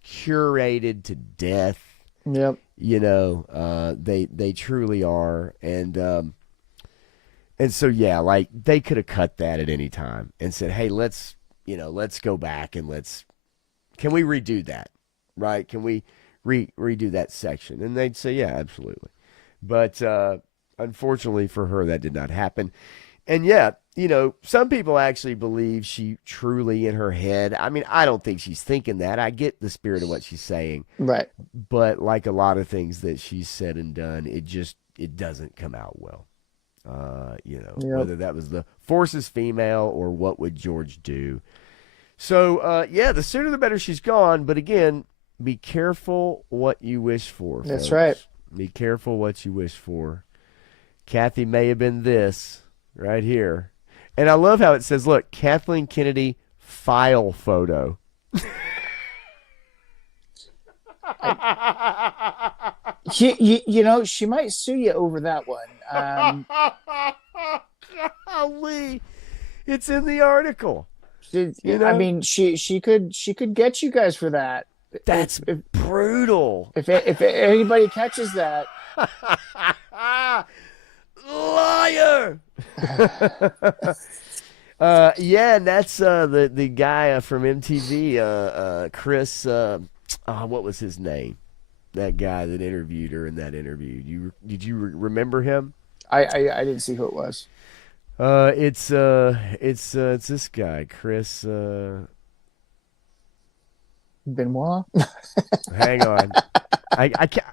curated to death. Yep. They truly are. And so, like they could have cut that at any time and said, hey, let's go back and can we redo that? Right. Can we redo that section. And they'd say, yeah, absolutely. But unfortunately for her, that did not happen. And yet, some people actually believe she truly in her head. I mean, I don't think she's thinking that. I get the spirit of what she's saying. Right. But like a lot of things that she's said and done, it doesn't come out well. Whether that was the Force is female or what would George do. So, the sooner the better she's gone. But again, be careful what you wish for. That's folks. right. Be careful what you wish for. Kathy may have been this right here. And I love how it says, look, Kathleen Kennedy file photo. She might sue you over that one. Golly, it's in the article. I mean, she could get you guys for that. That's brutal. If anybody catches that, liar. And that's the guy from MTV, Chris. What was his name? That guy that interviewed her in that interview. Did you remember him? I didn't see who it was. It's this guy, Chris. Benoit. Hang on, I can't.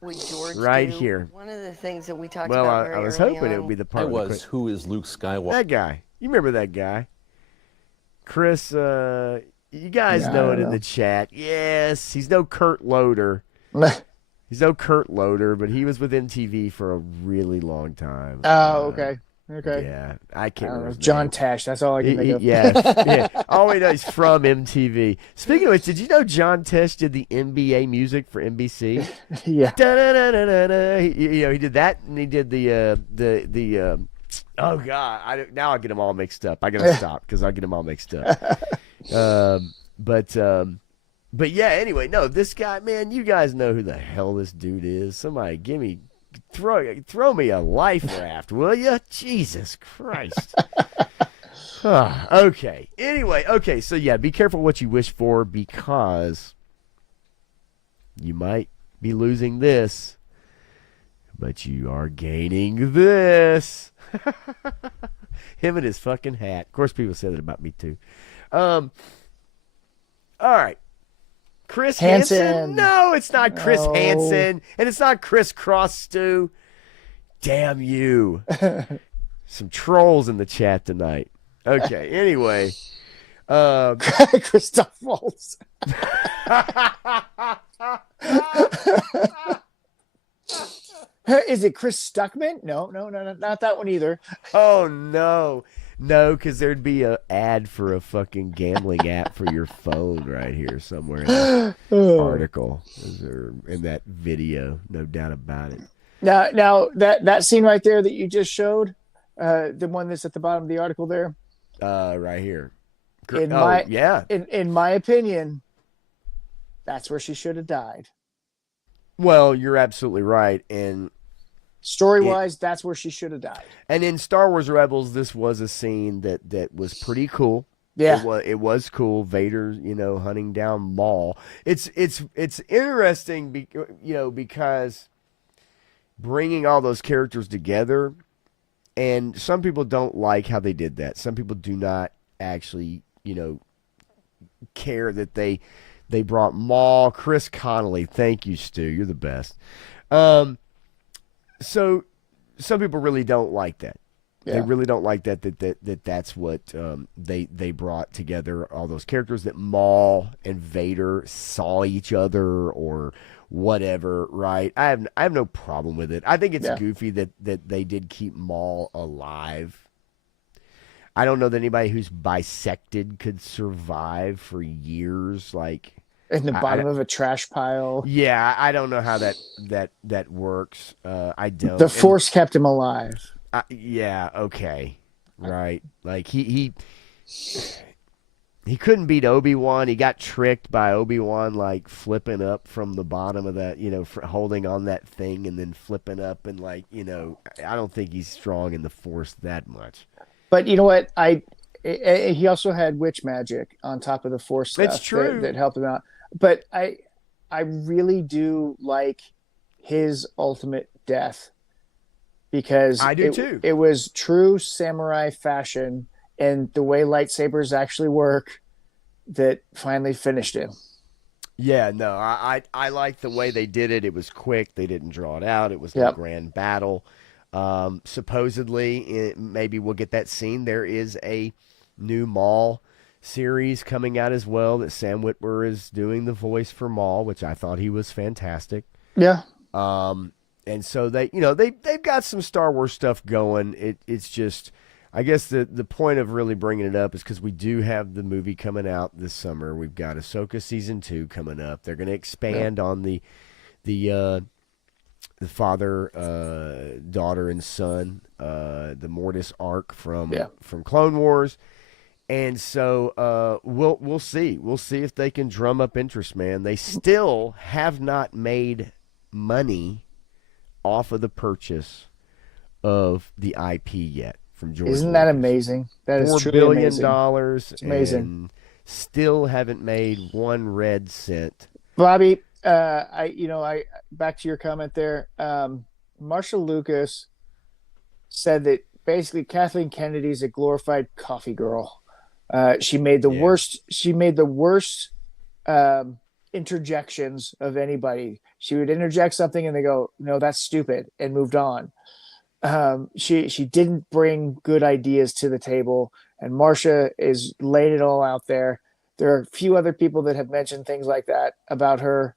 With George right do, here. One of the things that we talked Well, about very I was early hoping on, it would be the part. Who is Luke Skywalker? That guy. You remember that guy, Chris? You guys know it in the chat. Yes, he's no Kurt Loder. He's no Kurt Loder, but he was with MTV for a really long time. Oh, okay. Okay. Yeah, I can't remember. His John name. Tesh. That's all I can think of. Yeah. All we know is from MTV. Speaking of which, did you know John Tesh did the NBA music for NBC? Yeah. He did that, and he did the. Oh God! Now I get them all mixed up. I gotta stop because I get them all mixed up. But yeah. Anyway, no, this guy, man, you guys know who the hell this dude is. Somebody throw me a life raft, will you? Jesus Christ. Okay. Anyway, okay. So yeah, be careful what you wish for because you might be losing this, but you are gaining this. Him and his fucking hat. Of course, people say that about me too. All right. Chris Hansen? No, it's not Chris Hansen. And it's not Chris Cross Stew. Damn you. Some trolls in the chat tonight. Okay, anyway. Christoph Waltz. Is it Chris Stuckman? No, not that one either. Oh, no. No, because there'd be an ad for a fucking gambling app for your phone right here somewhere in that article or in that video. No doubt about it. Now that scene right there that you just showed, the one that's at the bottom of the article there. Right here. In my opinion, that's where she should have died. Well, you're absolutely right. And story-wise, that's where she should have died. And in Star Wars Rebels, this was a scene that was pretty cool. Yeah, it was cool. Vader, hunting down Maul. It's interesting, because bringing all those characters together, and some people don't like how they did that. Some people do not actually, care that they brought Maul, Chris Connolly. Thank you, Stu. You're the best. So some people really don't like that. Yeah. They really don't like that's what they brought together, all those characters, that Maul and Vader saw each other or whatever, right? I have no problem with it. I think it's goofy that they did keep Maul alive. I don't know that anybody who's bisected could survive for years, like in the bottom of a trash pile. Yeah, I don't know how that works. I don't. The Force kept him alive. Yeah. Okay. Right. Like he couldn't beat Obi-Wan. He got tricked by Obi-Wan, like flipping up from the bottom of that, holding on that thing and then flipping up, and I don't think he's strong in the Force that much. But you know what? He also had witch magic on top of the Force stuff. That's true. That helped him out. But I I really do like his ultimate death, because I do too. It was true samurai fashion and the way lightsabers actually work that finally finished him. Yeah, no, I like the way they did it. It was quick. They didn't draw it out. It was no grand battle. Supposedly, maybe we'll get that scene. There is a new Maul series coming out as well that Sam Witwer is doing the voice for Maul, which I thought he was fantastic. Yeah. And so they've got some Star Wars stuff going. It's just, I guess the point of really bringing it up is because we do have the movie coming out this summer. We've got Ahsoka season 2 coming up. They're going to expand on the father, daughter, and son, the Mortis arc from Clone Wars. And so we'll see. We'll see if they can drum up interest, man. They still have not made money off of the purchase of the IP yet from George. Isn't that amazing? That is $4 truly billion amazing. It's amazing. And still haven't made one red cent. Bobby, I back to your comment there. Marsha Lucas said that basically Kathleen Kennedy's a glorified coffee girl. She made the worst. She made the worst interjections of anybody. She would interject something and they go, "No, that's stupid," and moved on. She didn't bring good ideas to the table, and Marsha is laying it all out there. There are a few other people that have mentioned things like that about her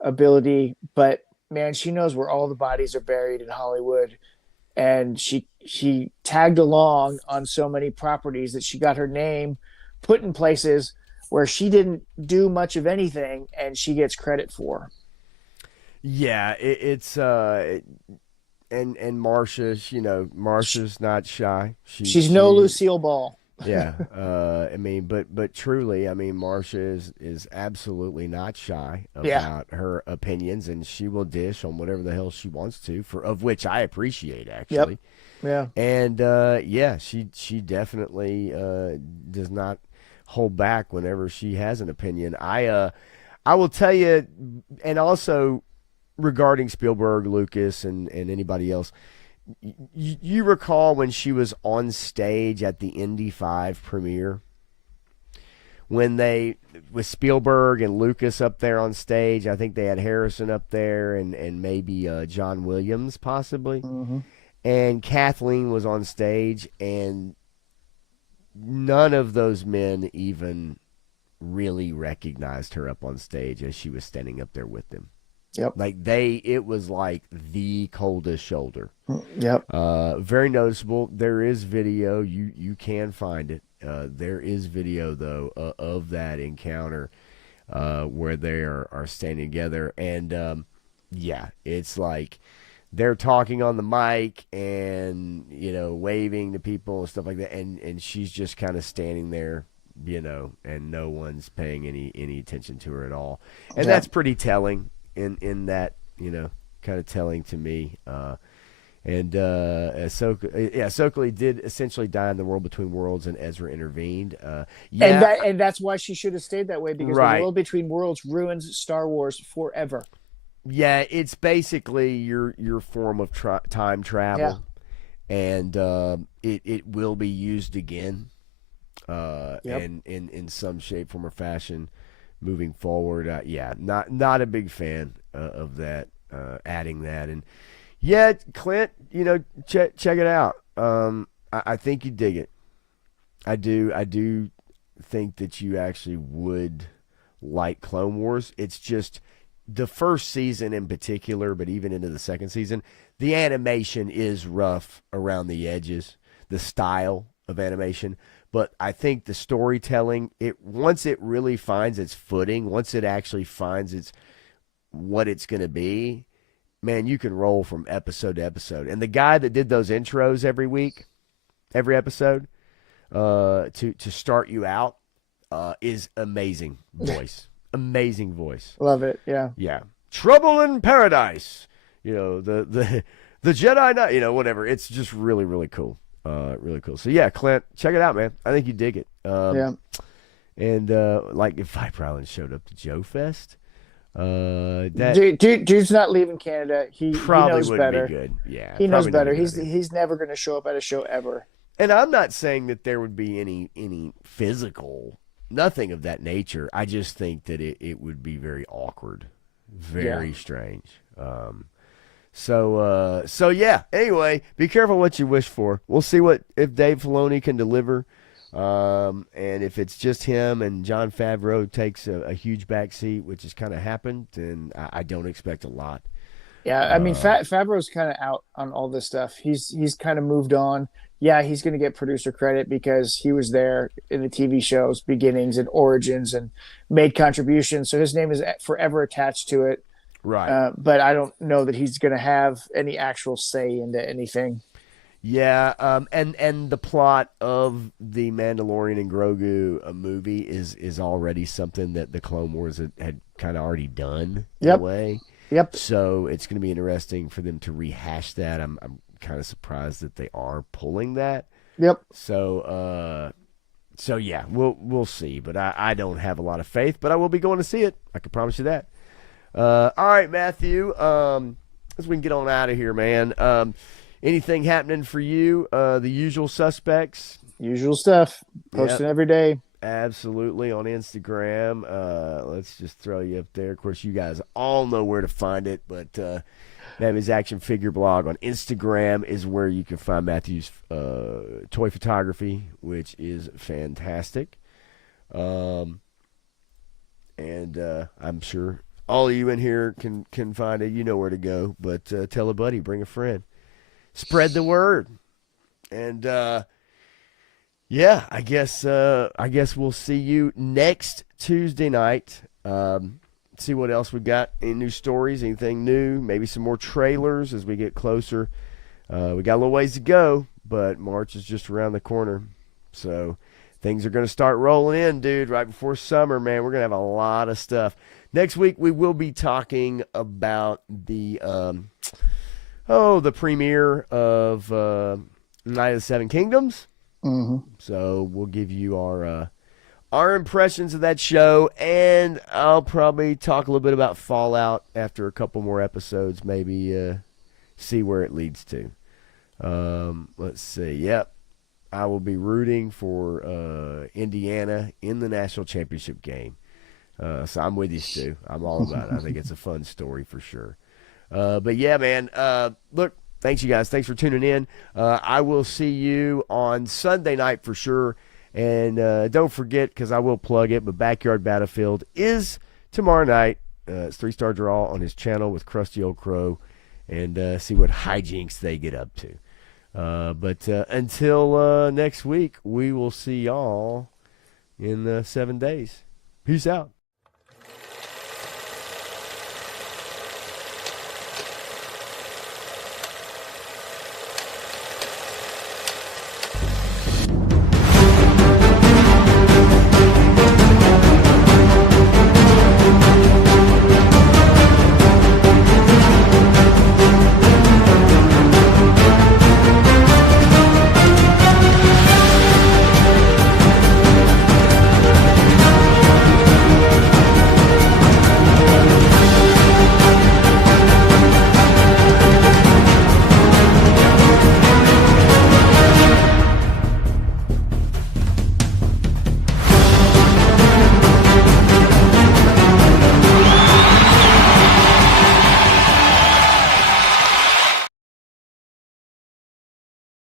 ability, but man, she knows where all the bodies are buried in Hollywood, and she tagged along on so many properties that she got her name put in places where she didn't do much of anything, and she gets credit for. Yeah, it's and Marsha, Marsha's not shy. She's no Lucille Ball. Yeah, I mean, but truly, I mean, Marsha is absolutely not shy about her opinions, and she will dish on whatever the hell she wants to, of which I appreciate, actually. Yep. Yeah. And she definitely does not hold back whenever she has an opinion. I will tell you, and also regarding Spielberg, Lucas, and anybody else. You recall when she was on stage at the Indy 5 premiere? When with Spielberg and Lucas up there on stage, I think they had Harrison up there and maybe John Williams possibly. Mm-hmm. And Kathleen was on stage, and none of those men even really recognized her up on stage as she was standing up there with them. Yep. It was like the coldest shoulder. Yep. Very noticeable. There is video. You can find it. There is video though of that encounter where they are standing together, and it's like they're talking on the mic and waving to people and stuff like that, and she's just kind of standing there, and no one's paying any attention to her at all, and that's pretty telling. In that, kind of telling to me. And Ahsoka did essentially die in the World Between Worlds, and Ezra intervened. And that's why she should have stayed that way, because right. The World Between Worlds ruins Star Wars forever. Yeah, it's basically your form of time travel, and it will be used again, and in some shape, form, or fashion. Moving forward, not a big fan of that. Adding that, and Clint, check it out. I think you dig it. I do think that you actually would like Clone Wars. It's just the first season in particular, but even into the second season, the animation is rough around the edges. The style of animation. But I think the storytelling, once it really finds its footing, once it actually finds what it's going to be, man, you can roll from episode to episode. And the guy that did those intros every week, every episode, to start you out, is amazing voice. Amazing voice. Love it. Yeah. Yeah. Trouble in Paradise. The Jedi Knight. Whatever. It's just really, really cool. Really cool. So Clint, check it out, man. I think you dig it. And like if Viper Island showed up to Joe Fest, That Dude's not leaving Canada. He probably knows wouldn't better. be good. Yeah, He knows probably not better. a good idea. He's never going to show up at a show ever. And I'm not saying that there would be any physical, nothing of that nature. I just think that it would be very awkward, very strange. So yeah. Anyway, be careful what you wish for. We'll see if Dave Filoni can deliver, and if it's just him and Jon Favreau takes a huge backseat, which has kind of happened, then I don't expect a lot. Yeah, I mean, Favreau's kind of out on all this stuff. He's kind of moved on. Yeah, he's going to get producer credit because he was there in the TV show's beginnings and origins and made contributions. So his name is forever attached to it. Right. But I don't know that he's going to have any actual say into anything. Yeah, and the plot of the Mandalorian and Grogu movie is already something that the Clone Wars had kind of already done in a way. Yep. So it's going to be interesting for them to rehash that. I'm kind of surprised that they are pulling that. Yep. So yeah, we'll see. But I don't have a lot of faith, but I will be going to see it. I can promise you that. All right, Matthew. As we can get on out of here, man. Anything happening for you? The usual suspects. Usual stuff. Posting every day. Absolutely, on Instagram. Let's just throw you up there. Of course, you guys all know where to find it, but Matthew's Action Figure Blog on Instagram is where you can find Matthew's toy photography, which is fantastic. And I'm sure all of you in here can find it. You know where to go, but tell a buddy, bring a friend. Spread the word. And yeah, I guess we'll see you next Tuesday night. See what else we got. Any new stories, anything new, maybe some more trailers as we get closer. We got a little ways to go, but March is just around the corner. So things are going to start rolling in, dude, right before summer, man. We're going to have a lot of stuff. Next week, we will be talking about the premiere of Night of the Seven Kingdoms. Mm-hmm. So we'll give you our impressions of that show, and I'll probably talk a little bit about Fallout after a couple more episodes, maybe see where it leads to. Let's see. Yep. I will be rooting for Indiana in the national championship game. So I'm with you, Stu. I'm all about it. I think it's a fun story for sure. But yeah, man, look, thanks you guys. Thanks for tuning in. I will see you on Sunday night for sure. And don't forget, because I will plug it, but Backyard Battlefield is tomorrow night. It's 3-star draw on his channel with Krusty Old Crow, and see what hijinks they get up to. But until next week, we will see y'all in 7 days. Peace out.